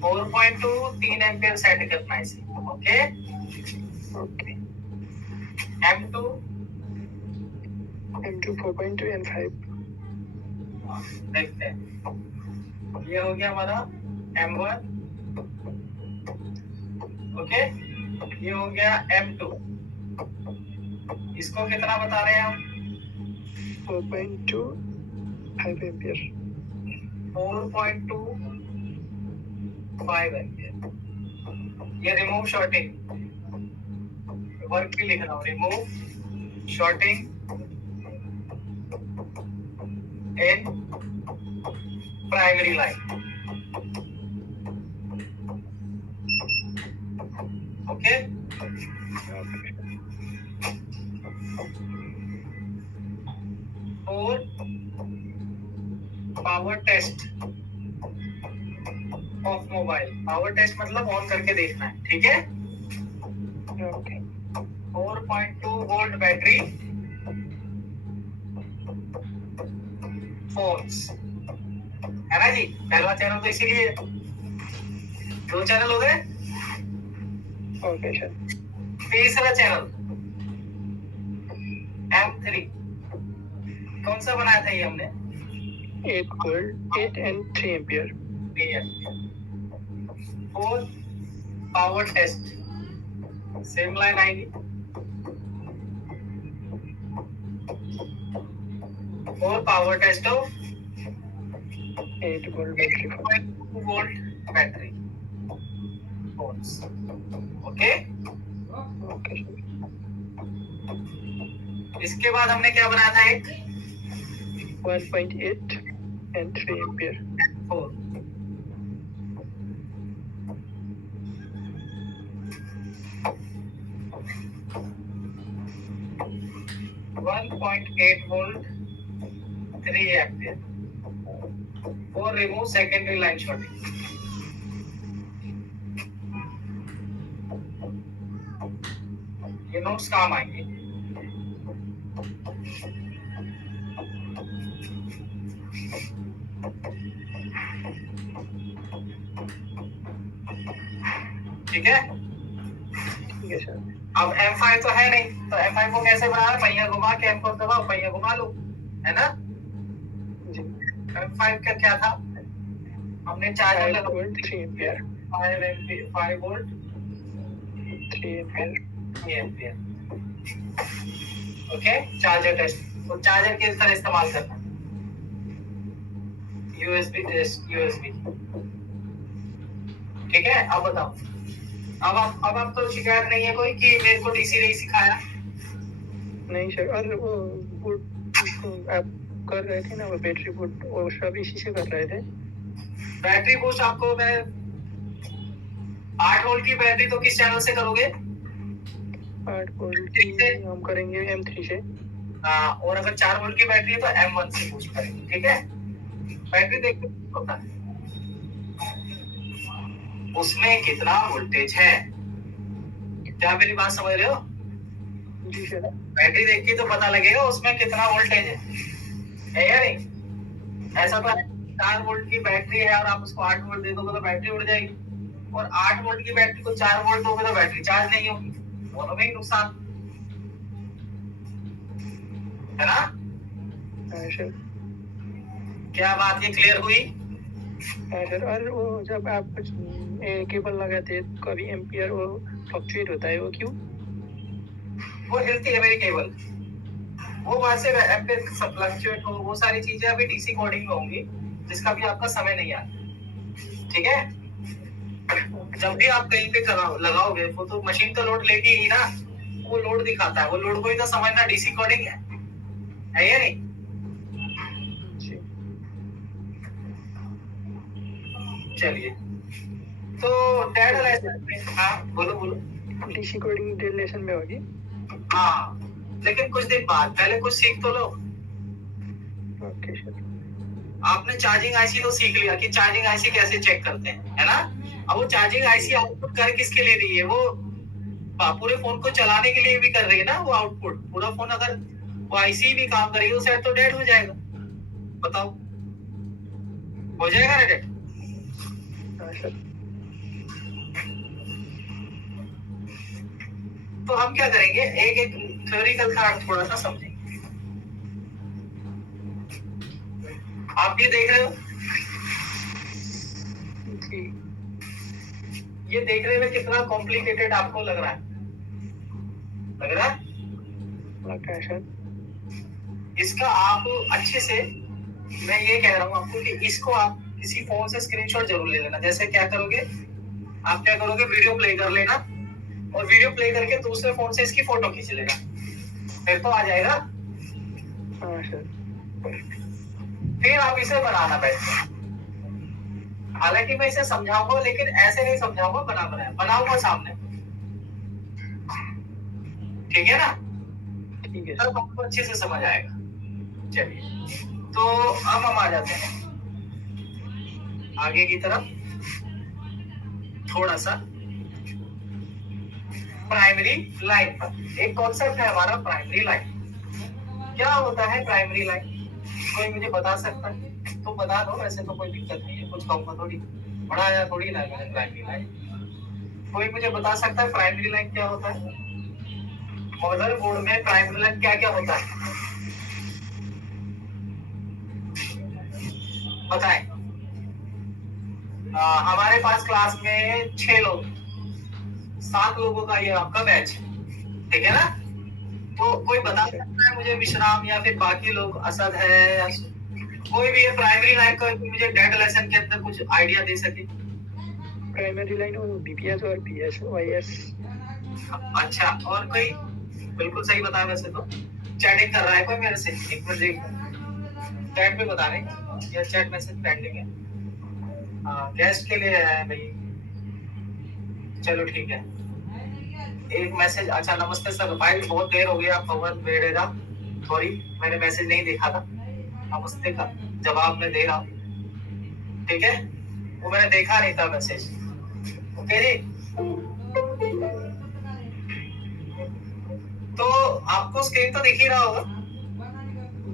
4.2 3 एम्पियर सेट करना है इसे। Okay okay. M2 4.2 and 5। देखते हैं, ये हो गया हमारा M1। ओके, ये हो गया M2। इसको कितना बता रहे हैं हम? 4.2 5 एम्पियर। 4.25 एम्पियर। ये रिमूव शॉर्टिंग वर्क भी लिख रहा हूँ, remove shorting in primary line. Okay, और power test of mobile. Power test मतलब ऑन करके देखना है, ठीक है। ओके 4.2 वोल्ट बैटरी फोन्स, है ना जी। पहला चैनल तो इसीलिए 2 चैनल हो गए। Okay sir. तीसरा चैनल M3 कौन सा बनाया था ये हमने? 8 वोल्ट 8 and 3 एम्पियर। 3 एम्पियर। और पावर टेस्ट सेम लाइन आएगी। और power test of 8 volt battery phone. 2 volt battery phones. Okay, okay sir. इसके बाद हमने क्या बनाया था? एक 1.8 and 3 एम्पियर। 4 1.8 वोल्ट 3 एम्पियर और रिमूव सेकेंडरी लाइन शॉर्टिंग। ये नोट्स काम आएंगे। ठीक है। ठीक है सर। अब M5 तो है नहीं, तो M5 को कैसे बनाना? पहिया घुमा के M4 दबाओ, पहिया घुमा लो, है ना। जी। M5 का क्या था? हमने चार्जर 5 लगा volt 3 ampere. 5 volt 3 ampere. 3 ampere. Okay, charger test. तो चार्जर किस तरह इस्तेमाल करना? USB test, USB। ठीक है। अब बताओ, अब आप तो शिकायत नहीं है कोई कि मेरे को डीसी नहीं सिखाया? नहीं सर। और वो बूट आप कर रहे थे ना, वो बैटरी बूट, वो सब इसी से कर रहे थे। बैटरी बूस्ट आपको मैं 8 वोल्ट की बैटरी तो किस चैनल से करोगे? 8 वोल्ट की हम करेंगे M3 से। हाँ, और अगर 4 वोल्ट की बैटरी है तो M1 से बूस्ट करेंगे, ठीक है। बैटरी देखते होता है उसमें कितना वोल्टेज है। क्या मेरी बात समझ रहे हो? जी सर। बैटरी देख के तो पता लगेगा उसमें कितना वोल्टेज है या नहीं। ऐसा तो 4 वोल्ट की बैटरी है और आप उसको 8 वोल्ट दे दोगे तो बैटरी उड़ जाएगी, और 8 वोल्ट की बैटरी को 4 वोल्ट दोगे तो बैटरी चार्ज नहीं होगी। दोनों में ही नुकसान है ना। हाँ सर। क्या बात ये क्लियर हुई? हाँ सर। और वो जब आप केबल लगाते हैं कभी एम्पियर वो फ्लक्चुएट होता है, वो क्यों? वो हिलती है मेरी केबल, वो वहां से एम्पियर फ्लक्चुएट हो, वो सारी चीजें अभी डीसी कोडिंग में होंगी जिसका भी आपका समय नहीं आता, ठीक है। जब भी आप कहीं पे लगाओगे वो तो मशीन तो लोड लेगी ही ना, वो लोड दिखाता है, वो लोड को ही तो समझना डीसी कोडिंग है या नहीं। जी। चलिए, तो डेड लाइसेंस में, हाँ बोलो बोलो। डीसी कोडिंग डेढ़ लेसन में होगी। हाँ, लेकिन कुछ दिन बाद, पहले कुछ सीख तो लो। Okay sir. आपने चार्जिंग आईसी तो सीख लिया कि चार्जिंग आईसी कैसे चेक करते हैं, है ना। अब वो चार्जिंग आईसी आउटपुट कर किसके लिए रही है? वो पूरे फोन को चलाने के लिए भी कर रही है ना वो आउटपुट। पूरा फोन अगर वो आईसी भी काम करेगी तो शायद तो डेड हो जाएगा। बताओ, हो जाएगा ना डेड? हाँ सर। तो हम क्या करेंगे, एक एक थ्योरिकल था थोड़ा सा समझेंगे। आप ये देख रहे हो, जी। ये देखने में कितना कॉम्प्लिकेटेड आपको लग रहा है? लग रहा है? लगता है सर। इसका आप अच्छे से, मैं ये कह रहा हूँ आपको कि इसको आप किसी फोन से स्क्रीनशॉट जरूर ले लेना। जैसे क्या करोगे, आप क्या करोगे, वीडियो प्ले कर लेना और वीडियो प्ले करके दूसरे फोन से इसकी फोटो खींच लेना, फिर तो आ जाएगा। हाँ सर। फिर आप इसे बनाना बैठे। हालांकि मैं इसे समझाऊंगा लेकिन ऐसे नहीं समझाऊंगा, बनाऊंगा सामने, ठीक है ना? ठीक है तब आपको अच्छे से समझ आएगा। चलिए, तो अब हम आ जाते हैं आगे की तरफ। थोड़ा सा प्राइमरी लाइन पर एक कॉन्सेप्ट है हमारा, प्राइमरी लाइन। क्या होता है प्राइमरी लाइन? कोई मुझे बता सकता है तो बता दो, वैसे तो कोई दिक्कत नहीं है, कुछ कहूंगा थोड़ी, पढ़ाया थोड़ी ना मैंने प्राइमरी लाइन। कोई मुझे बता सकता है प्राइमरी लाइन क्या होता है? मदरबोर्ड में प्राइमरी लाइन क्या क्या होता है, बताएं। हमारे पास क्लास में 6 लोग, 7 लोगों का ये आपका बैच, ठीक है ना? तो कोई बता सकता है मुझे, विश्राम या फिर बाकी लोग, असद है या कोई भी है प्राइमरी लाइन का मुझे डेट लेसन के अंदर कुछ आइडिया दे सके? प्राइमरी लाइन और बीपीएस और पीएस वाईएस। अच्छा, और कोई? बिल्कुल सही बताया। वैसे तो चैटिंग कर रहा है कोई मेरे से, एक मिनट देख, चैट पे बता रहे या चैट मैसेज पेंडिंग है? गेस्ट के लिए है भाई, चलो ठीक है। एक मैसेज, अच्छा नमस्ते सर, भाई बहुत देर हो गया, पवन बेड़ेगा, सॉरी मैंने मैसेज नहीं देखा था, नमस्ते का जवाब मैं दे रहा हूँ, ठीक है? वो मैंने देखा नहीं था मैसेज, ओके जी। तो आपको स्क्रीन तो दिख ही रहा होगा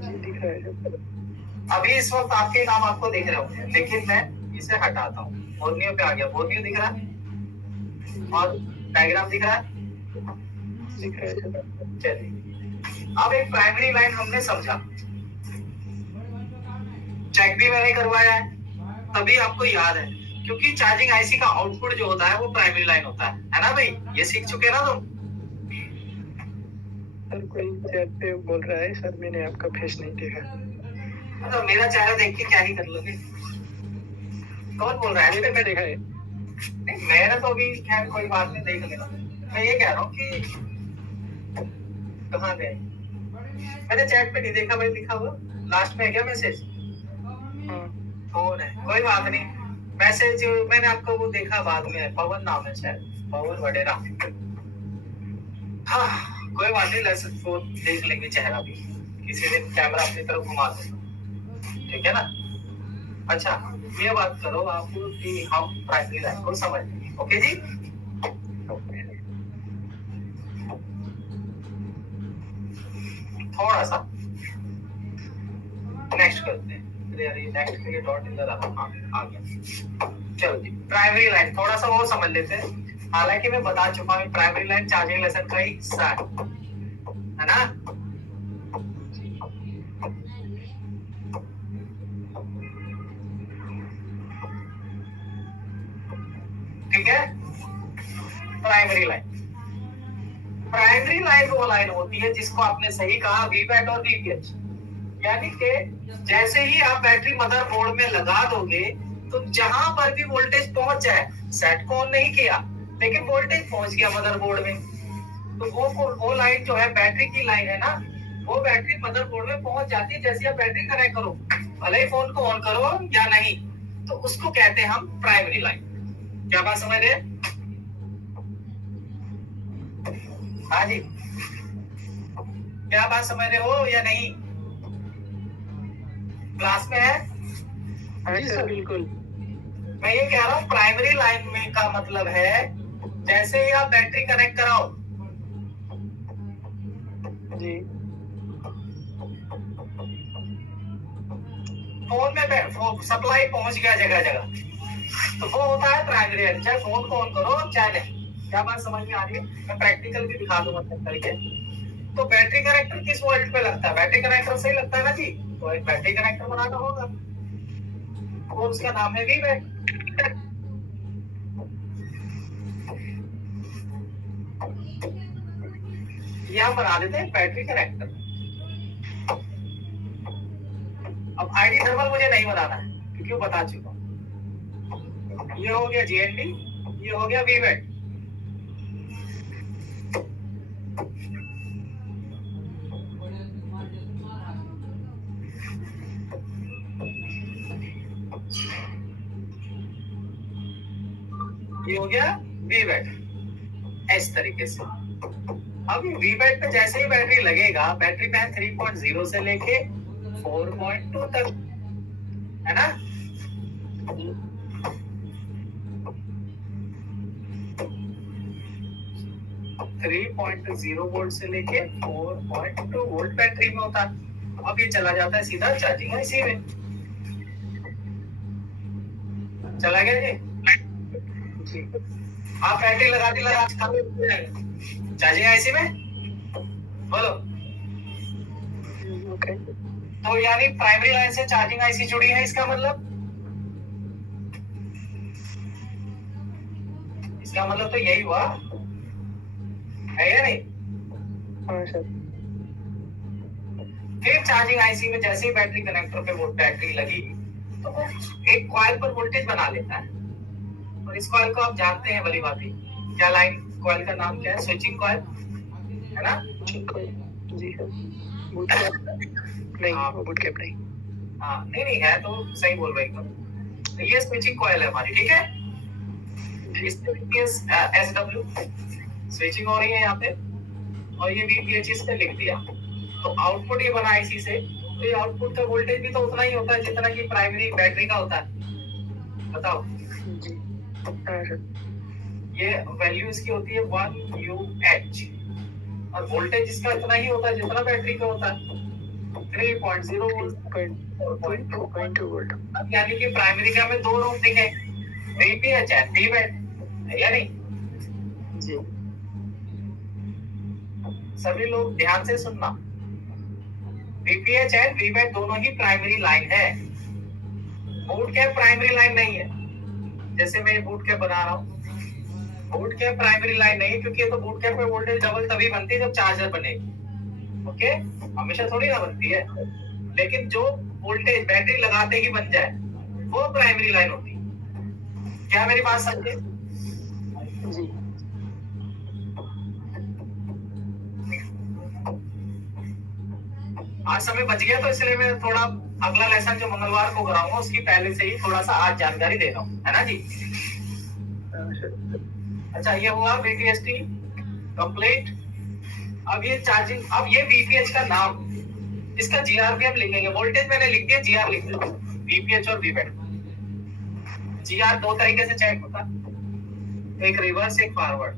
जी दिख रहा है। अभी इस वक्त, आपके नाम आपको दिख रहे होंगे, लेकिन मैं इसे हटाता हूँ। बोर्नियो पे आ गया, बोर्नियो दिख रहा है और डायग्राम दिख रहा है, दिख रहा है। चलिए अब एक प्राइमरी लाइन हमने समझा, चेक भी मैंने करवाया है, तभी आपको याद है, क्योंकि चार्जिंग आईसी का आउटपुट जो होता है वो प्राइमरी लाइन होता है ना भाई? ये सीख चुके ना तुम? सर कोई चैट पे बोल रहा है सर मैंने आपका फेस नहीं देखा। मतलब मेरा चेहरा देख के क्या ही कर लोगे? कौन बोल रहा है? मैंने देखा है। नहीं, मैंने तो अभी खैर कोई बात नहीं, देख लेना। मैं ये कह रहा हूँ कि कहाँ गए, मैंने चैट पे नहीं देखा भाई, लिखा हुआ लास्ट में है क्या मैसेज? हाँ कौन है? कोई बात नहीं, मैसेज मैंने आपको वो देखा बाद में है, पवन नाम है शायद, पवन वडेरा। हाँ कोई बात नहीं, लेसन को देख लेंगे चेहरा भी, किसी दिन कैमरा अपनी तरफ घुमा दो, ठीक है ना? अच्छा ये बात करो आप कि हम प्राइमरी लाइन को समझ लेंगे, ओके जी? थोड़ा सा नेक्स्ट करते हैं, नेक्स्ट के लिए डॉट इधर आ गया। चलो जी, प्राइमरी लाइन थोड़ा सा वो समझ लेते हैं। हालांकि मैं बता चुका हूँ प्राइमरी लाइन चार्जिंग लेसन का ही हिस्सा है ना? ठीक है, प्राइमरी लाइन, प्राइमरी लाइन वो लाइन होती है जिसको आपने सही कहा, वीपैट और वीपीएच, यानी कि जैसे ही आप बैटरी मदरबोर्ड में लगा दोगे तो जहां पर भी वोल्टेज पहुंच जाए, सेट को ऑन नहीं किया लेकिन वोल्टेज पहुंच गया मदरबोर्ड में, तो वो लाइन जो है बैटरी की लाइन है ना, वो बैटरी मदरबोर्ड में पहुंच जाती है। जैसे आप बैटरी कनेक्ट करो, भले ही फोन को ऑन करो या नहीं, तो उसको कहते हैं हम प्राइमरी लाइन। क्या बात समझ रहे? हाँ जी, क्या बात समझ रहे हो या नहीं? क्लास में है? हाँ सर बिल्कुल। मैं ये कह रहा हूँ प्राइमरी लाइन में का मतलब है जैसे ही आप बैटरी कनेक्ट कराओ जी, फोन में सप्लाई पहुंच गया जगह जगह, तो वो होता है प्राइमरी लाइन, चाहे फोन को ऑन करो चाहे नहीं। क्या बात समझ में आ रही है? मैं प्रैक्टिकल भी दिखा दूंगा मतलब तरीके। तो बैटरी कनेक्टर किस वोल्ट पे लगता है? बैटरी कनेक्टर सही लगता है ना जी? तो एक बैटरी कनेक्टर बनाना होगा और उसका नाम है वीबैट। यहाँ बना देते हैं बैटरी कनेक्टर। अब आईडी थर्मल मुझे नहीं बनाना है क्योंकि वो बता चुका हूँ, ये हो गया GND, ये हो गया VWAT। ये हो गया VWAT इस तरीके से। अब VWAT पे जैसे ही बैटरी लगेगा, बैटरी पे 3.0 से लेके 4.2 तक, है ना? 3.0 वोल्ट से लेके 4.2 वोल्ट बैटरी में होता है। अब ये चला जाता है सीधा चार्जिंग आईसी में। चला गया जी? जी आप बैटरी लगाते चार्जिंग आईसी में, बोलो। ओके। तो यानी प्राइमरी लाइन से चार्जिंग आईसी जुड़ी है, इसका मतलब तो यही हुआ है या नहीं? हाँ सर। फिर चार्जिंग आईसी में जैसे ही बैटरी कनेक्टर पे वो बैटरी लगी तो वो एक कॉइल पर वोल्टेज बना लेता है, और इस कॉइल को आप जानते हैं भली भांति। क्या लाइन कॉइल का नाम क्या है? स्विचिंग कॉइल, है ना? जी सर। बूट कैप नहीं, वो बूट कैप नहीं। हाँ नहीं है तो सही बोल रहे हो। तो ये स्विचिंग कॉइल है हमारी, ठीक है? इसमें SW स्विचिंग हो रही है यहाँ पे, और ये VPH पे लिख दिया, तो आउटपुट ये बना इसी से। तो ये आउटपुट का वोल्टेज भी तो उतना ही होता है जितना कि प्राइमरी बैटरी का होता है। बताओ जी। हाँ सर। ये वैल्यू इसकी होती है 1UH, और वोल्टेज इसका इतना ही होता है जितना बैटरी का होता है, 3.0 वोल्ट, 4.2 वोल्ट। अब यानी कि प्राइमरी का हमें दो रूप दिखे, VPH है, VWAT है या नहीं? जी। सभी लोग ध्यान से सुनना, VPH एंड VWAT दोनों ही प्राइमरी लाइन है। बूट कैप प्राइमरी लाइन नहीं है। जैसे मैं बूट कैप बना रहा हूँ, बूट कैप प्राइमरी लाइन नहीं है, क्योंकि ये तो बूट कैप में वोल्टेज डबल तभी बनती है जब चार्जर बनेगी। ओके, हमेशा थोड़ी ना बनती है, लेकिन जो वोल्टेज बैटरी लगाते ही बन जाए वो प्राइमरी लाइन होती है। क्या मेरी बात समझे? जी। आज समय बच गया तो इसलिए मैं थोड़ा अगला लेसन जो मंगलवार को कराऊंगा उसकी पहले से ही थोड़ा सा आज जानकारी दे रहा हूँ, है ना जी? अच्छा, ये हुआ VTST कंप्लीट। अब ये चार्जिंग, अब ये VPH का नाम, इसका GR भी हम लिखेंगे। वोल्टेज मैंने लिख दिया, GR लिख दिया, VPH और VWAT। GR दो तरीके से चेक होता है, एक रिवर्स एक फॉरवर्ड।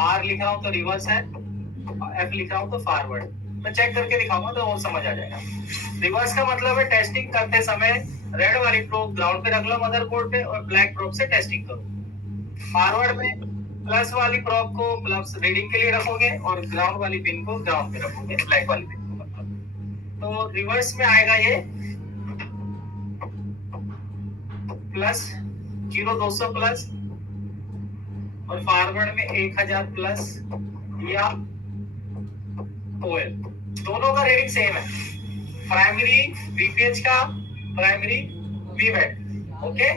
R लिख रहा हूं तो रिवर्स है, F लिख रहा हूं तो फॉरवर्ड। मैं चेक करके दिखाऊंगा तो वो समझ आ जाएगा। रिवर्स का मतलब है टेस्टिंग करते समय रेड वाली प्रोब ग्राउंड पे रख लो मदरबोर्ड पे, और ब्लैक प्रोब से टेस्टिंग करो। फॉरवर्ड में प्लस वाली प्रोब को प्लस रीडिंग के लिए रखोगे, और ग्राउंड वाली पिन को ग्राउंड पे रखोगे, ब्लैक वाली पिन को मतलब। तो रिवर्स में आएगा ये प्लस 0200 प्लस, और फॉरवर्ड में 1000 प्लस या 12। दोनों का रीडिंग सेम है, प्राइमरी VPH का, प्राइमरी VWAT। ओके,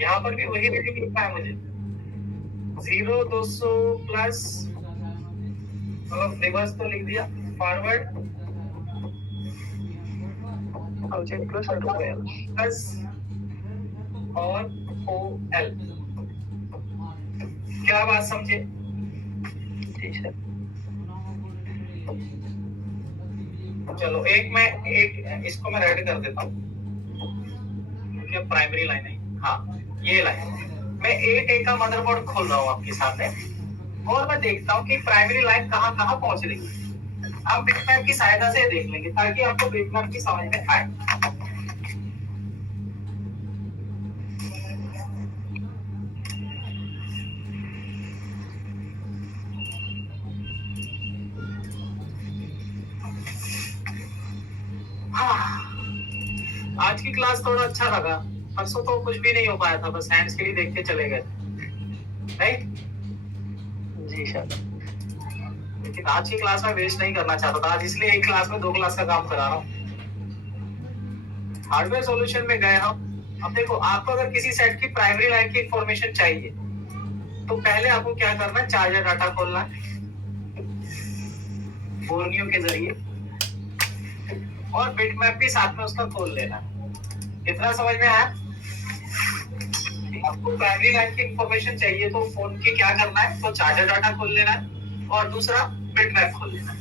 यहाँ पर भी वही रीडिंग लिखना है मुझे, 0200 प्लस, रिवर्स तो लिख दिया, फॉरवर्ड प्लस और OL। क्या बात समझे? जी सर। चलो एक इसको मैं रेड कर देता हूँ, क्योंकि प्राइमरी लाइन है। हाँ, ये लाइन मैं 8A का मदरबोर्ड खोल रहा हूँ आपके सामने, और मैं देखता हूँ कि प्राइमरी लाइन कहाँ कहाँ पहुंच रही है। हम बिटमैप की सहायता से देख लेंगे ताकि आपको बिटमैप की समझ में आए। आज की क्लास थोड़ा अच्छा लगा, परसों तो कुछ भी नहीं हो पाया था, बस हैंड्स के लिए देख के चले गए, राइट? जी सर। लेकिन आज की क्लास में वेस्ट नहीं करना चाहता था, आज इसलिए एक क्लास में 2 क्लास का काम करा रहा हूँ। हार्डवेयर सॉल्यूशन में गए हम, अब देखो, आपको अगर किसी सेट की प्राइमरी लाइन की इंफॉर्मेशन चाहिए तो पहले आपको क्या करना है, चार्जर डाटा खोलना है बोर्नियो के जरिए, और बिटमैप भी साथ में उसका खोल लेना है। कितना समझ में आया? आपको प्राइमरी लाइन की इंफॉर्मेशन चाहिए तो फोन के क्या करना है, तो चार्जर डाटा खोल लेना है और दूसरा बिटमैप खोल लेना है।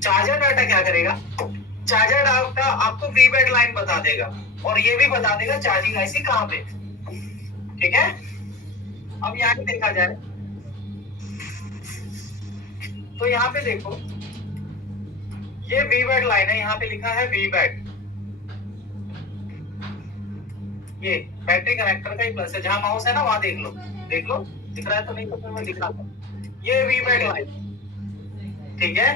चार्जर डाटा क्या करेगा, चार्जर डाटा आपको वीबैट लाइन बता देगा और ये भी बता देगा चार्जिंग आईसी कहाँ पे, ठीक है। अब यहाँ पे देखा जाए तो यहाँ पे देखो, ये वीबैट लाइन है, यहाँ पे लिखा है वीबैट, ये बैटरी कनेक्टर का ही प्लस है, जहां माउस है ना वहां देख लो दिख रहा है तो नहीं तो फिर मैं दिखाता हूँ, ये वीबैट लाइन, ठीक है।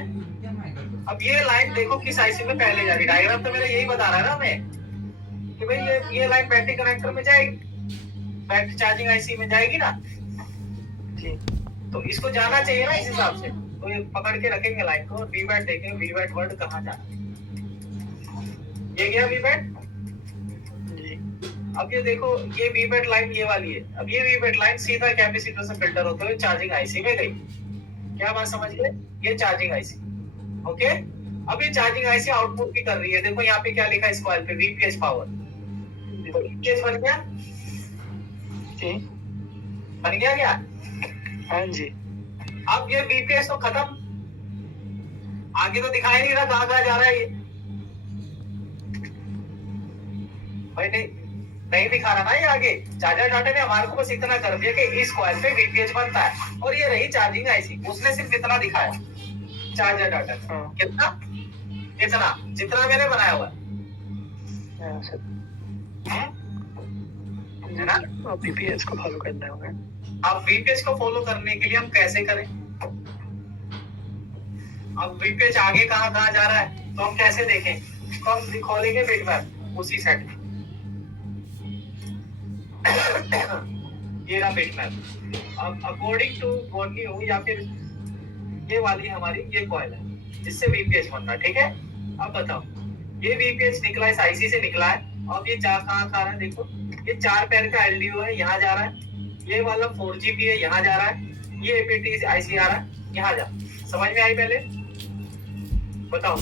अब ये लाइन देखो किस आईसी में पहले जा रही है, डायग्राम तो मेरा यही बता रहा है ना हमें कि भाई ये लाइन बैटरी कनेक्टर में जाएगी, बैटरी चार्जिंग आईसी में जाएगी ना जी। तो इसको जाना चाहिए ना इस हिसाब से, तो ये पकड़ के रखेंगे लाइन को, वीबैट देखेंगे वीबैट वर्ड कहाँ जा रहा है, ये गया वीबैट। अब ये देखो, ये वीबैट लाइन ये वाली है, अब ये वीबैट लाइन सीधा कैपेसिटर से फिल्टर होते हुए चार्जिंग आईसी में गई। क्या बात समझ गए, ये चार्जिंग आईसी, ओके। अब ये चार्जिंग आईसी आउटपुट भी कर रही है, देखो यहाँ पे क्या लिखा है इस कॉइल पे, वीपीएस पावर, वीपीएस बन गया जी, बन गया क्या? हाँ जी। अब ये वीपीएस तो खत्म, आगे तो दिखाई नहीं रहा कहाँ जा रहा है ये, भाई नहीं दिखा रहा ना ये आगे। चार्जर डाटा ने हमारे को बस इतना कर दिया कि इस कॉइल पे वीपीएच बनता है और ये रही चार्जिंग आईसी, उसने सिर्फ इतना दिखाया चार्जर डाटा, कितना, इतना जितना मैंने बनाया हुआ है ना। अब वीपीएस को फॉलो करना होगा। अब वीपीएच को फॉलो करने के लिए हम कैसे करें, अब वीपीएच आगे कहाँ जा रहा है तो हम कैसे देखें, तो हम खोलेंगे बिटमैप उसी सेट में, ये रहा बिटमैप। अब अकॉर्डिंग टू बोर्नियो या फिर ये वाली हमारी ये कॉइल है जिससे वीपीएच बनता है, ठीक है। अब बताओ, ये वीपीएच निकला इस आईसी से निकला है, अब ये चार कहाँ खा रहा है, देखो ये 4 पैर का एलडीओ है, यहाँ जा रहा है, ये वाला 4GB है, यहाँ जा रहा है, ये एपीटी आईसी आ रहा है, यहाँ जा, समझ में आई पहले बताओ।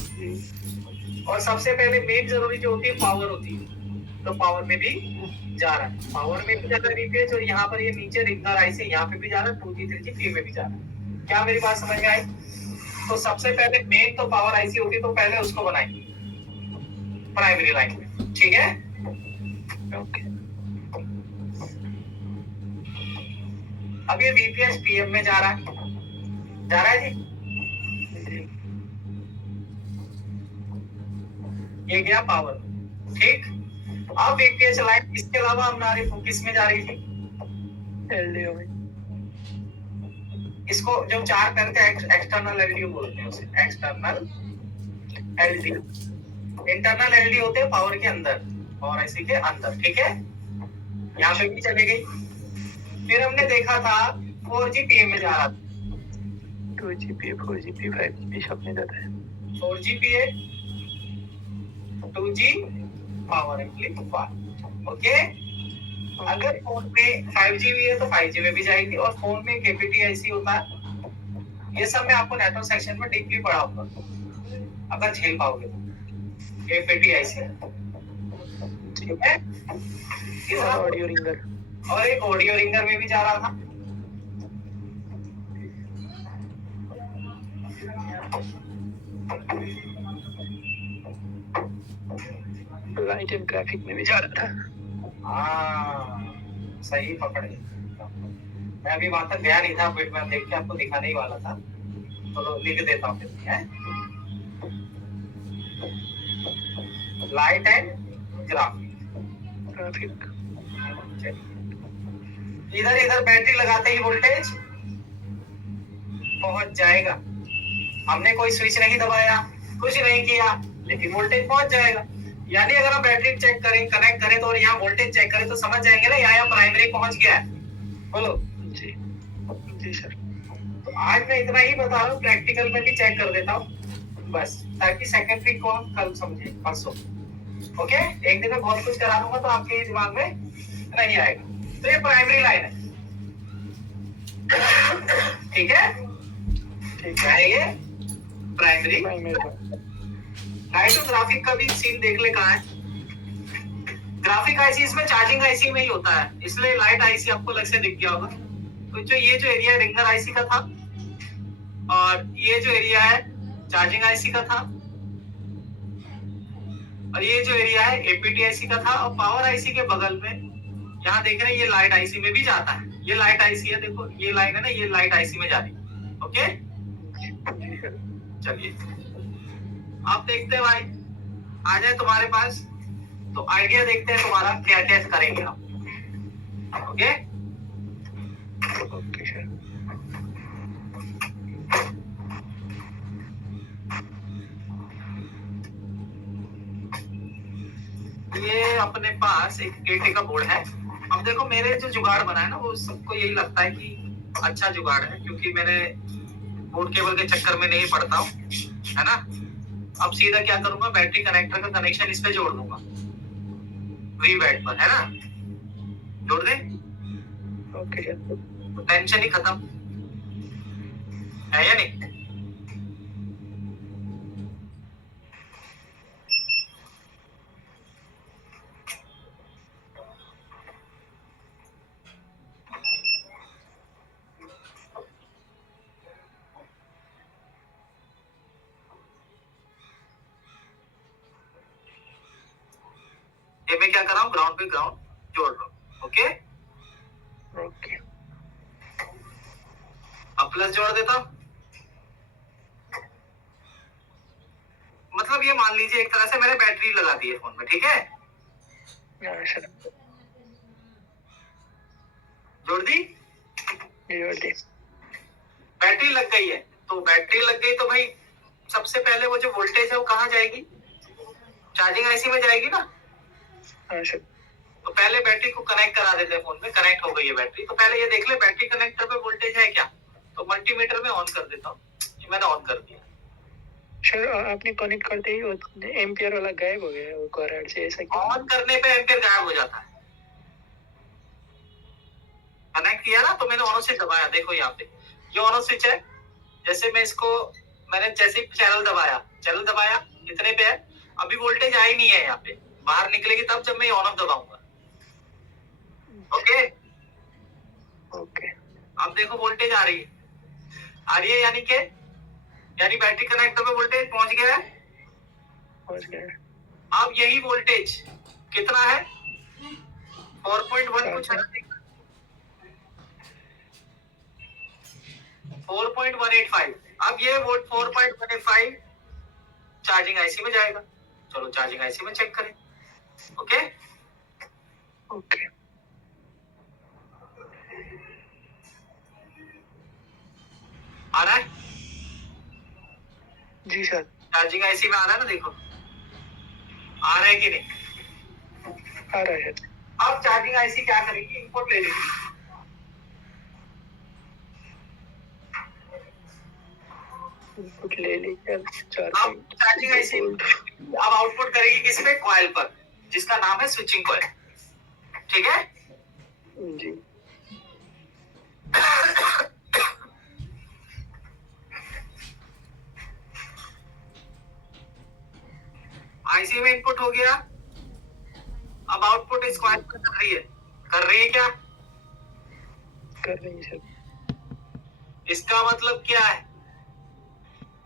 और सबसे पहले मेन जरूरी जो होती है पावर होती है, तो पावर में भी जा रहा है, पावर में भी जा रहा है वीपीएच, और यहाँ पर ये नीचे रिंगर आईसी यहाँ पे भी जा रहा है, 2G 3G 3 में भी जा रहा है। क्या मेरी बात समझ में आई? तो सबसे पहले मेन तो पावर आईसी होगी, तो पहले उसको बनाएंगे प्राइमरी लाइन में, ठीक है। ओके। अब ये वीपीएच पीएम में जा रहा है जी, ये गया पावर, ठीक। अब वीपीएच लाइन इसके अलावा हमारी किस में जा रही थी, एलडीओ में। इसको जो 4 पैर का एक्सटर्नल एलडीओ बोलते हैं, उसे एक्सटर्नल एलडीओ, इंटरनल एलडीओ होते हैं पावर के अंदर, पावर आईसी के अंदर, ठीक है। यहाँ पे भी चले गई। फिर हमने देखा था 4G पीएम में जा रहा था, 2GB 4GB 5GB सब में जाता है। 4G PM 2G power amplifier, okay. अगर फोन में 5G भी है तो 5G में भी जाएगी, और फोन में केपीटी आईसी होता है, ये सब मैं आपको नेटवर्क सेक्शन में डीपली पढ़ाऊंगा अगर झेल पाओगे तो, केपीटी आईसी, ठीक है। ऑडियो रिंगर, और एक ऑडियो रिंगर में भी जा रहा था, लाइट एंड ट्रैफिक में भी जा रहा था। सही पकड़े, मैं अभी वहां तक गया नहीं था, बट मैं देख के आपको दिखाने ही वाला था, तो लिख देता हूँ फिर, लाइट एंड ट्रैफिक। इधर बैटरी लगाते ही वोल्टेज पहुंच जाएगा, हमने कोई स्विच नहीं दबाया, कुछ नहीं किया, लेकिन वोल्टेज पहुंच जाएगा। यानी अगर हम बैटरी चेक करें, कनेक्ट करें तो, और यहाँ वोल्टेज चेक करें तो समझ जाएंगे ना यहाँ प्राइमरी पहुंच गया है। बोलो जी जी सर। तो आज मैं इतना ही बता रहा हूँ, प्रैक्टिकल में भी चेक कर देता हूँ बस, ताकि सेकेंडरी को हम कल समझे परसों, ओके, एक दिन में बहुत कुछ करा दूंगा तो आपके दिमाग में नहीं आएगा। तो ये प्राइमरी लाइन है, ठीक है। ठीक क्या है। है ये? Primary primary light. तो ग्राफिक का भी सीन देख ले कहाँ है। ग्राफिक आईसी इसमें चार्जिंग आईसी में ही होता है, इसलिए लाइट आईसी आपको अलग से दिख गया होगा। तो जो ये जो एरिया रिंगर आईसी का था और ये जो एरिया है चार्जिंग आईसी का था और ये जो एरिया है एपीटी आईसी का था, और पावर आईसी के बगल में यहाँ देख रहे हैं ये लाइट आईसी में भी जाता है। ये लाइट आईसी है, देखो ये लाइन है ना, ये लाइट आईसी में जा रही है। ओके, चलिए आप देखते हैं भाई, आ जाए तुम्हारे पास तो आइडिया देखते हैं तुम्हारा क्या क्या करेंगे आप। Okay, okay sir. ये अपने पास एक एटी का बोर्ड है। अब देखो मेरे जो जुगाड़ बना है ना वो सबको यही लगता है कि अच्छा जुगाड़ है, क्योंकि मैंने बोर्ड केबल के चक्कर में नहीं पड़ता हूँ, है ना। अब सीधा क्या करूंगा, बैटरी कनेक्टर का कनेक्शन इस पे जोड़ दूंगा वी बैट पर, है ना। जोड़ दे, ओके सर। तो टेंशन ही खत्म है या नहीं। ये मैं क्या कर रहा हूँ, ग्राउंड पे ग्राउंड जोड़ रहा हूँ। Okay, okay. अब प्लस जोड़ देता हूँ। मतलब ये मान लीजिए एक तरह से मैंने बैटरी लगा दी है फोन में, ठीक है। हाँ सर। जोड़ दी, जोड़ दी। बैटरी लग गई है। तो बैटरी लग गई तो भाई सबसे पहले वो जो वोल्टेज है वो कहाँ जाएगी, चार्जिंग आईसी में जाएगी ना। हाँ सर। तो पहले बैटरी को कनेक्ट करा देते हैं, फोन में कनेक्ट हो गई है बैटरी, तो पहले ये देख ले बैटरी कनेक्टर पे वोल्टेज है क्या। तो मल्टीमीटर में ऑन कर देता हूँ, ये मैंने ऑन कर दिया। सर आपने कनेक्ट करते ही वो एम्पियर वाला गायब हो गया, वो करंट से ऐसा क्यों? ऑन करने पे एम्पियर गायब हो जाता है। कनेक्ट किया ना तो मैंने ऑन स्विच दबाया, देखो यहाँ पे ये ऑन स्विच है। जैसे मैं इसको मैंने जैसे ही चैनल दबाया कितने पे है, अभी वोल्टेज आई नहीं है यहाँ पे, बाहर निकलेगी तब जब मैं ऑन ऑफ दबाऊंगा। Okay, okay. अब देखो वोल्टेज आ रही है यानी बैटरी कनेक्टर पे वोल्टेज पहुंच गया है। पहुंच गया। अब यही वोल्टेज कितना है, 4.1 कुछ है ना, 4.185। अब ये वोल्ट 4.185 चार्जिंग आईसी में जाएगा। चलो चार्जिंग आईसी में चेक करें। Okay, okay. आ रहा है जी सर। चार्जिंग आईसी में, आ रहा है ना, देखो आ रहा है कि नहीं। आ रहा है। अब चार्जिंग आईसी क्या करेगी, इनपुट ले लेगी। इनपुट ले लिया। अब चार्जिंग आईसी अब आउटपुट करेगी किस पे, कॉइल पर, जिसका नाम है स्विचिंग कॉइल, ठीक है। जी। आईसी में इनपुट हो गया, अब आउटपुट इस कॉइल पर कर रही है क्या, कर रही है सर। इसका मतलब क्या है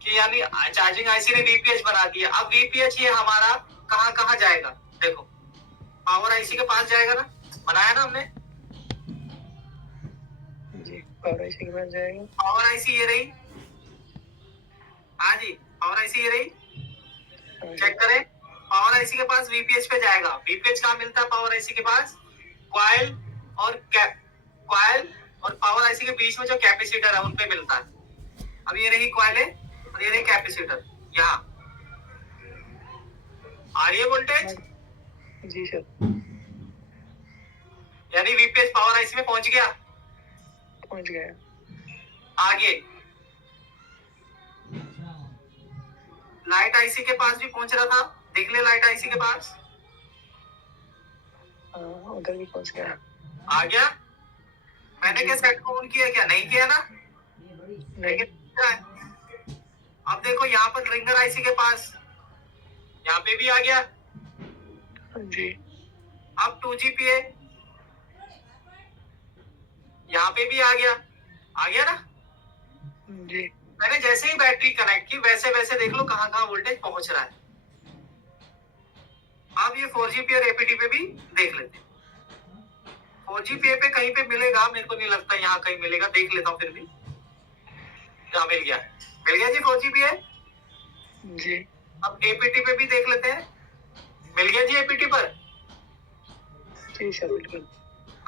कि यानी चार्जिंग आईसी ने वीपीएच बना दिया। अब वीपीएच ये हमारा कहाँ कहाँ जाएगा, देखो पावर आईसी के पास जाएगा ना, बनाया ना हमने। जी, पावर आईसी के पास जाएगा। पावर आईसी ये रही, हाँ जी पावर आईसी ये रही, चेक करें। पावर आईसी के पास वीपीएच पे जाएगा। वीपीएच कहाँ मिलता है पावर आईसी के पास, कॉइल और पावर आईसी के बीच में जो कैपेसिटर है उन पे मिलता है। अब ये रही कॉइल है और ये रही कैपेसिटर, यहाँ आ रही है वोल्टेज। जी सर। यानी वीपीएच पावर आईसी में पहुंच गया। आगे लाइट आईसी के पास भी पहुंच रहा था, देख ले लाइट आईसी के पास उधर भी पहुंच गया। आ गया? मैंने क्या सेट को ऑन किया? क्या नहीं किया ना? नहीं। अब देखो यहाँ पर रिंगर आईसी के पास, यहाँ पे भी आ गया। जी। अब 2GPA यहाँ पे भी आ गया ना? जी। मैंने जैसे ही बैटरी कनेक्ट की वैसे वैसे देख लो कहाँ कहाँ वोल्टेज पहुंच रहा है। अब ये 4GPA और APT पे भी देख लेते हैं। 4GPA पे कहीं पे मिलेगा, मेरे को नहीं लगता यहाँ कहीं मिलेगा, देख लेता हूँ फिर भी। यहाँ मिल गया जी 4GPA। जी। अब APT पे भी देख लेते हैं, मिल गया जी APT पर। जी सर बिल्कुल।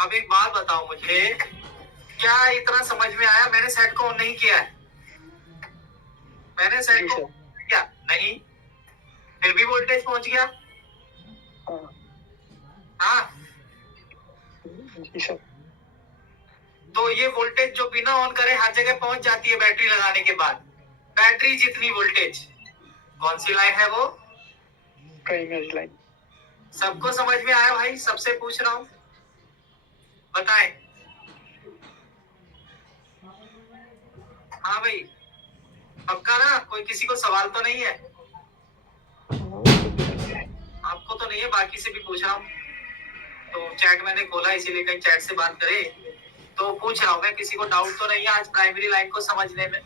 अब एक बात बताओ मुझे, क्या इतना समझ में आया? मैंने सेट को ऑन नहीं किया है, मैंने सेट जी को सर। क्या नहीं, फिर भी वोल्टेज पहुंच गया। हाँ। हाँ, जी सर। तो ये वोल्टेज जो बिना ऑन करे हर जगह पहुंच जाती है बैटरी लगाने के बाद। बैटरी जितनी वोल्टेज, कौन सी लाइन है वो? Primary line. सबको समझ में आया भाई? सबसे पूछ रहा हूं, बताएं। हाँ भाई, पक्का ना? कोई किसी को सवाल तो नहीं है? आपको तो नहीं है, बाकी से भी पूछ रहा हूँ। तो चैट मैंने खोला इसीलिए कहीं चैट से बात करे, तो पूछ रहा हूँ मैं, किसी को डाउट तो नहीं है आज प्राइमरी लाइन को समझने में?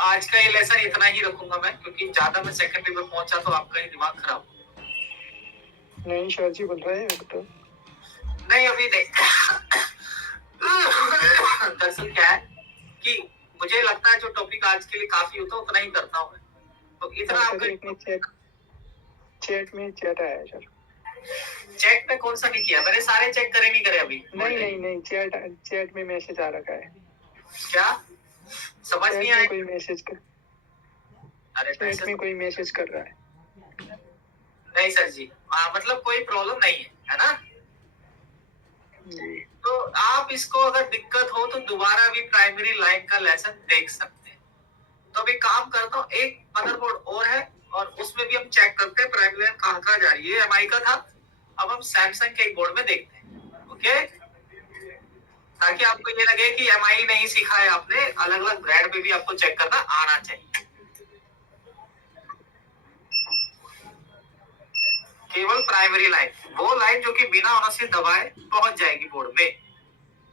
आज का ये लेसन इतना ही रखूंगा मैं, क्योंकि ज्यादा मैं सेकंड पेपर पहुंचा तो आपका ही दिमाग खराब। नहीं सर जी बोल रहे हैं तो। नहीं अभी नहीं। दरअसल क्या है कि मुझे लगता है जो टॉपिक आज के लिए काफी होता है उतना ही करता हूँ मैं, तो इतना आपका चैट में चैट आया सर। चेक में कौन सा नहीं किया? मैंने सारे चेक करे नहीं करे अभी। नहीं चैट में मैसेज आ रखा है। क्या समझ नहीं आया? कोई मैसेज कर, अरे चैट में कोई मैसेज कर रहा है। नहीं सर जी, मतलब कोई प्रॉब्लम नहीं है ना? जी। तो आप इसको अगर दिक्कत हो तो दोबारा भी प्राइमरी लाइन का लेसन देख सकते हैं। तो अभी काम करता हूँ, एक मदरबोर्ड और है और उसमें भी हम चेक करते हैं प्राइमरी लाइन कहाँ कहाँ जा रही है। एमआई का था, अब हम सैमसंग के एक बोर्ड में देखते हैं। ओके, ताकि आपको ये लगे कि एमआई नहीं सीखा है आपने, अलग अलग ब्रांड पे भी आपको चेक करना आना चाहिए। केवल प्राइमरी लाइन, वो लाइन जो कि बिना ऑनर से दबाए पहुंच जाएगी बोर्ड में।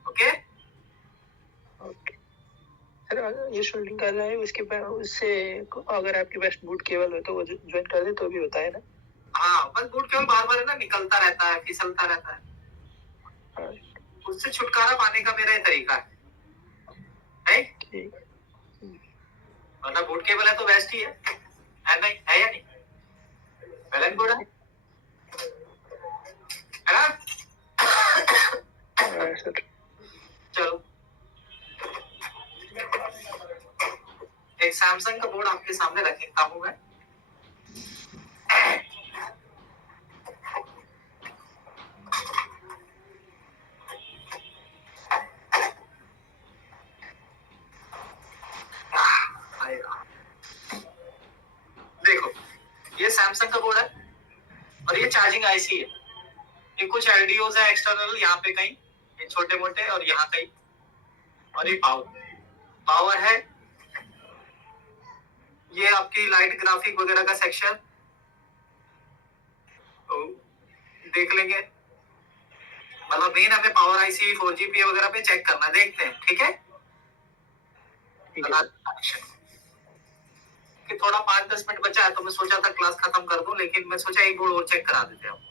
ओके सर ये शोल्डिंग कर रहा है, उसके बाद उससे अगर आपके पास बूट केबल हो तो वो ज्वाइन कर दे तो भी होता है ना? हाँ, बस बूट केवल बार बार है ना, निकलता रहता है, फिसलता रहता है। उससे छुटकारा पाने का मेरा ये तरीका है। मतलब बूट केबल है तो बेस्ट ही है नहीं? है या नहीं? वेल एंड गुड है ना? सर चलो, एक सैमसंग का बोर्ड आपके सामने रखता हूं मैं। देखो, ये सैमसंग का बोर्ड है और ये चार्जिंग आईसी है। ये कुछ एलडीओज है एक्सटर्नल, यहाँ पे कहीं ये छोटे मोटे और यहाँ कहीं, और ये पावर है। ये आपकी लाइट ग्राफिक वगैरह का सेक्शन तो देख लेंगे। मतलब मेन हमें पावर आईसी 4GPA वगैरह पे चेक करना, देखते हैं। ठीक है, कि थोड़ा 5-10 मिनट बचा है तो मैं सोचा था क्लास खत्म कर दूं, लेकिन मैं सोचा एक बोर्ड और चेक करा देते हैं।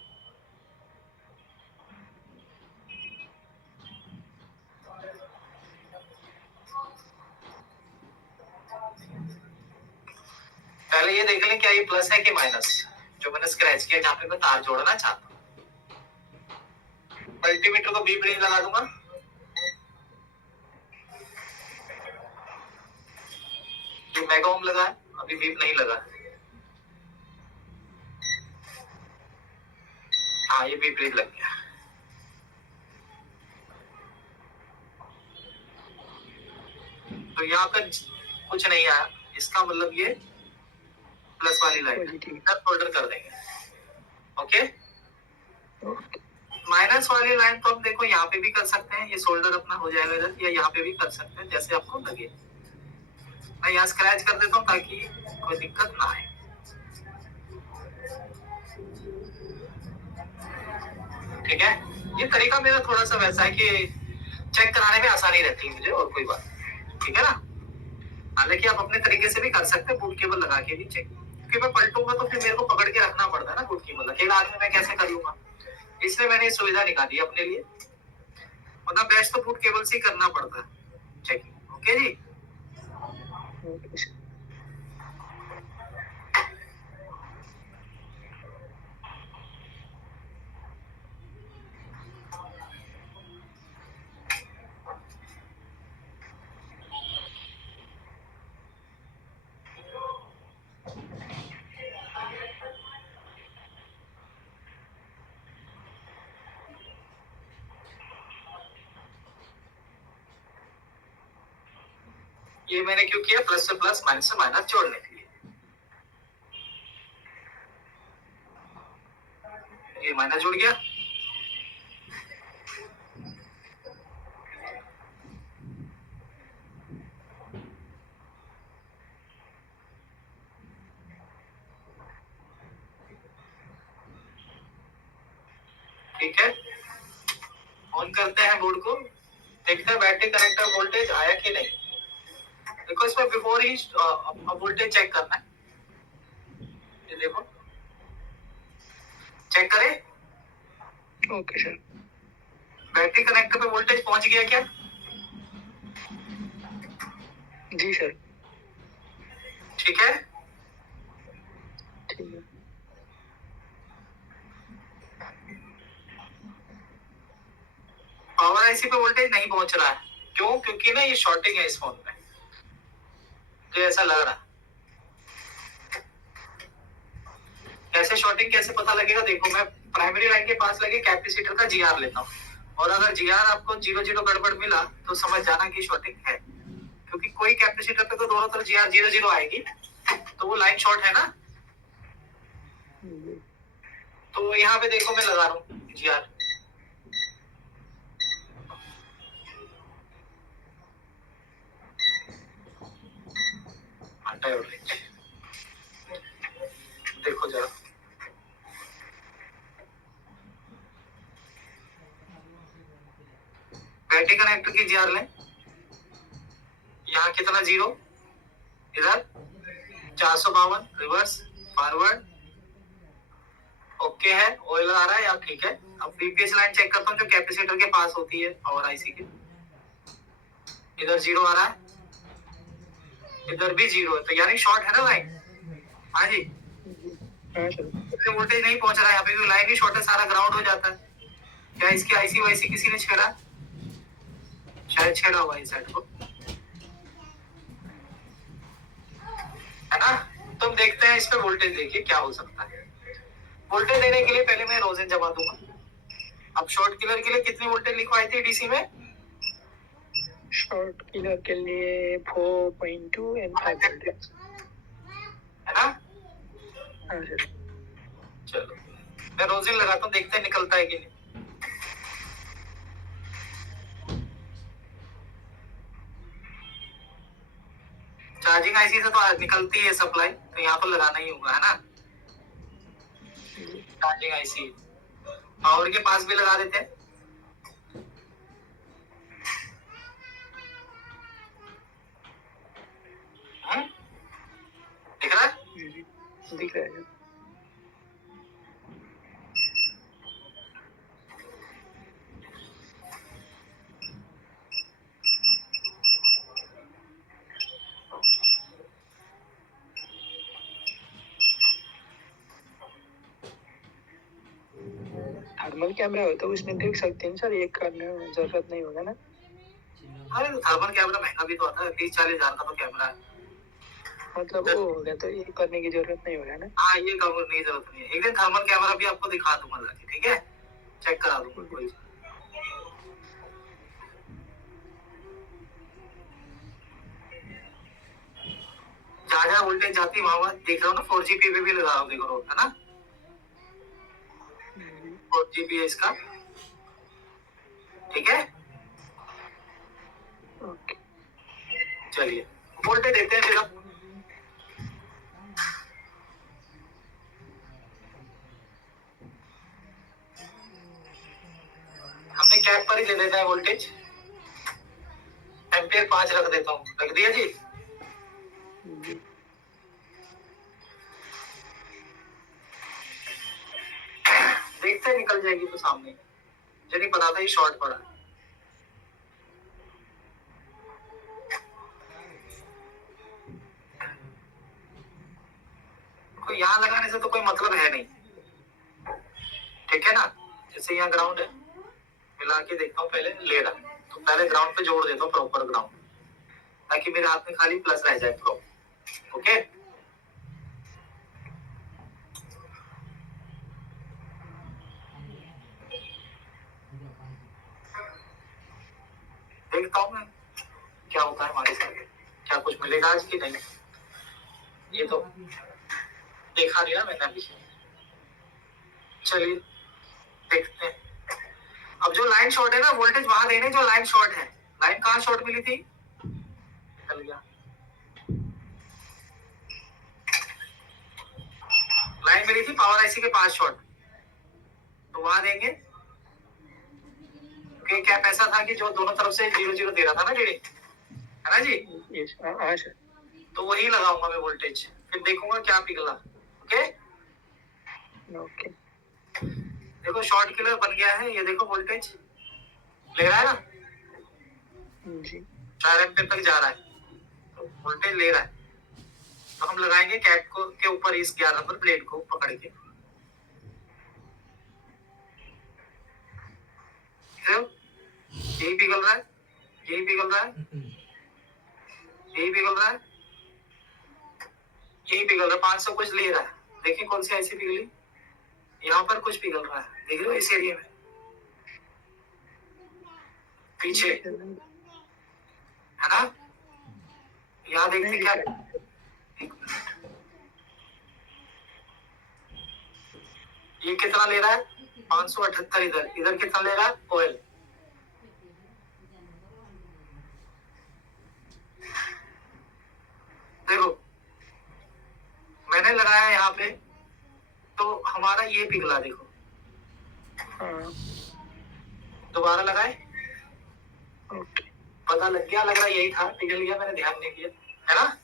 पहले ये देख लें क्या ये प्लस है कि माइनस, जो मैंने स्क्रैच किया जहाँ पे मैं तार जोड़ना चाहता हूँ। मल्टीमीटर को बीप रेंज लगा दूंगा। ये मेगा ओम लगा है, अभी बीप नहीं लगा। हाँ, ये बीप रेंज लग गया। तो यहाँ पे कुछ नहीं आया, इसका मतलब ये प्लस वाली वाली लाइन पॉजिटिव। इधर फोल्डर कर देंगे। ओके, ओके माइनस वाली लाइन तो हम देखो यहाँ पे भी कर सकते हैं, ये शोल्डर अपना हो जाएगा इधर, या यहाँ पे भी कर सकते हैं जैसे आपको लगे। मैं यहाँ स्क्रैच कर देता हूँ ताकि कोई दिक्कत ना आए। ठीक है, ये तरीका मेरा थोड़ा सा वैसा है कि चेक कराने में आसानी रहती है मुझे, और कोई बात नहीं। ठीक है ना, हालांकि आप अपने तरीके से भी कर सकते हैं, बूट केबल लगा के भी चेक, क्योंकि मैं पलटूंगा तो फिर मेरे को पकड़ के रखना पड़ता है ना बूट केबल, अकेला आदमी मैं कैसे कर लूंगा, इसलिए मैंने ये सुविधा निकाली है अपने लिए, वरना बेस्ट तो बूट केबल से ही करना पड़ता है चेकिंग। ओके जी, ओके सर। ये मैंने क्यों किया, प्लस से प्लस माइनस से माइनस जोड़ने के लिए, ये माइनस जुड़ गया, ठीक है। ऑन करते हैं बोर्ड को, देखते हैं बैटरी कनेक्टर वोल्टेज आया कि नहीं। देखो इसमें बिफोर ही वोल्टेज चेक करना है, ये देखो चेक करें। Okay sir. बैटरी कनेक्टर पे वोल्टेज पहुंच गया क्या? जी सर। ठीक है, ठीक है। पावर आईसी पे वोल्टेज नहीं पहुंच रहा है, क्यों? क्योंकि ना ये शॉर्टिंग है इस फोन में, तो ऐसा लग रहा है। कैसे शॉर्टिंग कैसे पता लगेगा, देखो मैं प्राइमरी लाइन के पास लगे कैपेसिटर का जीआर लेता हूँ, और अगर जीआर आपको 0 0 गड़बड़ मिला तो समझ जाना कि शॉर्टिंग है, क्योंकि कोई कैपेसिटर पे तो दोनों तरफ जीआर 0 0 आएगी, तो वो लाइन शॉर्ट है ना। तो यहाँ पे देखो मैं लगा रहा हूँ जीआर, देखो जरा, बैटरी कनेक्टर की जीआर लें, यहाँ कितना जीरो, इधर 452 रिवर्स फॉरवर्ड, ओके है, ऑयल आ रहा है या ठीक है। अब पीपीएस लाइन चेक करता हूँ जो कैपेसिटर के पास होती है पावर आईसी के, इधर जीरो आ रहा है, इधर भी जीरो है, तो यानी शॉर्ट है ना लाइन। हाँ जी, हाँ सर। वोल्टेज नहीं पहुंच रहा है यहाँ पे, लाइन ही शॉर्ट है, सारा ग्राउंड हो जाता है। क्या इसके आईसी वाईसी किसी ने छेड़ा? शायद छेड़ा हुआ इस साइड को, है ना। तो हम देखते हैं इस पे वोल्टेज, देखिए क्या हो सकता है। वोल्टेज देने के लिए पहले मैं रोजेन जमा दूंगा। अब शॉर्ट किलर के लिए कितनी वोल्टेज लिखवाई थी डीसी में? शॉर्ट किलर के लिए 4.2 एंड 5 वोल्टेज, है ना। हाँ सर। चलो मैं रोजिन लगाता हूँ, देखते हैं निकलता है कि नहीं। चार्जिंग आईसी से तो निकलती है सप्लाई, तो यहाँ पर लगाना ही होगा, है ना। चार्जिंग आईसी पावर के पास भी लगा देते हैं। दिख रहा है? दिख रहा है। थर्मल कैमरा हो तो उसमें देख सकते हैं सर, एक करने में जरूरत नहीं होगा ना। अरे थर्मल कैमरा महंगा भी तो आता है, 30 40 हजार का तो कैमरा है। मतलब वो हो गया तो ये करने की जरूरत नहीं होगा ना। हाँ ये कवर नहीं, जरूरत नहीं है। एक दिन थर्मल कैमरा भी आपको दिखा दूंगा लाके, ठीक है, चेक करा दूंगा कोई। जहाँ जहाँ जहाँ वोल्टेज जाती है वहां देख रहा हूँ ना 4G पे भी लगा रहा हूँ, देखो रोड है ना, 4G है इसका, ठीक है। ओके। चलिए वोल्टेज देखते हैं फिर अब। हमने कैप पर ही दे देता है वोल्टेज, एम्पियर 5 रख देता हूँ, रख दिया जी। जी देखते हैं निकल जाएगी तो सामने, मुझे नहीं पता था ये शॉर्ट पड़ा है। कोई यहाँ लगाने से तो कोई मतलब है नहीं, ठीक है ना। जैसे यहाँ ग्राउंड है, मिला के देखता हूँ पहले ले रहा, तो पहले ग्राउंड पे जोड़ देता हूँ प्रॉपर ग्राउंड, ताकि मेरे हाथ में खाली प्लस रह जाए प्रॉपर, ओके। देखता हूँ मैं क्या होता है हमारे साथ, क्या कुछ मिलेगा आज की नहीं, ये तो देखा नहीं ना मैंने अभी। चलिए देखते हैं। अब जो लाइन शॉर्ट है ना, वोल्टेज वहां देने जो लाइन शॉर्ट है। लाइन कहाँ शॉर्ट मिली थी, चल गया, लाइन मिली थी पावर आईसी के पास शॉर्ट, तो वहां देंगे। क्योंकि क्या पैसा था कि जो दोनों तरफ से 0 0 दे रहा था ना रीडिंग, है ना जी, यस हाँ सर। तो वही लगाऊंगा मैं वोल्टेज, फिर देखूंगा क्या पिघला, ओके। ओके देखो शॉर्ट किलर बन गया है, ये देखो वोल्टेज ले रहा है ना, जी 4 एम्पीयर तक जा रहा है, तो वोल्टेज ले रहा है। तो हम लगाएंगे कैप को के ऊपर इस 11 नंबर प्लेट को पकड़ के, यही पिघल रहा है, यही पिघल रहा है, यही पिघल रहा है, यही पिघल रहा है, 500 कुछ ले रहा है। देखिए कौन सी आईसी पिघली, यहाँ पर कुछ पिघल रहा है, देख रहे हो इस एरिया में पीछे, है ना। यहाँ देखते क्या, एक मिनट, ये कितना ले रहा है, 578 इधर, इधर कितना ले रहा है ऑयल, देखो मैंने लगाया यहाँ पे, तो हमारा ये पिघला, देखो हाँ दोबारा लगाए, ओके पता लग गया, लग रहा यही था, पिघल गया, मैंने ध्यान नहीं किया, है ना।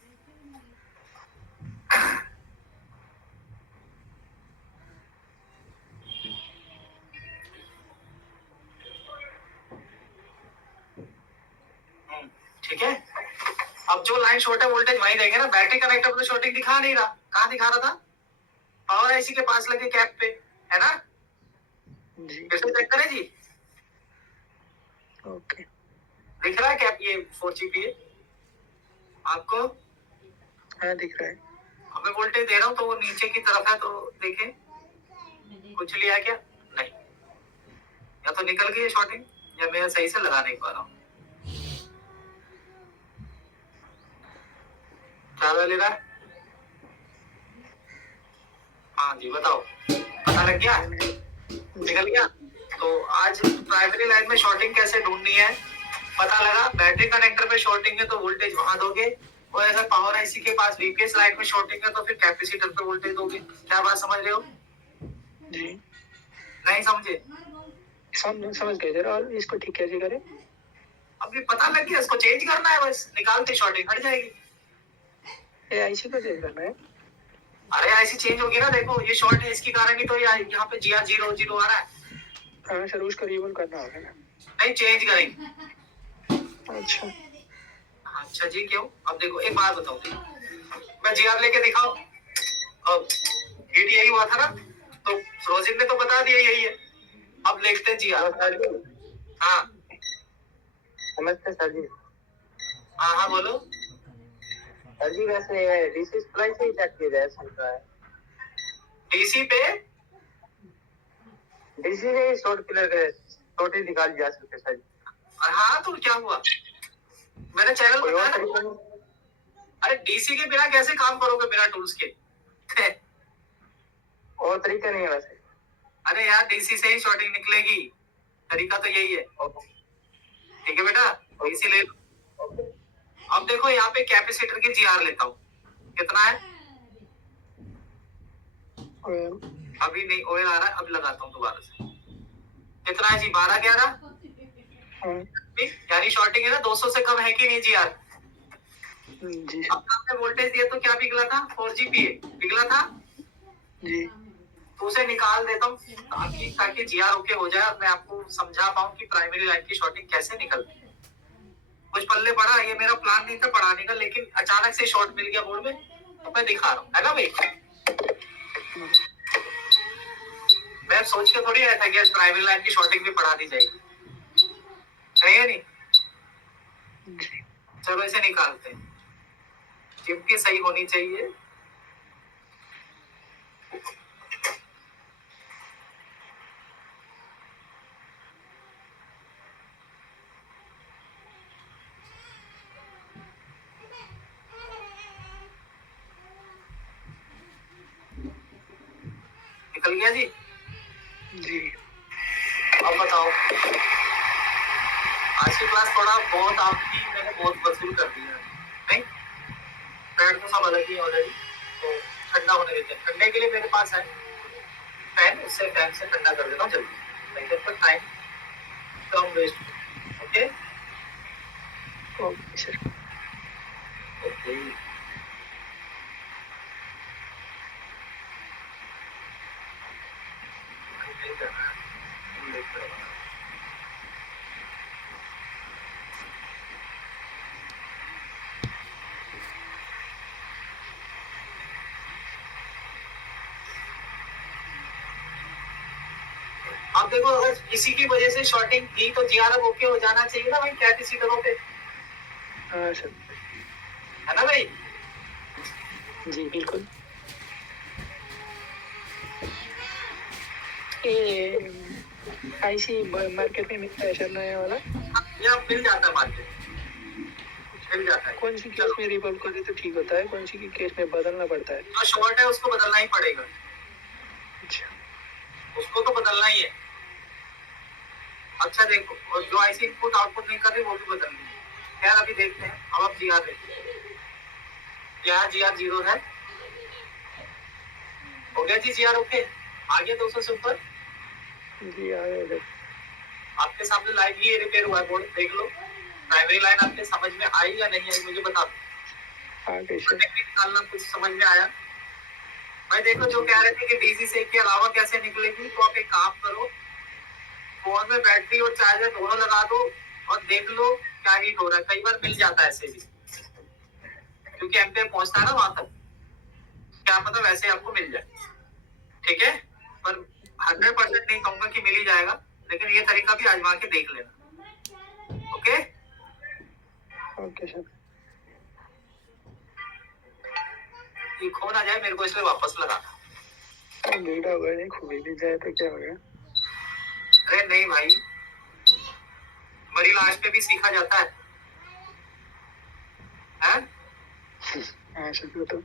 ठीक है। अब जो लाइन शॉर्ट है वोल्टेज वहीं देंगे ना, बैटरी कनेक्टर पे तो शॉर्टिंग दिखा नहीं रहा, कहाँ दिखा रहा था, पावर आईसी के पास लगे कैप पे, है ना। जी फिर से चेक करें जी, ओके दिख रहा है कैप, ये 4G है आपको, हाँ दिख रहा है। अब मैं वोल्टेज दे रहा हूँ तो वो नीचे की तरफ है, तो देखें कुछ लिया क्या, नहीं, या तो निकल गई शॉर्टिंग या मैं सही से लगा नहीं पा रहा हूँ। ज्यादा ले रहा है, हाँ जी बताओ, पता लग गया, निकल गया। तो आज प्राइमरी लाइन में शॉर्टिंग कैसे ढूंढनी है पता लगा, बैटरी कनेक्टर पे शॉर्टिंग है तो वोल्टेज वहां दोगे, और अगर पावर आईसी के पास वीपीएस लाइन में शॉर्टिंग है तो फिर कैपेसिटर पे वोल्टेज दोगे। क्या बात समझ रहे हो, जी नहीं समझे, समझ गए सर। और इसको ठीक कैसे करें? अब ये पता लग गया, इसको चेंज करना है, बस निकालते शॉर्टिंग हट जाएगी। ये आईसी को चेंज करना है? अरे आईसी चेंज होगी ना, देखो ये शॉर्ट है इसके कारण ही तो यहाँ पे GR 0 0 आ रहा है। हाँ सर उसको रिमूव करना होगा ना। नहीं चेंज करेंगे। अच्छा अच्छा जी क्यों, अब देखो एक बात बताओ, मैं GR लेके दिखाऊं, अब हिट यही हुआ था ना, तो फ्रोजन ने तो बता दिया यही है, अब देखते हैं GR। हाँ नमस्ते सर जी। हाँ हाँ बोलो। सर जी वैसे डीसी सप्लाई से ही चेक किया जा सकता है, डीसी पे डीसी से ही शॉर्ट किलर शॉर्टेज निकाल जा सकते हैं सर जी। हाँ तो क्या हुआ, मैंने चैनल कोई और बताया ना, तरीका नहीं? अरे डीसी के बिना कैसे काम करोगे बिना टूल्स के? और तरीका नहीं है वैसे। अरे यार डीसी से ही शॉर्टिंग निकलेगी, तरीका तो यही है। ठीक है बेटा, डीसी ले लो। अब देखो यहाँ पे कैपेसिटर की जीआर लेता हूँ, कितना है? अभी नहीं ऑयल आ रहा है, अब लगाता हूँ दोबारा से। कितना है जी? 12-11 यानी शॉर्टिंग है ना, 200 से कम है कि नहीं जीआर? जी अब आपने वोल्टेज दिया तो क्या पिघला था? 4GPa पिघला था जी। तो उसे निकाल देता हूँ ताकि जीआर ओके हो जाए और मैं आपको समझा पाऊँ कि प्राइमरी लाइन की शॉर्टिंग कैसे निकलती है। कुछ पल्ले पड़ा, ये मेरा प्लान नहीं था पढ़ाने का, लेकिन अचानक से शॉर्ट मिल गया बोर्ड में तो मैं दिखा रहा हूँ, है ना भाई? मैं सोच के थोड़ी आया था कि प्राइमरी लाइन की शॉर्टिंग भी पढ़ा दी जाएगी, है या नहीं? चलो इसे निकालते हैं। चिमटी सही होनी चाहिए। निकल गया जी? जी। अब बताओ, आज की क्लास थोड़ा बहुत आपकी मैंने बहुत वसूल कर दिया है, नहीं? पैर तो सब अलग ही ऑलरेडी, तो ठंडा होने देते हैं। ठंडे के लिए मेरे पास है फैन, उससे फैन से ठंडा कर देता हूँ जल्दी, नहीं तो टाइम कम waste. Okay okay sir. Okay. अब देखो, अगर किसी की वजह से शॉर्टिंग थी तो जीआरएफ ओके हो जाना चाहिए ना भाई, कैपेसिटरों पे, हाँ सर। है ना भाई? जी बिल्कुल। ये आईसी मार्केट में मिलता है सर नया वाला? ये अब मिल जाता है मार्केट, मिल जाता है। कौन सी केस में रिवॉल्व करे तो ठीक होता है, कौन सी की केस में बदलना पड़ता है? जो शॉर्ट है उसको बदलना ही पड़ेगा, अच्छा। उसको तो बदलना ही है। अच्छा देखो, और जो आईसी इनपुट आउटपुट नहीं कर रही वो भी बदलनी है। यार अभी देखते हैं, अब आप जीआर देखिए, क्या जीआर 0 है? हो गया जी जीआर ओके, आ गया 200 से ऊपर। जी आ गया सर। आपके सामने लाइव ये रिपेयर हुआ है बोर्ड, देख लो। प्राइमरी लाइन आपके समझ में आई या नहीं आई मुझे बता दो। आ गई सर। निकालना कुछ समझ में आया भाई? देखो, जो कह रहे थे कि डीसी से के अलावा कैसे निकलेगी, तो आप एक काम करो, फोन में बैटरी और चार्जर दोनों लगा दो और देख लो क्या हीट हो रहा है। कई बार मिल जाता है ऐसे भी, क्योंकि एम्पेयर पहुंचता है ना वहां तक, क्या पता वैसे आपको मिल जाए। ठीक है, पर 100% नहीं कहूंगा कि मिल ही जाएगा, लेकिन ये तरीका भी आजमा के देख लेना। Okay okay sir. ये खो ना जाए मेरे को, इसलिए वापस लगा। वीडियो अगर नहीं खुली भी जाए तो क्या हो गया? अरे नहीं भाई, बड़ी लास्ट पे भी सीखा जाता है, हैं? हाँ सर तो।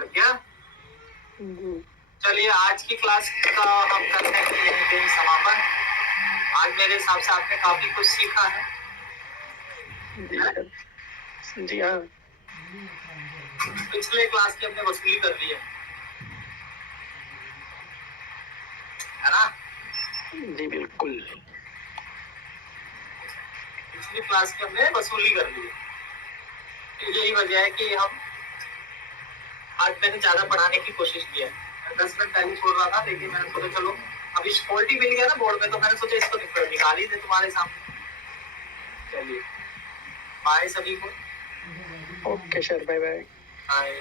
लग गया? चलिए आज की क्लास का हम करते हैं यहीं पे समापन। आज मेरे हिसाब से आपने काफी कुछ सीखा है। जी सर। जी हाँ। पिछले क्लास की हमने वसूली कर ली है ना? जी बिल्कुल। पिछली क्लास की हमने वसूली कर ली है। तो यही वजह है कि हम आज मैंने ज्यादा पढ़ाने की कोशिश की है। 10 मिनट पहले छोड़ रहा था, लेकिन मैंने सोचा चलो अभी क्वालिटी मिल गया ना बोर्ड में, तो मैंने सोचा इसको निकाल ही दे तुम्हारे सामने। चलिए बाय सभी को। Okay sir, bye bye. Bye.